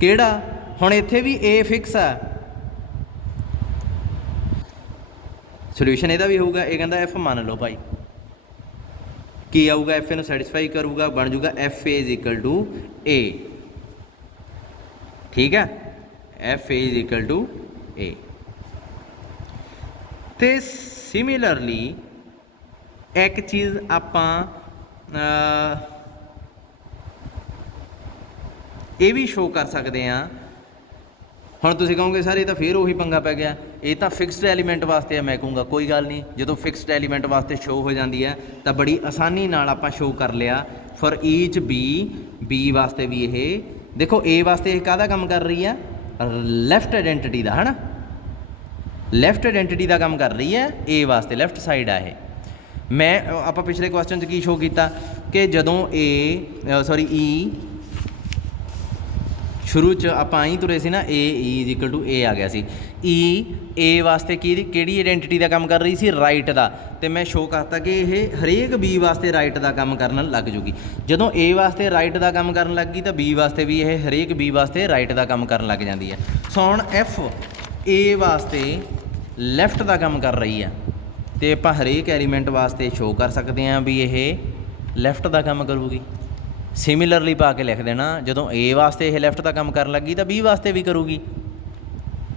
किहड़ा, हुण इत्थे भी A फिक्स आ, सोल्यूशन इहदा भी होऊगा। ये कहंदा F मान लो भाई की आऊगा, एफ इन सैटिस्फाई करूगा, बन जूगा F A is equal to A. ठीक है, F A is equal to A. तो सिमिलरली एक चीज़ आपां ये भी शो कर सकते हैं। ਹੁਣ ਤੁਸੀਂ ਕਹੋਗੇ ਸਰ ਇਹ ਤਾਂ ਫਿਰ ਉਹੀ ਪੰਗਾ ਪੈ ਗਿਆ, ਇਹ ਤਾਂ ਫਿਕਸਡ ਐਲੀਮੈਂਟ ਵਾਸਤੇ ਹੈ। ਮੈਂ ਕਹੂੰਗਾ ਕੋਈ ਗੱਲ ਨਹੀਂ, ਜਦੋਂ ਫਿਕਸਡ ਐਲੀਮੈਂਟ ਵਾਸਤੇ ਸ਼ੋ ਹੋ ਜਾਂਦੀ ਹੈ ਤਾਂ ਬੜੀ ਆਸਾਨੀ ਨਾਲ ਆਪਾਂ ਸ਼ੋ ਕਰ ਲਿਆ। ਫॉर ਈਚ B ਵਾਸਤੇ ਵੀ ਇਹ ਦੇਖੋ, A ਵਾਸਤੇ ਇਹ ਕਾਹਦਾ ਕੰਮ ਕਰ ਰਹੀ ਹੈ, ਲੈਫਟ ਆਈਡੈਂਟੀਟੀ ਦਾ, ਹੈ ਨਾ। ਲੈਫਟ ਆਈਡੈਂਟੀਟੀ ਦਾ ਕੰਮ ਕਰ ਰਹੀ ਹੈ A ਵਾਸਤੇ, ਲੈਫਟ ਸਾਈਡ ਆ ਇਹ। ਮੈਂ ਆਪਾਂ ਪਿਛਲੇ ਕੁਐਸਚਨ 'ਚ ਕੀ ਸ਼ੋ ਕੀਤਾ ਕਿ ਜਦੋਂ E ਸ਼ੁਰੂ 'ਚ ਆਪਾਂ ਆਈ ਤੁਰੇ ਸੀ ਨਾ, AE is equal to A ਆ ਗਿਆ ਸੀ। A ਵਾਸਤੇ ਕਿਹੜੀ ਆਈਡੈਂਟੀਟੀ ਦਾ ਕੰਮ ਕਰ ਰਹੀ ਸੀ, ਰਾਈਟ ਦਾ। ਅਤੇ ਮੈਂ ਸ਼ੋਅ ਕਰਤਾ ਕਿ ਇਹ ਹਰੇਕ B ਵਾਸਤੇ ਰਾਈਟ ਦਾ ਕੰਮ ਕਰਨ ਲੱਗ ਜੂਗੀ। ਜਦੋਂ A ਵਾਸਤੇ ਰਾਈਟ ਦਾ ਕੰਮ ਕਰਨ ਲੱਗ ਗਈ ਤਾਂ B ਵਾਸਤੇ ਵੀ ਇਹ ਹਰੇਕ B ਵਾਸਤੇ ਰਾਈਟ ਦਾ ਕੰਮ ਕਰਨ ਲੱਗ ਜਾਂਦੀ ਹੈ। ਸੋ ਹੁਣ F A ਵਾਸਤੇ ਲੈਫਟ ਦਾ ਕੰਮ ਕਰ ਰਹੀ ਹੈ ਅਤੇ ਆਪਾਂ ਹਰੇਕ ਐਲੀਮੈਂਟ ਵਾਸਤੇ ਸ਼ੋਅ ਕਰ ਸਕਦੇ ਹਾਂ ਵੀ ਇਹ ਲੈਫਟ ਦਾ ਕੰਮ ਕਰੂਗੀ। ਸਿਮਿਲਰਲੀ ਪਾ ਕੇ ਲਿਖ ਦੇਣਾ, ਜਦੋਂ A ਵਾਸਤੇ ਇਹ ਲੈਫਟ ਦਾ ਕੰਮ ਕਰਨ ਲੱਗੀ ਤਾਂ B ਵਾਸਤੇ ਵੀ ਕਰੂਗੀ।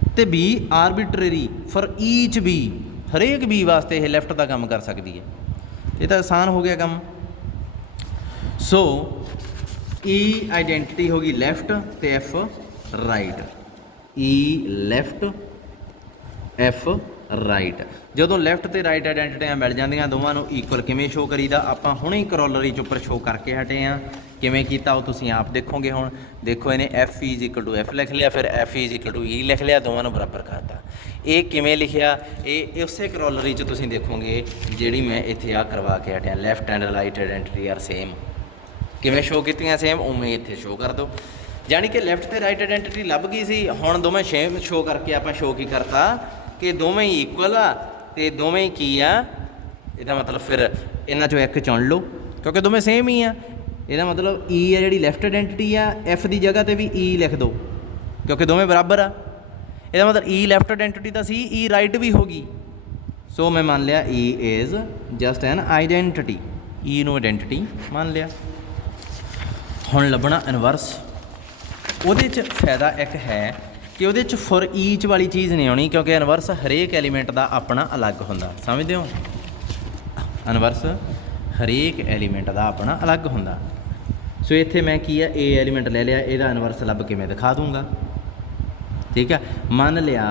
ਅਤੇ B ਆਰਬਿਟਰਰੀ ਫॉर ਈਚ B, ਹਰੇਕ B ਵਾਸਤੇ ਇਹ ਲੈਫਟ ਦਾ ਕੰਮ ਕਰ ਸਕਦੀ ਹੈ। ਇਹ ਤਾਂ ਆਸਾਨ ਹੋ ਗਿਆ ਕੰਮ। ਸੋ E ਆਈਡੈਂਟਿਟੀ ਹੋ ਗਈ ਲੈਫਟ ਅਤੇ F right. E left, F right. ਜਦੋਂ ਲੈਫਟ ਅਤੇ ਰਾਈਟ ਆਈਡੈਂਟੀਟੀਆਂ ਮਿਲ ਜਾਂਦੀਆਂ ਦੋਵਾਂ ਨੂੰ ਇਕੁਅਲ ਕਿਵੇਂ ਸ਼ੋਅ ਕਰੀਦਾ, ਆਪਾਂ ਹੁਣੇ ਹੀ ਕਰੋਲਰੀ 'ਚ ਉੱਪਰ ਸ਼ੋਅ ਕਰਕੇ ਹਟੇ ਹਾਂ। ਕਿਵੇਂ ਕੀਤਾ ਉਹ ਤੁਸੀਂ ਆਪ ਦੇਖੋਗੇ। ਹੁਣ ਦੇਖੋ ਇਹਨੇ F is equal to F ਲਿਖ ਲਿਆ, ਫਿਰ F is equal to E ਲਿਖ ਲਿਆ, ਦੋਵਾਂ ਨੂੰ ਬਰਾਬਰ ਕਰਤਾ। ਇਹ ਕਿਵੇਂ ਲਿਖਿਆ, ਇਹ ਉਸੇ ਕਰੋਲਰੀ 'ਚ ਤੁਸੀਂ ਦੇਖੋਗੇ ਜਿਹੜੀ ਮੈਂ ਇੱਥੇ ਆ ਕਰਵਾ ਕੇ ਹਟਿਆ। Left and right identity are same. ਕਿਵੇਂ ਸ਼ੋਅ ਕੀਤੀਆਂ ਸੇਮ, ਉਵੇਂ ਇੱਥੇ ਸ਼ੋਅ ਕਰ ਦਿਓ। ਜਾਣੀ ਕਿ ਲੈਫਟ ਅਤੇ ਰਾਈਟ ਆਈਡੈਂਟੀਟੀ ਲੱਭ ਗਈ ਸੀ। ਹੁਣ ਦੋਵੇਂ ਸੇਮ ਸ਼ੋਅ ਕਰਕੇ ਆਪਾਂ ਸ਼ੋਅ ਕੀ ਕਰਤਾ ਕਿ ਦੋਵੇਂ ਹੀ ਇਕੁਅਲ ਆ ਅਤੇ ਦੋਵੇਂ ਹੀ ਕੀ ਆ। ਇਹਦਾ ਮਤਲਬ ਫਿਰ ਇਹਨਾਂ 'ਚੋਂ ਇੱਕ ਚੁਣ ਲਓ ਕਿਉਂਕਿ ਦੋਵੇਂ ਸੇਮ ਹੀ ਆ। ਇਹਦਾ ਮਤਲਬ E ਆ ਜਿਹੜੀ ਲੈਫਟ ਆਈਡੈਂਟੀਟੀ ਆ, F ਦੀ ਜਗ੍ਹਾ 'ਤੇ ਵੀ E ਲਿਖ ਦਿਓ ਕਿਉਂਕਿ ਦੋਵੇਂ ਬਰਾਬਰ ਆ। ਇਹਦਾ ਮਤਲਬ E ਲੈਫਟ ਆਈਡੈਂਟੀਟੀ ਤਾਂ ਸੀ, E ਰਾਈਟ ਵੀ ਹੋ ਗਈ। ਸੋ ਮੈਂ ਮੰਨ ਲਿਆ E is just an identity, E ਨੂੰ ਆਈਡੈਂਟੀਟੀ ਮੰਨ ਲਿਆ। ਹੁਣ ਲੱਭਣਾ ਇਨਵਰਸ। ਉਹਦੇ 'ਚ ਫਾਇਦਾ ਇੱਕ ਹੈ ਕਿ ਉਹਦੇ 'ਚ ਫॉर ਈਚ ਵਾਲੀ ਚੀਜ਼ ਨਹੀਂ ਆਉਣੀ ਕਿਉਂਕਿ ਇਨਵਰਸ ਹਰੇਕ ਐਲੀਮੈਂਟ ਦਾ ਆਪਣਾ ਅਲੱਗ ਹੁੰਦਾ। ਸਮਝਦੇ ਹੋ, ਇਨਵਰਸ ਹਰੇਕ ਐਲੀਮੈਂਟ ਦਾ ਆਪਣਾ ਅਲੱਗ ਹੁੰਦਾ। ਸੋ ਇੱਥੇ ਮੈਂ ਕੀ ਆ, A ਐਲੀਮੈਂਟ ਲੈ ਲਿਆ, ਇਹਦਾ ਇਨਵਰਸ ਲੱਭ ਕੇ ਮੈਂ ਦਿਖਾ ਦੂੰਗਾ। ਠੀਕ ਹੈ, ਮੰਨ ਲਿਆ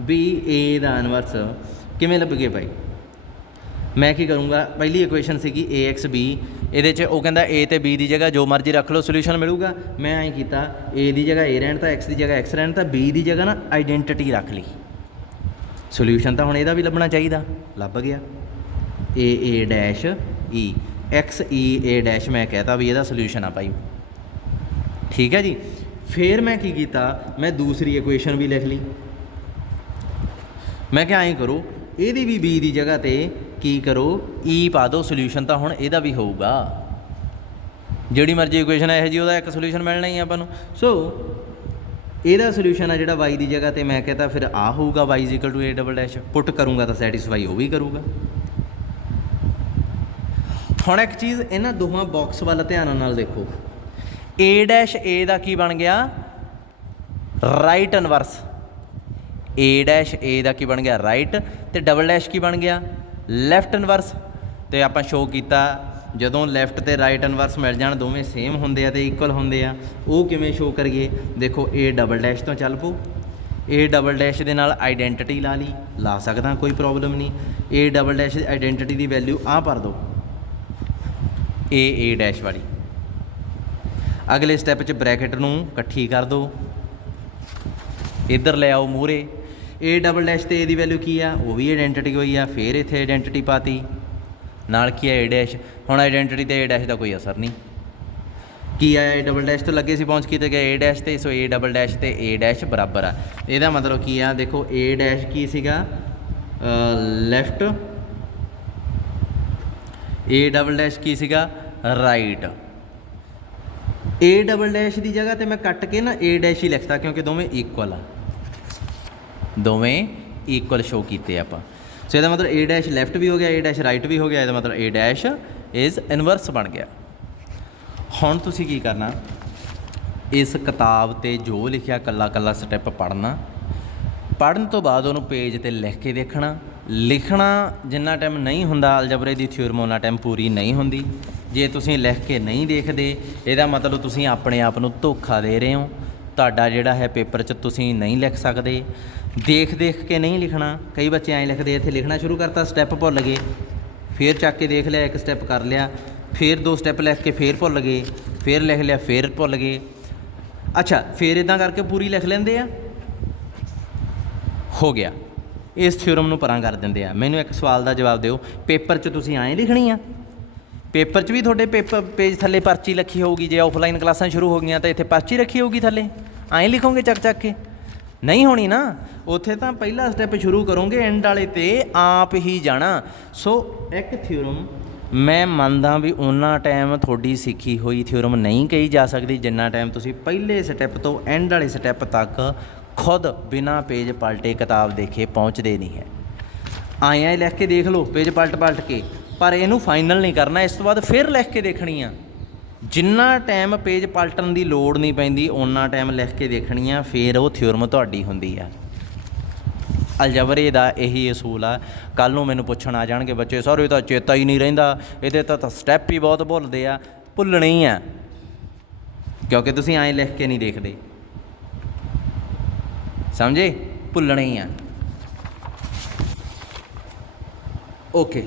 ਵੀ A ਦਾ ਇਨਵਰਸ ਕਿਵੇਂ ਲੱਭੀਏ ਭਾਈ। ਮੈਂ ਕੀ ਕਰੂੰਗਾ, ਪਹਿਲੀ ਇਕੁਏਸ਼ਨ ਸੀਗੀ AXB, ਇਹਦੇ 'ਚ ਉਹ ਕਹਿੰਦਾ A ਅਤੇ B ਦੀ ਜਗ੍ਹਾ ਜੋ ਮਰਜ਼ੀ ਰੱਖ ਲਓ ਸੋਲਿਊਸ਼ਨ ਮਿਲੂਗਾ। ਮੈਂ ਐਂ ਕੀਤਾ, A ਦੀ ਜਗ੍ਹਾ A ਰਹਿਣ ਤਾਂ, X ਦੀ ਜਗ੍ਹਾ X ਰਹਿਣ ਤਾਂ, B ਦੀ ਜਗ੍ਹਾ ਨਾ ਆਈਡੈਂਟੀਟੀ ਰੱਖ ਲਈ। ਸੋਲਿਊਸ਼ਨ ਤਾਂ ਹੁਣ ਇਹਦਾ ਵੀ ਲੱਭਣਾ ਚਾਹੀਦਾ, ਲੱਭ ਗਿਆ। A dash E X E A dash ਮੈਂ ਕਹਿਤਾ ਵੀ ਇਹਦਾ ਸੋਲਿਊਸ਼ਨ ਆ ਭਾਈ। ਠੀਕ ਹੈ ਜੀ। ਫਿਰ ਮੈਂ ਕੀ ਕੀਤਾ, ਮੈਂ ਦੂਸਰੀ ਇਕੁਏਸ਼ਨ ਵੀ ਲਿਖ ਲਈ। ਮੈਂ ਕਿਹਾ ਐਂ ਕਰੋ, ਇਹਦੀ ਵੀ B ਦੀ ਜਗ੍ਹਾ 'ਤੇ ਕੀ ਕਰੋ, E ਪਾ ਦਿਓ, ਸੋਲਿਊਸ਼ਨ ਤਾਂ ਹੁਣ ਇਹਦਾ ਵੀ ਹੋਊਗਾ। ਜਿਹੜੀ ਮਰਜ਼ੀ ਇਕੁਏਸ਼ਨ ਹੈ ਇਹ ਜੀ ਉਹਦਾ ਇੱਕ ਸੋਲੂਸ਼ਨ ਮਿਲਣਾ ਹੀ ਆਪਾਂ ਨੂੰ। ਸੋ ਇਹਦਾ ਸੋਲੂਸ਼ਨ ਆ ਜਿਹੜਾ y ਦੀ ਜਗ੍ਹਾ ਤੇ ਮੈਂ ਕਹਤਾ ਫਿਰ ਆ ਹੋਊਗਾ y = a ਡਬਲ ਡੈਸ਼, ਪੁੱਟ ਕਰੂੰਗਾ ਤਾਂ ਸੈਟੀਸਫਾਈ ਉਹ ਵੀ ਕਰੂਗਾ। ਹੁਣ ਇੱਕ ਚੀਜ਼ ਇਹਨਾਂ ਦੋਹਾਂ ਬਾਕਸ ਵੱਲ ਧਿਆਨ ਨਾਲ ਦੇਖੋ, a ਡੈਸ਼ a ਦਾ ਕੀ ਬਣ ਗਿਆ, right inverse, a dash a ਦਾ ਕੀ ਬਣ ਗਿਆ ਰਾਈਟ, ਤੇ ਡਬਲ ਡੈਸ਼ ਕੀ ਬਣ ਗਿਆ ਲੈਫਟ ਇਨਵਰਸ। ਤੇ ਆਪਾਂ ਸ਼ੋਅ ਕੀਤਾ ਜਦੋਂ ਲੈਫਟ ਤੇ ਰਾਈਟ ਇਨਵਰਸ ਮਿਲ ਜਾਣ ਦੋਵੇਂ ਸੇਮ ਹੁੰਦੇ ਆ ਤੇ ਇਕੁਅਲ ਹੁੰਦੇ ਆ, ਉਹ ਕਿਵੇਂ ਸ਼ੋਅ ਕਰੀਏ। ਦੇਖੋ a ਡਬਲ ਡੈਸ਼ ਤੋਂ ਚੱਲ ਪਓ, a ਡਬਲ ਡੈਸ਼ ਦੇ ਨਾਲ ਆਈਡੈਂਟਿਟੀ ਲਾ ਲਈ, ਲਾ ਸਕਦਾ ਕੋਈ ਪ੍ਰੋਬਲਮ ਨਹੀਂ। a double dash the identity the value ਆਹ ਭਰ ਦਿਓ a ਡੈਸ਼ ਵਾਲੀ। ਅਗਲੇ ਸਟੈਪ 'ਚ ਬ੍ਰੈਕਟ ਨੂੰ ਇਕੱਠੀ ਕਰ ਦਿਓ, ਇੱਧਰ ਲੈ ਆਓ ਮੂਹਰੇ। a ਡਬਲ ਡੈਸ਼ ਤੇ a ਦੀ ਵੈਲਿਊ ਕੀ ਆ, ਉਹ ਵੀ ਆਈਡੈਂਟਿਟੀ ਹੋਈ ਆ, ਫਿਰ ਇੱਥੇ ਆਈਡੈਂਟਿਟੀ ਪਾਤੀ, ਨਾਲ ਕੀ ਹੈ a ਡੈਸ਼। ਹੁਣ ਆਈਡੈਂਟਿਟੀ ਤੇ a ਡੈਸ਼ ਦਾ ਕੋਈ ਅਸਰ ਨਹੀਂ, ਕੀ ਆਇਆ a ਡਬਲ ਡੈਸ਼ ਤੋਂ ਲੱਗੇ ਸੀ ਪਹੁੰਚ ਕੀਤੇ ਗਏ a ਡੈਸ਼ ਤੇ, ਸੋ a ਡਬਲ ਡੈਸ਼ ਤੇ a ਡੈਸ਼ ਬਰਾਬਰ ਆ। ਇਹਦਾ ਮਤਲਬ ਕੀ ਆ, ਦੇਖੋ a ਡੈਸ਼ ਕੀ ਸੀਗਾ ਲੈਫਟ, a ਡਬਲ ਡੈਸ਼ ਕੀ ਸੀਗਾ ਰਾਈਟ। a ਡਬਲ ਡੈਸ਼ ਦੀ ਜਗ੍ਹਾ ਤੇ ਮੈਂ ਕੱਟ ਕੇ ਨਾ a ਡੈਸ਼ ਹੀ ਲਿਖਤਾ ਕਿਉਂਕਿ ਦੋਵੇਂ ਇਕੁਅਲ ਆ, ਦੋਵੇਂ ਇਕੁਅਲ ਸ਼ੋ ਕੀਤੇ ਆਪਾਂ। ਸੋ ਇਹਦਾ ਮਤਲਬ a ਡੈਸ਼ ਲੈਫਟ ਵੀ ਹੋ ਗਿਆ, a ਡੈਸ਼ ਰਾਈਟ ਵੀ ਹੋ ਗਿਆ, ਇਹਦਾ ਮਤਲਬ a ਡੈਸ਼ ਇਜ਼ ਇਨਵਰਸ ਬਣ ਗਿਆ। ਹੁਣ ਤੁਸੀਂ ਕੀ ਕਰਨਾ, ਇਸ ਕਿਤਾਬ 'ਤੇ ਜੋ ਲਿਖਿਆ ਕੱਲਾ ਕੱਲਾ ਸਟੈਪ ਪੜ੍ਹਨਾ, ਪੜ੍ਹਨ ਤੋਂ ਬਾਅਦ ਉਹਨੂੰ ਪੇਜ 'ਤੇ ਲਿਖ ਕੇ ਦੇਖਣਾ। ਲਿਖਣਾ ਜਿੰਨਾ ਟਾਈਮ ਨਹੀਂ ਹੁੰਦਾ ਅਲਜਬਰੇ ਦੀ ਥਿਊਰਮ ਉਨਾ ਟਾਈਮ ਪੂਰੀ ਨਹੀਂ ਹੁੰਦੀ। ਜੇ ਤੁਸੀਂ ਲਿਖ ਕੇ ਨਹੀਂ ਦੇਖਦੇ ਇਹਦਾ ਮਤਲਬ ਤੁਸੀਂ ਆਪਣੇ ਆਪ ਨੂੰ ਧੋਖਾ ਦੇ ਰਹੇ ਹੋ, ਤੁਹਾਡਾ ਜਿਹੜਾ ਹੈ ਪੇਪਰ 'ਚ ਤੁਸੀਂ ਨਹੀਂ ਲਿਖ ਸਕਦੇ। ਦੇਖ ਦੇਖ ਕੇ ਨਹੀਂ ਲਿਖਣਾ, ਕਈ ਬੱਚੇ ਐਂ ਲਿਖਦੇ ਇੱਥੇ ਲਿਖਣਾ ਸ਼ੁਰੂ ਕਰਤਾ ਸਟੈਪ ਭੁੱਲ ਗਏ, ਫਿਰ ਚੱਕ ਕੇ ਦੇਖ ਲਿਆ ਇੱਕ ਸਟੈਪ ਕਰ ਲਿਆ, ਫਿਰ 2 ਸਟੈਪ ਲਿਖ ਕੇ ਫਿਰ ਭੁੱਲ ਗਏ, ਫਿਰ ਲਿਖ ਲਿਆ ਫਿਰ ਭੁੱਲ ਗਏ। ਅੱਛਾ ਫਿਰ ਇੱਦਾਂ ਕਰਕੇ ਪੂਰੀ ਲਿਖ ਲੈਂਦੇ ਆ, ਹੋ ਗਿਆ, ਇਸ ਥਿਊਰਮ ਨੂੰ ਪਰਾਂ ਕਰ ਦਿੰਦੇ ਆ। ਮੈਨੂੰ ਇੱਕ ਸਵਾਲ ਦਾ ਜਵਾਬ ਦਿਓ, ਪੇਪਰ 'ਚ ਤੁਸੀਂ ਐਂ ਲਿਖਣੀ ਆ, ਪੇਪਰ 'ਚ ਵੀ ਤੁਹਾਡੇ ਪੇਜ ਥੱਲੇ ਪਰਚੀ ਲਿਖੀ ਹੋਊਗੀ, ਜੇ ਆਫਲਾਈਨ ਕਲਾਸਾਂ ਸ਼ੁਰੂ ਹੋ ਗਈਆਂ ਤਾਂ ਇੱਥੇ ਪਰਚੀ ਰੱਖੀ ਹੋਊਗੀ ਥੱਲੇ, ਐਂ ਲਿਖੋਗੇ ਚੱਕ ਚੱਕ ਕੇ, ਨਹੀਂ ਹੋਣੀ ਨਾ। ਉੱਥੇ ਤਾਂ ਪਹਿਲਾ ਸਟੈਪ ਸ਼ੁਰੂ ਕਰੋਗੇ ਐਂਡ ਵਾਲੇ 'ਤੇ ਆਪ ਹੀ ਜਾਣਾ। ਸੋ ਇੱਕ ਥਿਊਰਮ ਮੈਂ ਮੰਨਦਾ ਵੀ ਓਨਾ ਟਾਈਮ ਤੁਹਾਡੀ ਸਿੱਖੀ ਹੋਈ ਥਿਊਰਮ ਨਹੀਂ ਕਹੀ ਜਾ ਸਕਦੀ ਜਿੰਨਾ ਟਾਈਮ ਤੁਸੀਂ ਪਹਿਲੇ ਸਟੈਪ ਤੋਂ ਐਂਡ ਵਾਲੇ ਸਟੈਪ ਤੱਕ ਖੁਦ ਬਿਨਾਂ ਪੇਜ ਪਲਟੇ ਕਿਤਾਬ ਦੇਖੇ ਪਹੁੰਚਦੇ ਨਹੀਂ ਹੈ। ਆਇਆ ਲਿਖ ਕੇ ਦੇਖ ਲਓ ਪੇਜ ਪਲਟ ਕੇ, ਪਰ ਇਹਨੂੰ ਫਾਈਨਲ ਨਹੀਂ ਕਰਨਾ, ਇਸ ਤੋਂ ਬਾਅਦ ਫਿਰ ਲਿਖ ਕੇ ਦੇਖਣੀ ਆ। ਜਿੰਨਾ ਟਾਈਮ ਪੇਜ ਪਲਟਣ ਦੀ ਲੋੜ ਨਹੀਂ ਪੈਂਦੀ ਓਨਾ ਟਾਈਮ ਲਿਖ ਕੇ ਦੇਖਣੀ ਆ, ਫਿਰ ਉਹ ਥਿਊਰਮ ਤੁਹਾਡੀ ਹੁੰਦੀ ਆ। ਅਲਜਬਰੇ ਦਾ ਇਹੀ ਅਸੂਲ ਆ। ਕੱਲ੍ਹ ਨੂੰ ਮੈਨੂੰ ਪੁੱਛਣ ਆ ਜਾਣਗੇ ਬੱਚੇ, ਸਰ ਇਹ ਤਾਂ ਚੇਤਾ ਹੀ ਨਹੀਂ ਰਹਿੰਦਾ, ਇਹਦੇ ਤਾਂ ਸਟੈਪ ਹੀ ਬਹੁਤ ਭੁੱਲਦੇ ਆ। ਭੁੱਲਣੇ ਹੀ ਆ ਕਿਉਂਕਿ ਤੁਸੀਂ ਐਂ ਲਿਖ ਕੇ ਨਹੀਂ ਦੇਖਦੇ, ਸਮਝੇ, ਭੁੱਲਣੇ ਹੀ ਆ। ਓਕੇ।